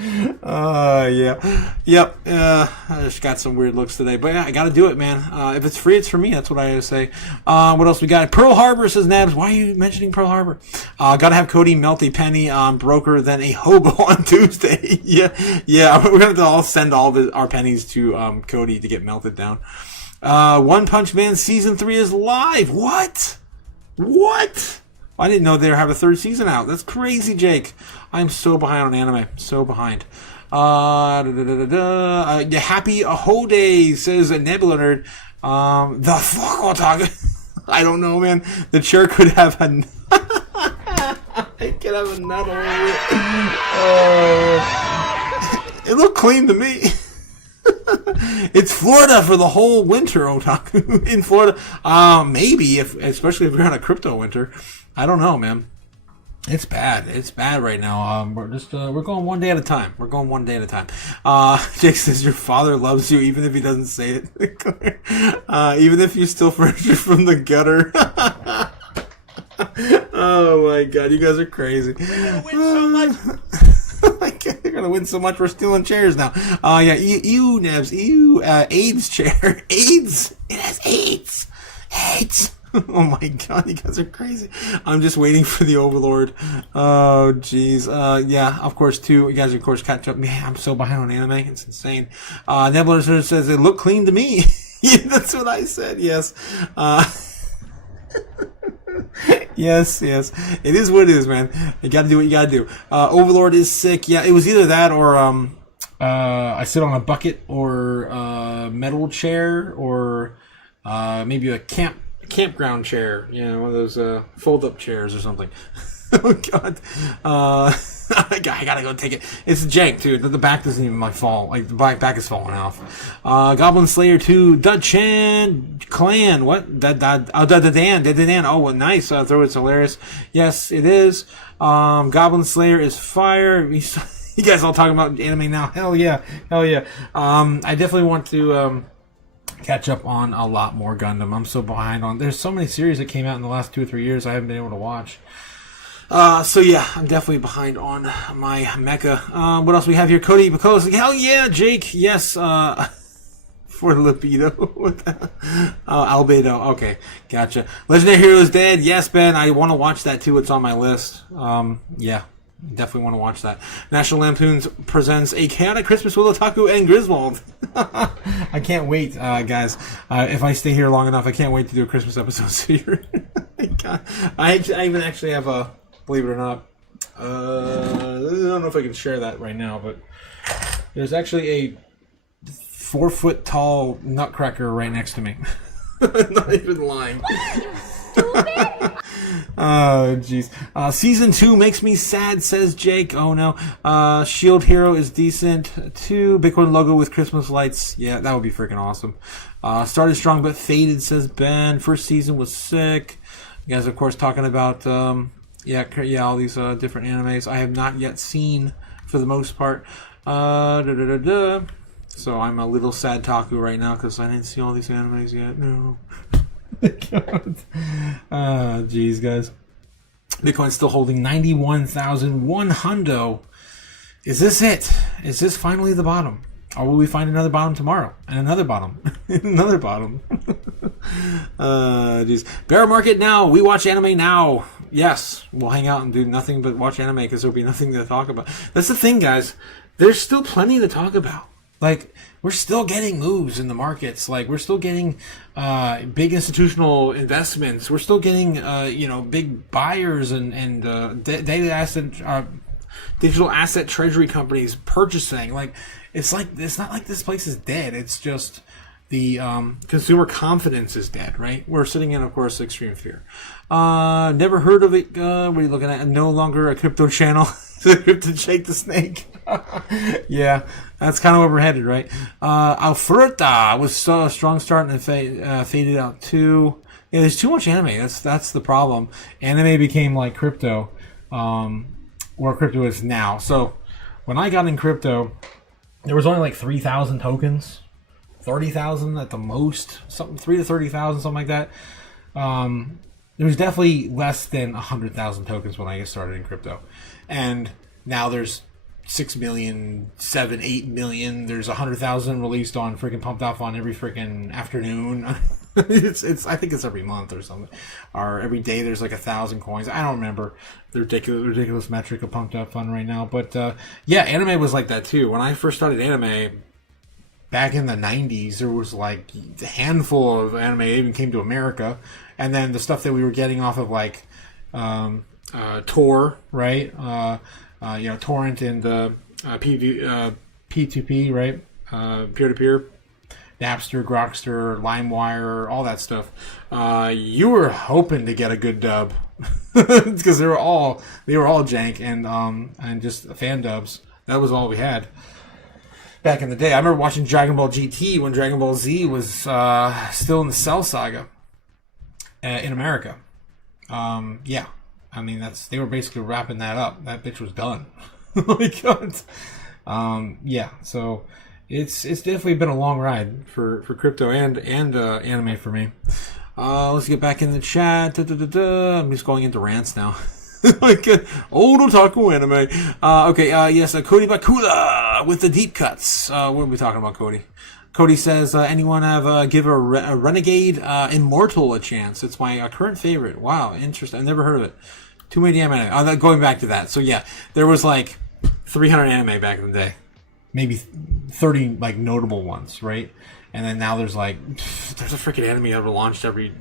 Yeah. Yep. I just got some weird looks today, but yeah, I gotta do it, man. If it's free, it's for me. That's what I always say. What else we got? Pearl Harbor, says Nabs. Why are you mentioning Pearl Harbor? Gotta have Cody melt a penny broker than a hobo on Tuesday. Yeah. We're gonna all send all of our pennies to Cody to get melted down. One Punch Man season 3 is live. What? I didn't know they have a third season out. That's crazy, Jake. I'm so behind on anime. So behind. Happy Ahode, says Nebula Nerd. The fuck Otaku. I don't know, man. The chair could have a... It could have a nut over it. It looked clean to me. It's Florida for the whole winter, Otaku. In Florida. Maybe, especially if we're on a crypto winter. I don't know, man. It's bad. It's bad right now. We're going one day at a time. Jake says your father loves you even if he doesn't say it. Even if you steal furniture from the gutter. Oh my God, you guys are crazy. You're gonna win so much. You're gonna win so much. We're stealing chairs now. Yeah, ew, Nebs, ew, AIDS chair, AIDS. It has AIDS. AIDS. Oh my God, you guys are crazy. I'm just waiting for the Overlord. Oh, jeez. Yeah, of course, too. You guys, of course, catch up. Man, I'm so behind on anime. It's insane. Nebula says, it looked clean to me. Yeah, that's what I said, yes. Yes. It is what it is, man. You gotta do what you gotta do. Overlord is sick. Yeah, it was either that or, I sit on a bucket or a metal chair or, maybe a campground chair, one of those fold-up chairs or something. Oh God, I gotta go take it. It's jank too. The back doesn't even fall. Like the back is falling off. Goblin Slayer 2, Dutchan Clan. What? Dan. Oh, well, nice. Throw it's hilarious. Yes, it is. Goblin Slayer is fire. You guys all talking about anime now? Hell yeah. I definitely want to catch up on a lot more Gundam. I'm so behind on. There's so many series that came out in the last 2 or 3 years I haven't been able to watch. So yeah, I'm definitely behind on my mecha. What else we have here? Cody Picolos. Hell yeah, Jake. Yes. For libido. Albedo. Okay, gotcha. Legendary Hero is dead. Yes, Ben. I want to watch that too. It's on my list. Yeah. Definitely want to watch that. National Lampoons presents A Chaotic Christmas with Otaku and Griswold. I can't wait, guys. If I stay here long enough, I can't wait to do a Christmas episode here. I even actually have a, believe it or not, I don't know if I can share that right now, but there's actually a 4-foot tall nutcracker right next to me. Not even lying. Oh, jeez. Season 2 makes me sad, says Jake. Oh, no. Shield Hero is decent, too. Bitcoin logo with Christmas lights. Yeah, that would be freaking awesome. Started strong but faded, says Ben. First season was sick. You guys, of course, talking about, all these different animes I have not yet seen, for the most part. So I'm a little sad taku right now, because I didn't see all these animes yet. No. Jeez, guys. Bitcoin's still holding 91,100. Is this it? Is this finally the bottom? Or will we find another bottom tomorrow? And another bottom. Another bottom. Jeez. Bear market now. We watch anime now. Yes. We'll hang out and do nothing but watch anime because there'll be nothing to talk about. That's the thing, guys. There's still plenty to talk about. Like, we're still getting moves in the markets. Like, we're still getting big institutional investments. We're still getting, big buyers and data asset, digital asset treasury companies purchasing. Like, it's not like this place is dead. It's just the consumer confidence is dead, right? We're sitting in, of course, extreme fear. Never heard of it. What are you looking at? No longer a crypto channel. To shake the snake. Yeah, that's kind of where we're headed, right? Alfruta was so a strong start and faded out too. Yeah, there's too much anime. That's the problem. Anime became like crypto, where crypto is now. So when I got in crypto, there was only like 3,000 tokens, 30,000 at the most, 3 to 30,000, something like that. There was definitely less than 100,000 tokens when I started in crypto. And now there's 6 million, 7, 8 million. There's 100,000 released on freaking pumped off on every freaking afternoon. it's I think it's every month or something. Or every day there's like 1,000 coins. I don't remember the ridiculous metric of pumped up fun right now. But yeah, anime was like that too. When I first started anime back in the 90s, there was like a handful of anime that even came to America. And then the stuff that we were getting off of like Tor, right? Torrent and P2P, right? Peer-to-peer, Napster, Grokster, LimeWire, all that stuff. You were hoping to get a good dub because they were all jank and just fan dubs. That was all we had back in the day. I remember watching Dragon Ball GT when Dragon Ball Z was still in the Cell Saga in America. Yeah. I mean, they were basically wrapping that up. That bitch was done. Oh my God. Yeah, so it's definitely been a long ride for crypto and anime for me. Let's get back in the chat. I'm just going into rants now. Like old otaku anime. Okay, yes, Cody Bakula with the deep cuts. What are we talking about, Cody? Cody says, anyone give a Renegade Immortal a chance? It's my current favorite. Wow, interesting. I've never heard of it. Too many anime. Going back to that. So yeah, there was like 300 anime back in the day. Maybe 30 like notable ones, right? And then now there's a freaking anime ever launched every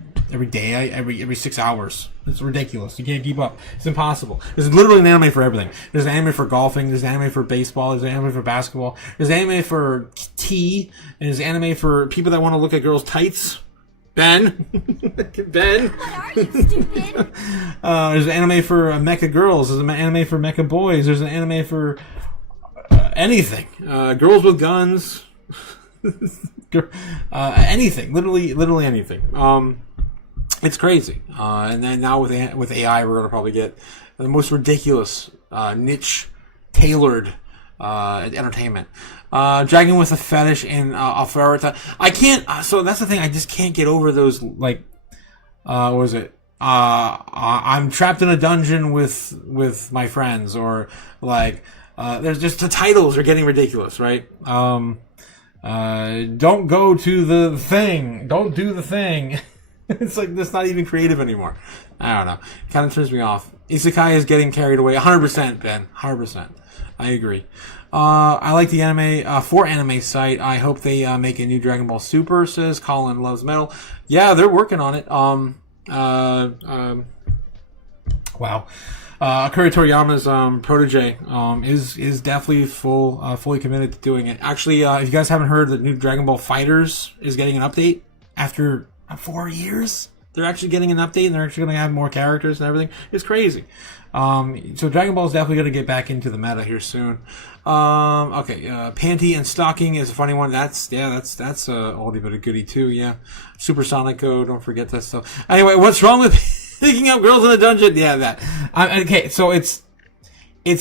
day, every 6 hours. It's ridiculous. You can't keep up. It's impossible. There's literally an anime for everything. There's an anime for golfing. There's an anime for baseball. There's an anime for basketball. There's an anime for tea. And there's an anime for people that want to look at girls' tights. Ben. Ben. What are you, stupid? There's an anime for mecha girls. There's an anime for mecha boys. There's an anime for anything. Girls with guns. Anything. Literally anything. It's crazy. And then now with AI, we're going to probably get the most ridiculous, niche, tailored entertainment. Dragon with a fetish in Alpharata. I can't. So that's the thing. I just can't get over those. Like, what was it? I'm trapped in a dungeon with my friends, or like, there's just the titles are getting ridiculous, right? Don't go to the thing. Don't do the thing. It's like, that's not even creative anymore. I don't know. It kind of turns me off. Isekai is getting carried away. 100%, Ben. 100%. I agree. I like the anime, for anime site. I hope they, make a new Dragon Ball Super, says Colin Loves Metal. Yeah, they're working on it. Wow. Akira Toriyama's, protege, is definitely fully committed to doing it. Actually, if you guys haven't heard, the new Dragon Ball Fighters is getting an update after 4 years. They're actually getting an update, and they're actually going to have more characters and everything. It's crazy. So Dragon Ball is definitely going to get back into the meta here soon. Okay, Panty and Stocking is a funny one. That's a oldie but a goodie too. Yeah, Supersonico. Don't forget that stuff. Anyway, what's wrong with picking up girls in a dungeon? Yeah, that. Okay, so it's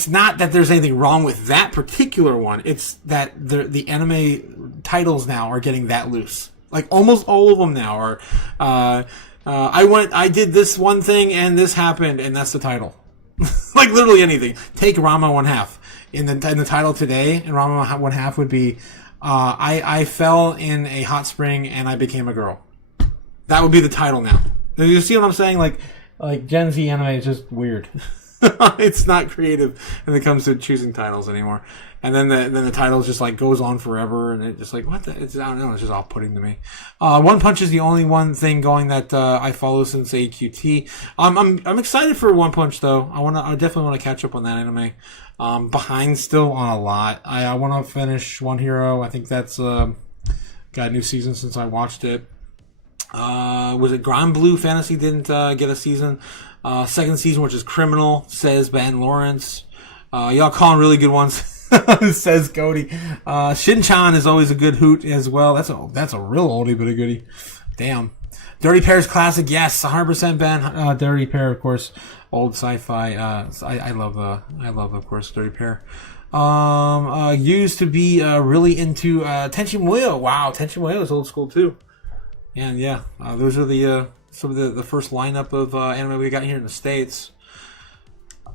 not that there's anything wrong with that particular one. It's that the anime titles now are getting that loose. Like almost all of them now are. I did this one thing and this happened, and that's the title. Like literally anything. Take Rama 1/2 in the title today, and Rama 1/2 would be, I fell in a hot spring and I became a girl. That would be the title now. You see what I'm saying? Like Gen Z anime is just weird. It's not creative when it comes to choosing titles anymore. And then the title just like goes on forever, and it just like, what the? I don't know. It's just off-putting to me. One Punch is the only one thing going that I follow since AQT. I'm excited for One Punch though. I definitely want to catch up on that anime. Behind still on a lot. I want to finish One Hero. I think that's got a new season since I watched it. Was it Grand Blue Fantasy didn't get a season? Second season, which is Criminal, says Ben Lawrence. Y'all calling really good ones. Says Cody. Shin-chan is always a good hoot as well. That's a real oldie but a goodie. Damn. Dirty Pair's classic, yes, 100% Ben. Dirty Pair, of course, old sci-fi. I love of course Dirty Pair. Used to be really into Tenchi Muyo. Wow, Tenchi Muyo is old school too. And yeah, those are the some of the first lineup of anime we got here in the States.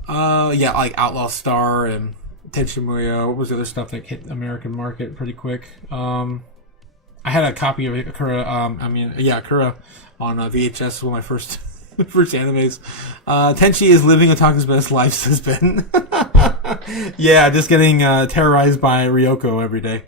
Yeah, like Outlaw Star and Tenchi Muyo. What was the other stuff that hit American market pretty quick? I had a copy of Akira. Akira on VHS was one of my first animes. Tenchi is living Otaku's best life, says Ben. Yeah, just getting terrorized by Ryoko every day.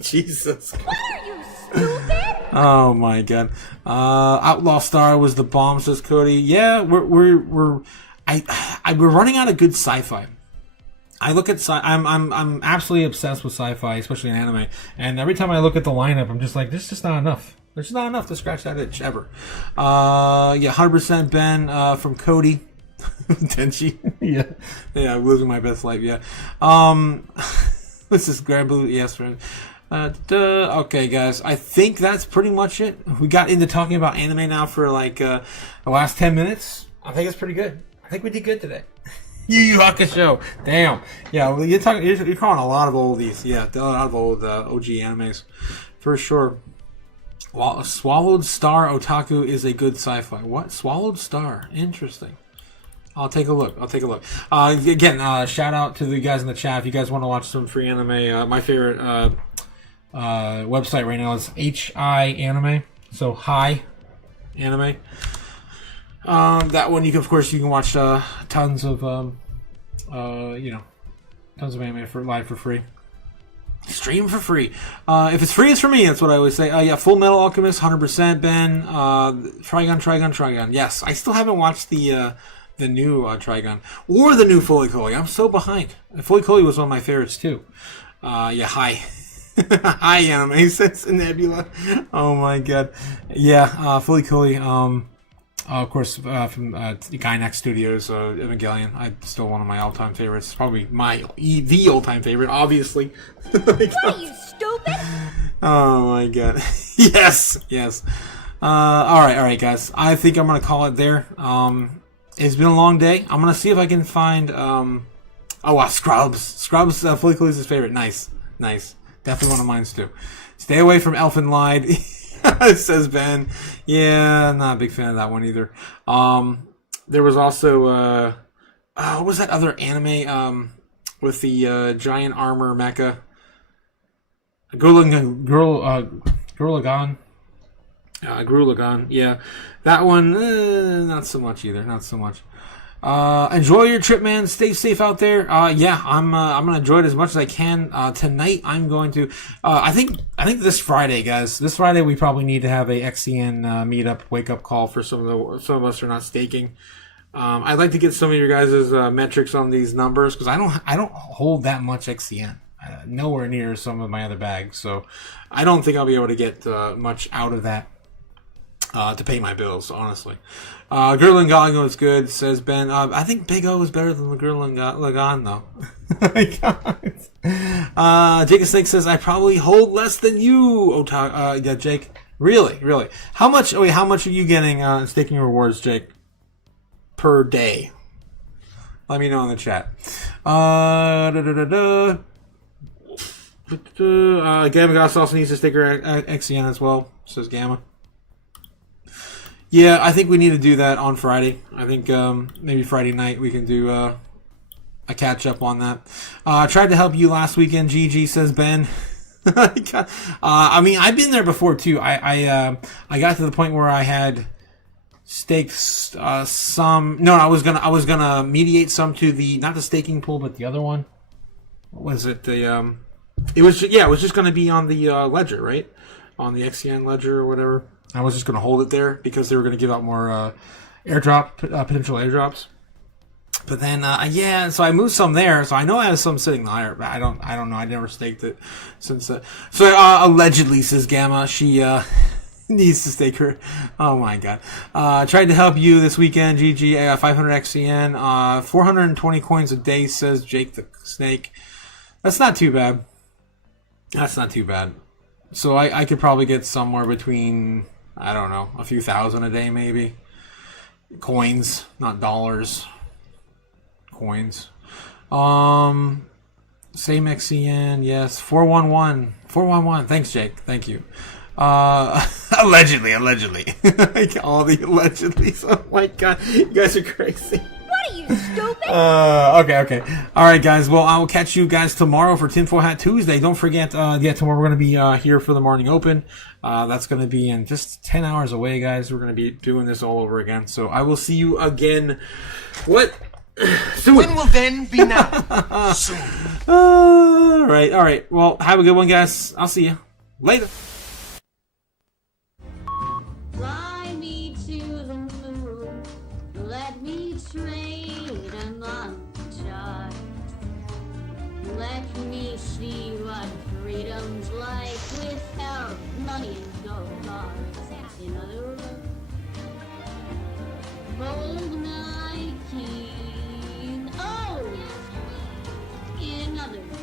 Jesus. What are you, stupid? Oh my god. Outlaw Star was the bomb, says Cody. Yeah, we're running out of good sci-fi. I look at I'm absolutely obsessed with sci-fi, especially in anime. And every time I look at the lineup, I'm just like, there's just not enough. There's not enough to scratch that itch ever. Yeah, 100% Ben from Cody. Tenchi. Yeah, I'm losing my best life. Yeah. This is Grand Blue. Yes, friend. Okay, guys. I think that's pretty much it. We got into talking about anime now for like the last 10 minutes. I think it's pretty good. I think we did good today. Yu Yu Hakusho. Damn. Yeah, well, you're calling a lot of oldies. Yeah, a lot of old OG animes. For sure. Well, Swallowed Star Otaku is a good sci-fi. What? Swallowed Star. Interesting. I'll take a look. Again, shout out to the guys in the chat. If you guys want to watch some free anime, my favorite website right now is HI Anime. So, Hi Anime. That one, you can watch tons of anime live for free. Stream for free. If it's free, it's for me. That's what I always say. Yeah, Full Metal Alchemist, 100%. Ben, Trigun. Yes, I still haven't watched the new Trigun or the new Fully Coly. I'm so behind. Fully Coly was one of my favorites too. Yeah, hi. Hi, Anime, says Nebula. Oh my god. Yeah, Fully Coly. Of course, from Gainax Studios, Evangelion. It's still one of my all-time favorites. It's probably the all-time favorite, obviously. What are you, stupid? Oh my god. Yes. Alright, guys. I think I'm gonna call it there. It's been a long day. I'm gonna see if I can find Oh, Scrubs. Scrubs, Fully Clues' favorite. Nice. Definitely one of mine too. Stay away from Elfin Lied, says Ben. Yeah, I'm not a big fan of that one either. There was also, what was that other anime, with the, giant armor mecha? Gurlagan. Gurlagan, yeah. That one, not so much either. Not so much. Enjoy your trip, man. Stay safe out there. Yeah, I'm gonna enjoy it as much as I can. Tonight I'm going to, I think this Friday, guys. This Friday we probably need to have a XCN meetup, wake up call for some of us who are not staking. I'd like to get some of your guys' metrics on these numbers because I don't hold that much XCN. Nowhere near some of my other bags, so I don't think I'll be able to get much out of that to pay my bills, honestly. Gurlan Gago is good, says Ben. I think Big O is better than the Gurlan Lagan, though. Jacob Snake says, I probably hold less than you, yeah, Jake. Really? How much are you getting in staking rewards, Jake? Per day? Let me know in the chat. Gamma Goss also needs to stake her XCN as well, says Gamma. Yeah, I think we need to do that on Friday. I think maybe Friday night we can do a catch up on that. I tried to help you last weekend, GG, says Ben. I mean, I've been there before too. I got to the point where I had staked some. No, I was gonna mediate some to the, not the staking pool, but the other one. What was it? It was just gonna be on the ledger, right? On the XCN ledger or whatever. I was just going to hold it there because they were going to give out more potential airdrops. But then, so I moved some there. So I know I have some sitting there, but I don't know. I never staked it since. So allegedly, says Gamma, she needs to stake her. Oh my god. Tried to help you this weekend, GG. 500 XCN, 420 coins a day, says Jake the Snake. That's not too bad. So I could probably get somewhere between, I don't know, a few thousand a day maybe. Coins, not dollars. Coins. Same XCN, yes. 411. 411. Thanks, Jake. Thank you. Allegedly. Like all the allegedly. Oh my god. You guys are crazy. What are you, stupid? Okay. All right, guys. Well, I will catch you guys tomorrow for Tinfoil Hat Tuesday. Don't forget, tomorrow we're going to be here for the morning open. That's going to be in just 10 hours away, guys. We're going to be doing this all over again. So I will see you again. What? Soon. When will then be now? Soon. All right. Well, have a good one, guys. I'll see you later. Fly me to the moon. Let me trade among stars. Let me see what freedom's like without money and gold bars. In other words, bold Nike. Oh! In other words,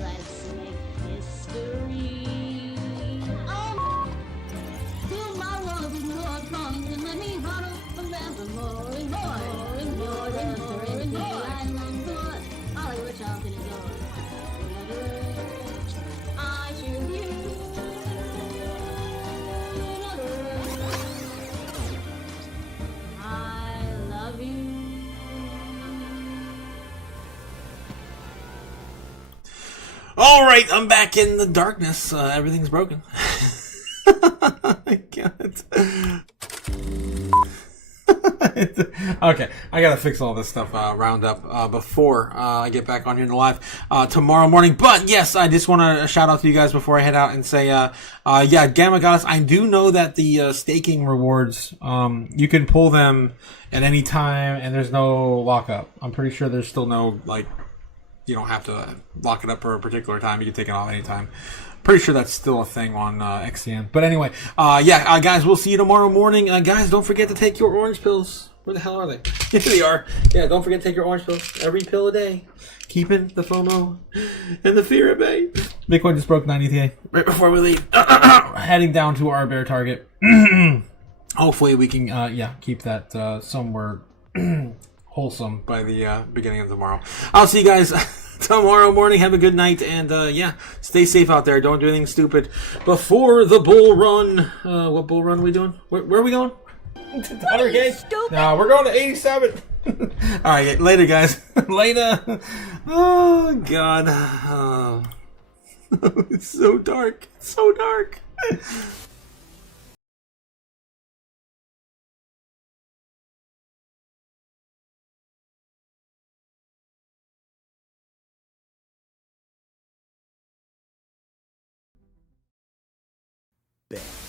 let's make history. Oh! Fill my world with more coins and let me bottle forevermore and more and more and more and more. I long for Hollywood talking is yours. I choose you. I love you. All right, I'm back in the darkness. Everything's broken. I can't. Okay, I gotta fix all this stuff round up before I get back on here in the live tomorrow morning. But yes, I just want to shout out to you guys before I head out and say, Gamma Goddess, I do know that the staking rewards, you can pull them at any time and there's no lockup. I'm pretty sure there's still no, you don't have to lock it up for a particular time. You can take it off anytime. Pretty sure that's still a thing on XCM. But anyway, guys, we'll see you tomorrow morning. Guys, don't forget to take your orange pills. Where the hell are they? Here they are. Yeah, don't forget to take your orange pills. Every pill a day. Keeping the FOMO and the fear at bay. Bitcoin just broke 90 ETH right before we leave. Heading down to our bear target. Hopefully we can, keep that somewhere wholesome by the beginning of tomorrow. I'll see you guys tomorrow morning. Have a good night, and yeah, stay safe out there. Don't do anything stupid before the bull run. What bull run are we doing? Where are we going? To 100K? No, we're going to 87. All right, later, guys. Later. Oh God. Oh. It's so dark. It's so dark. Bet.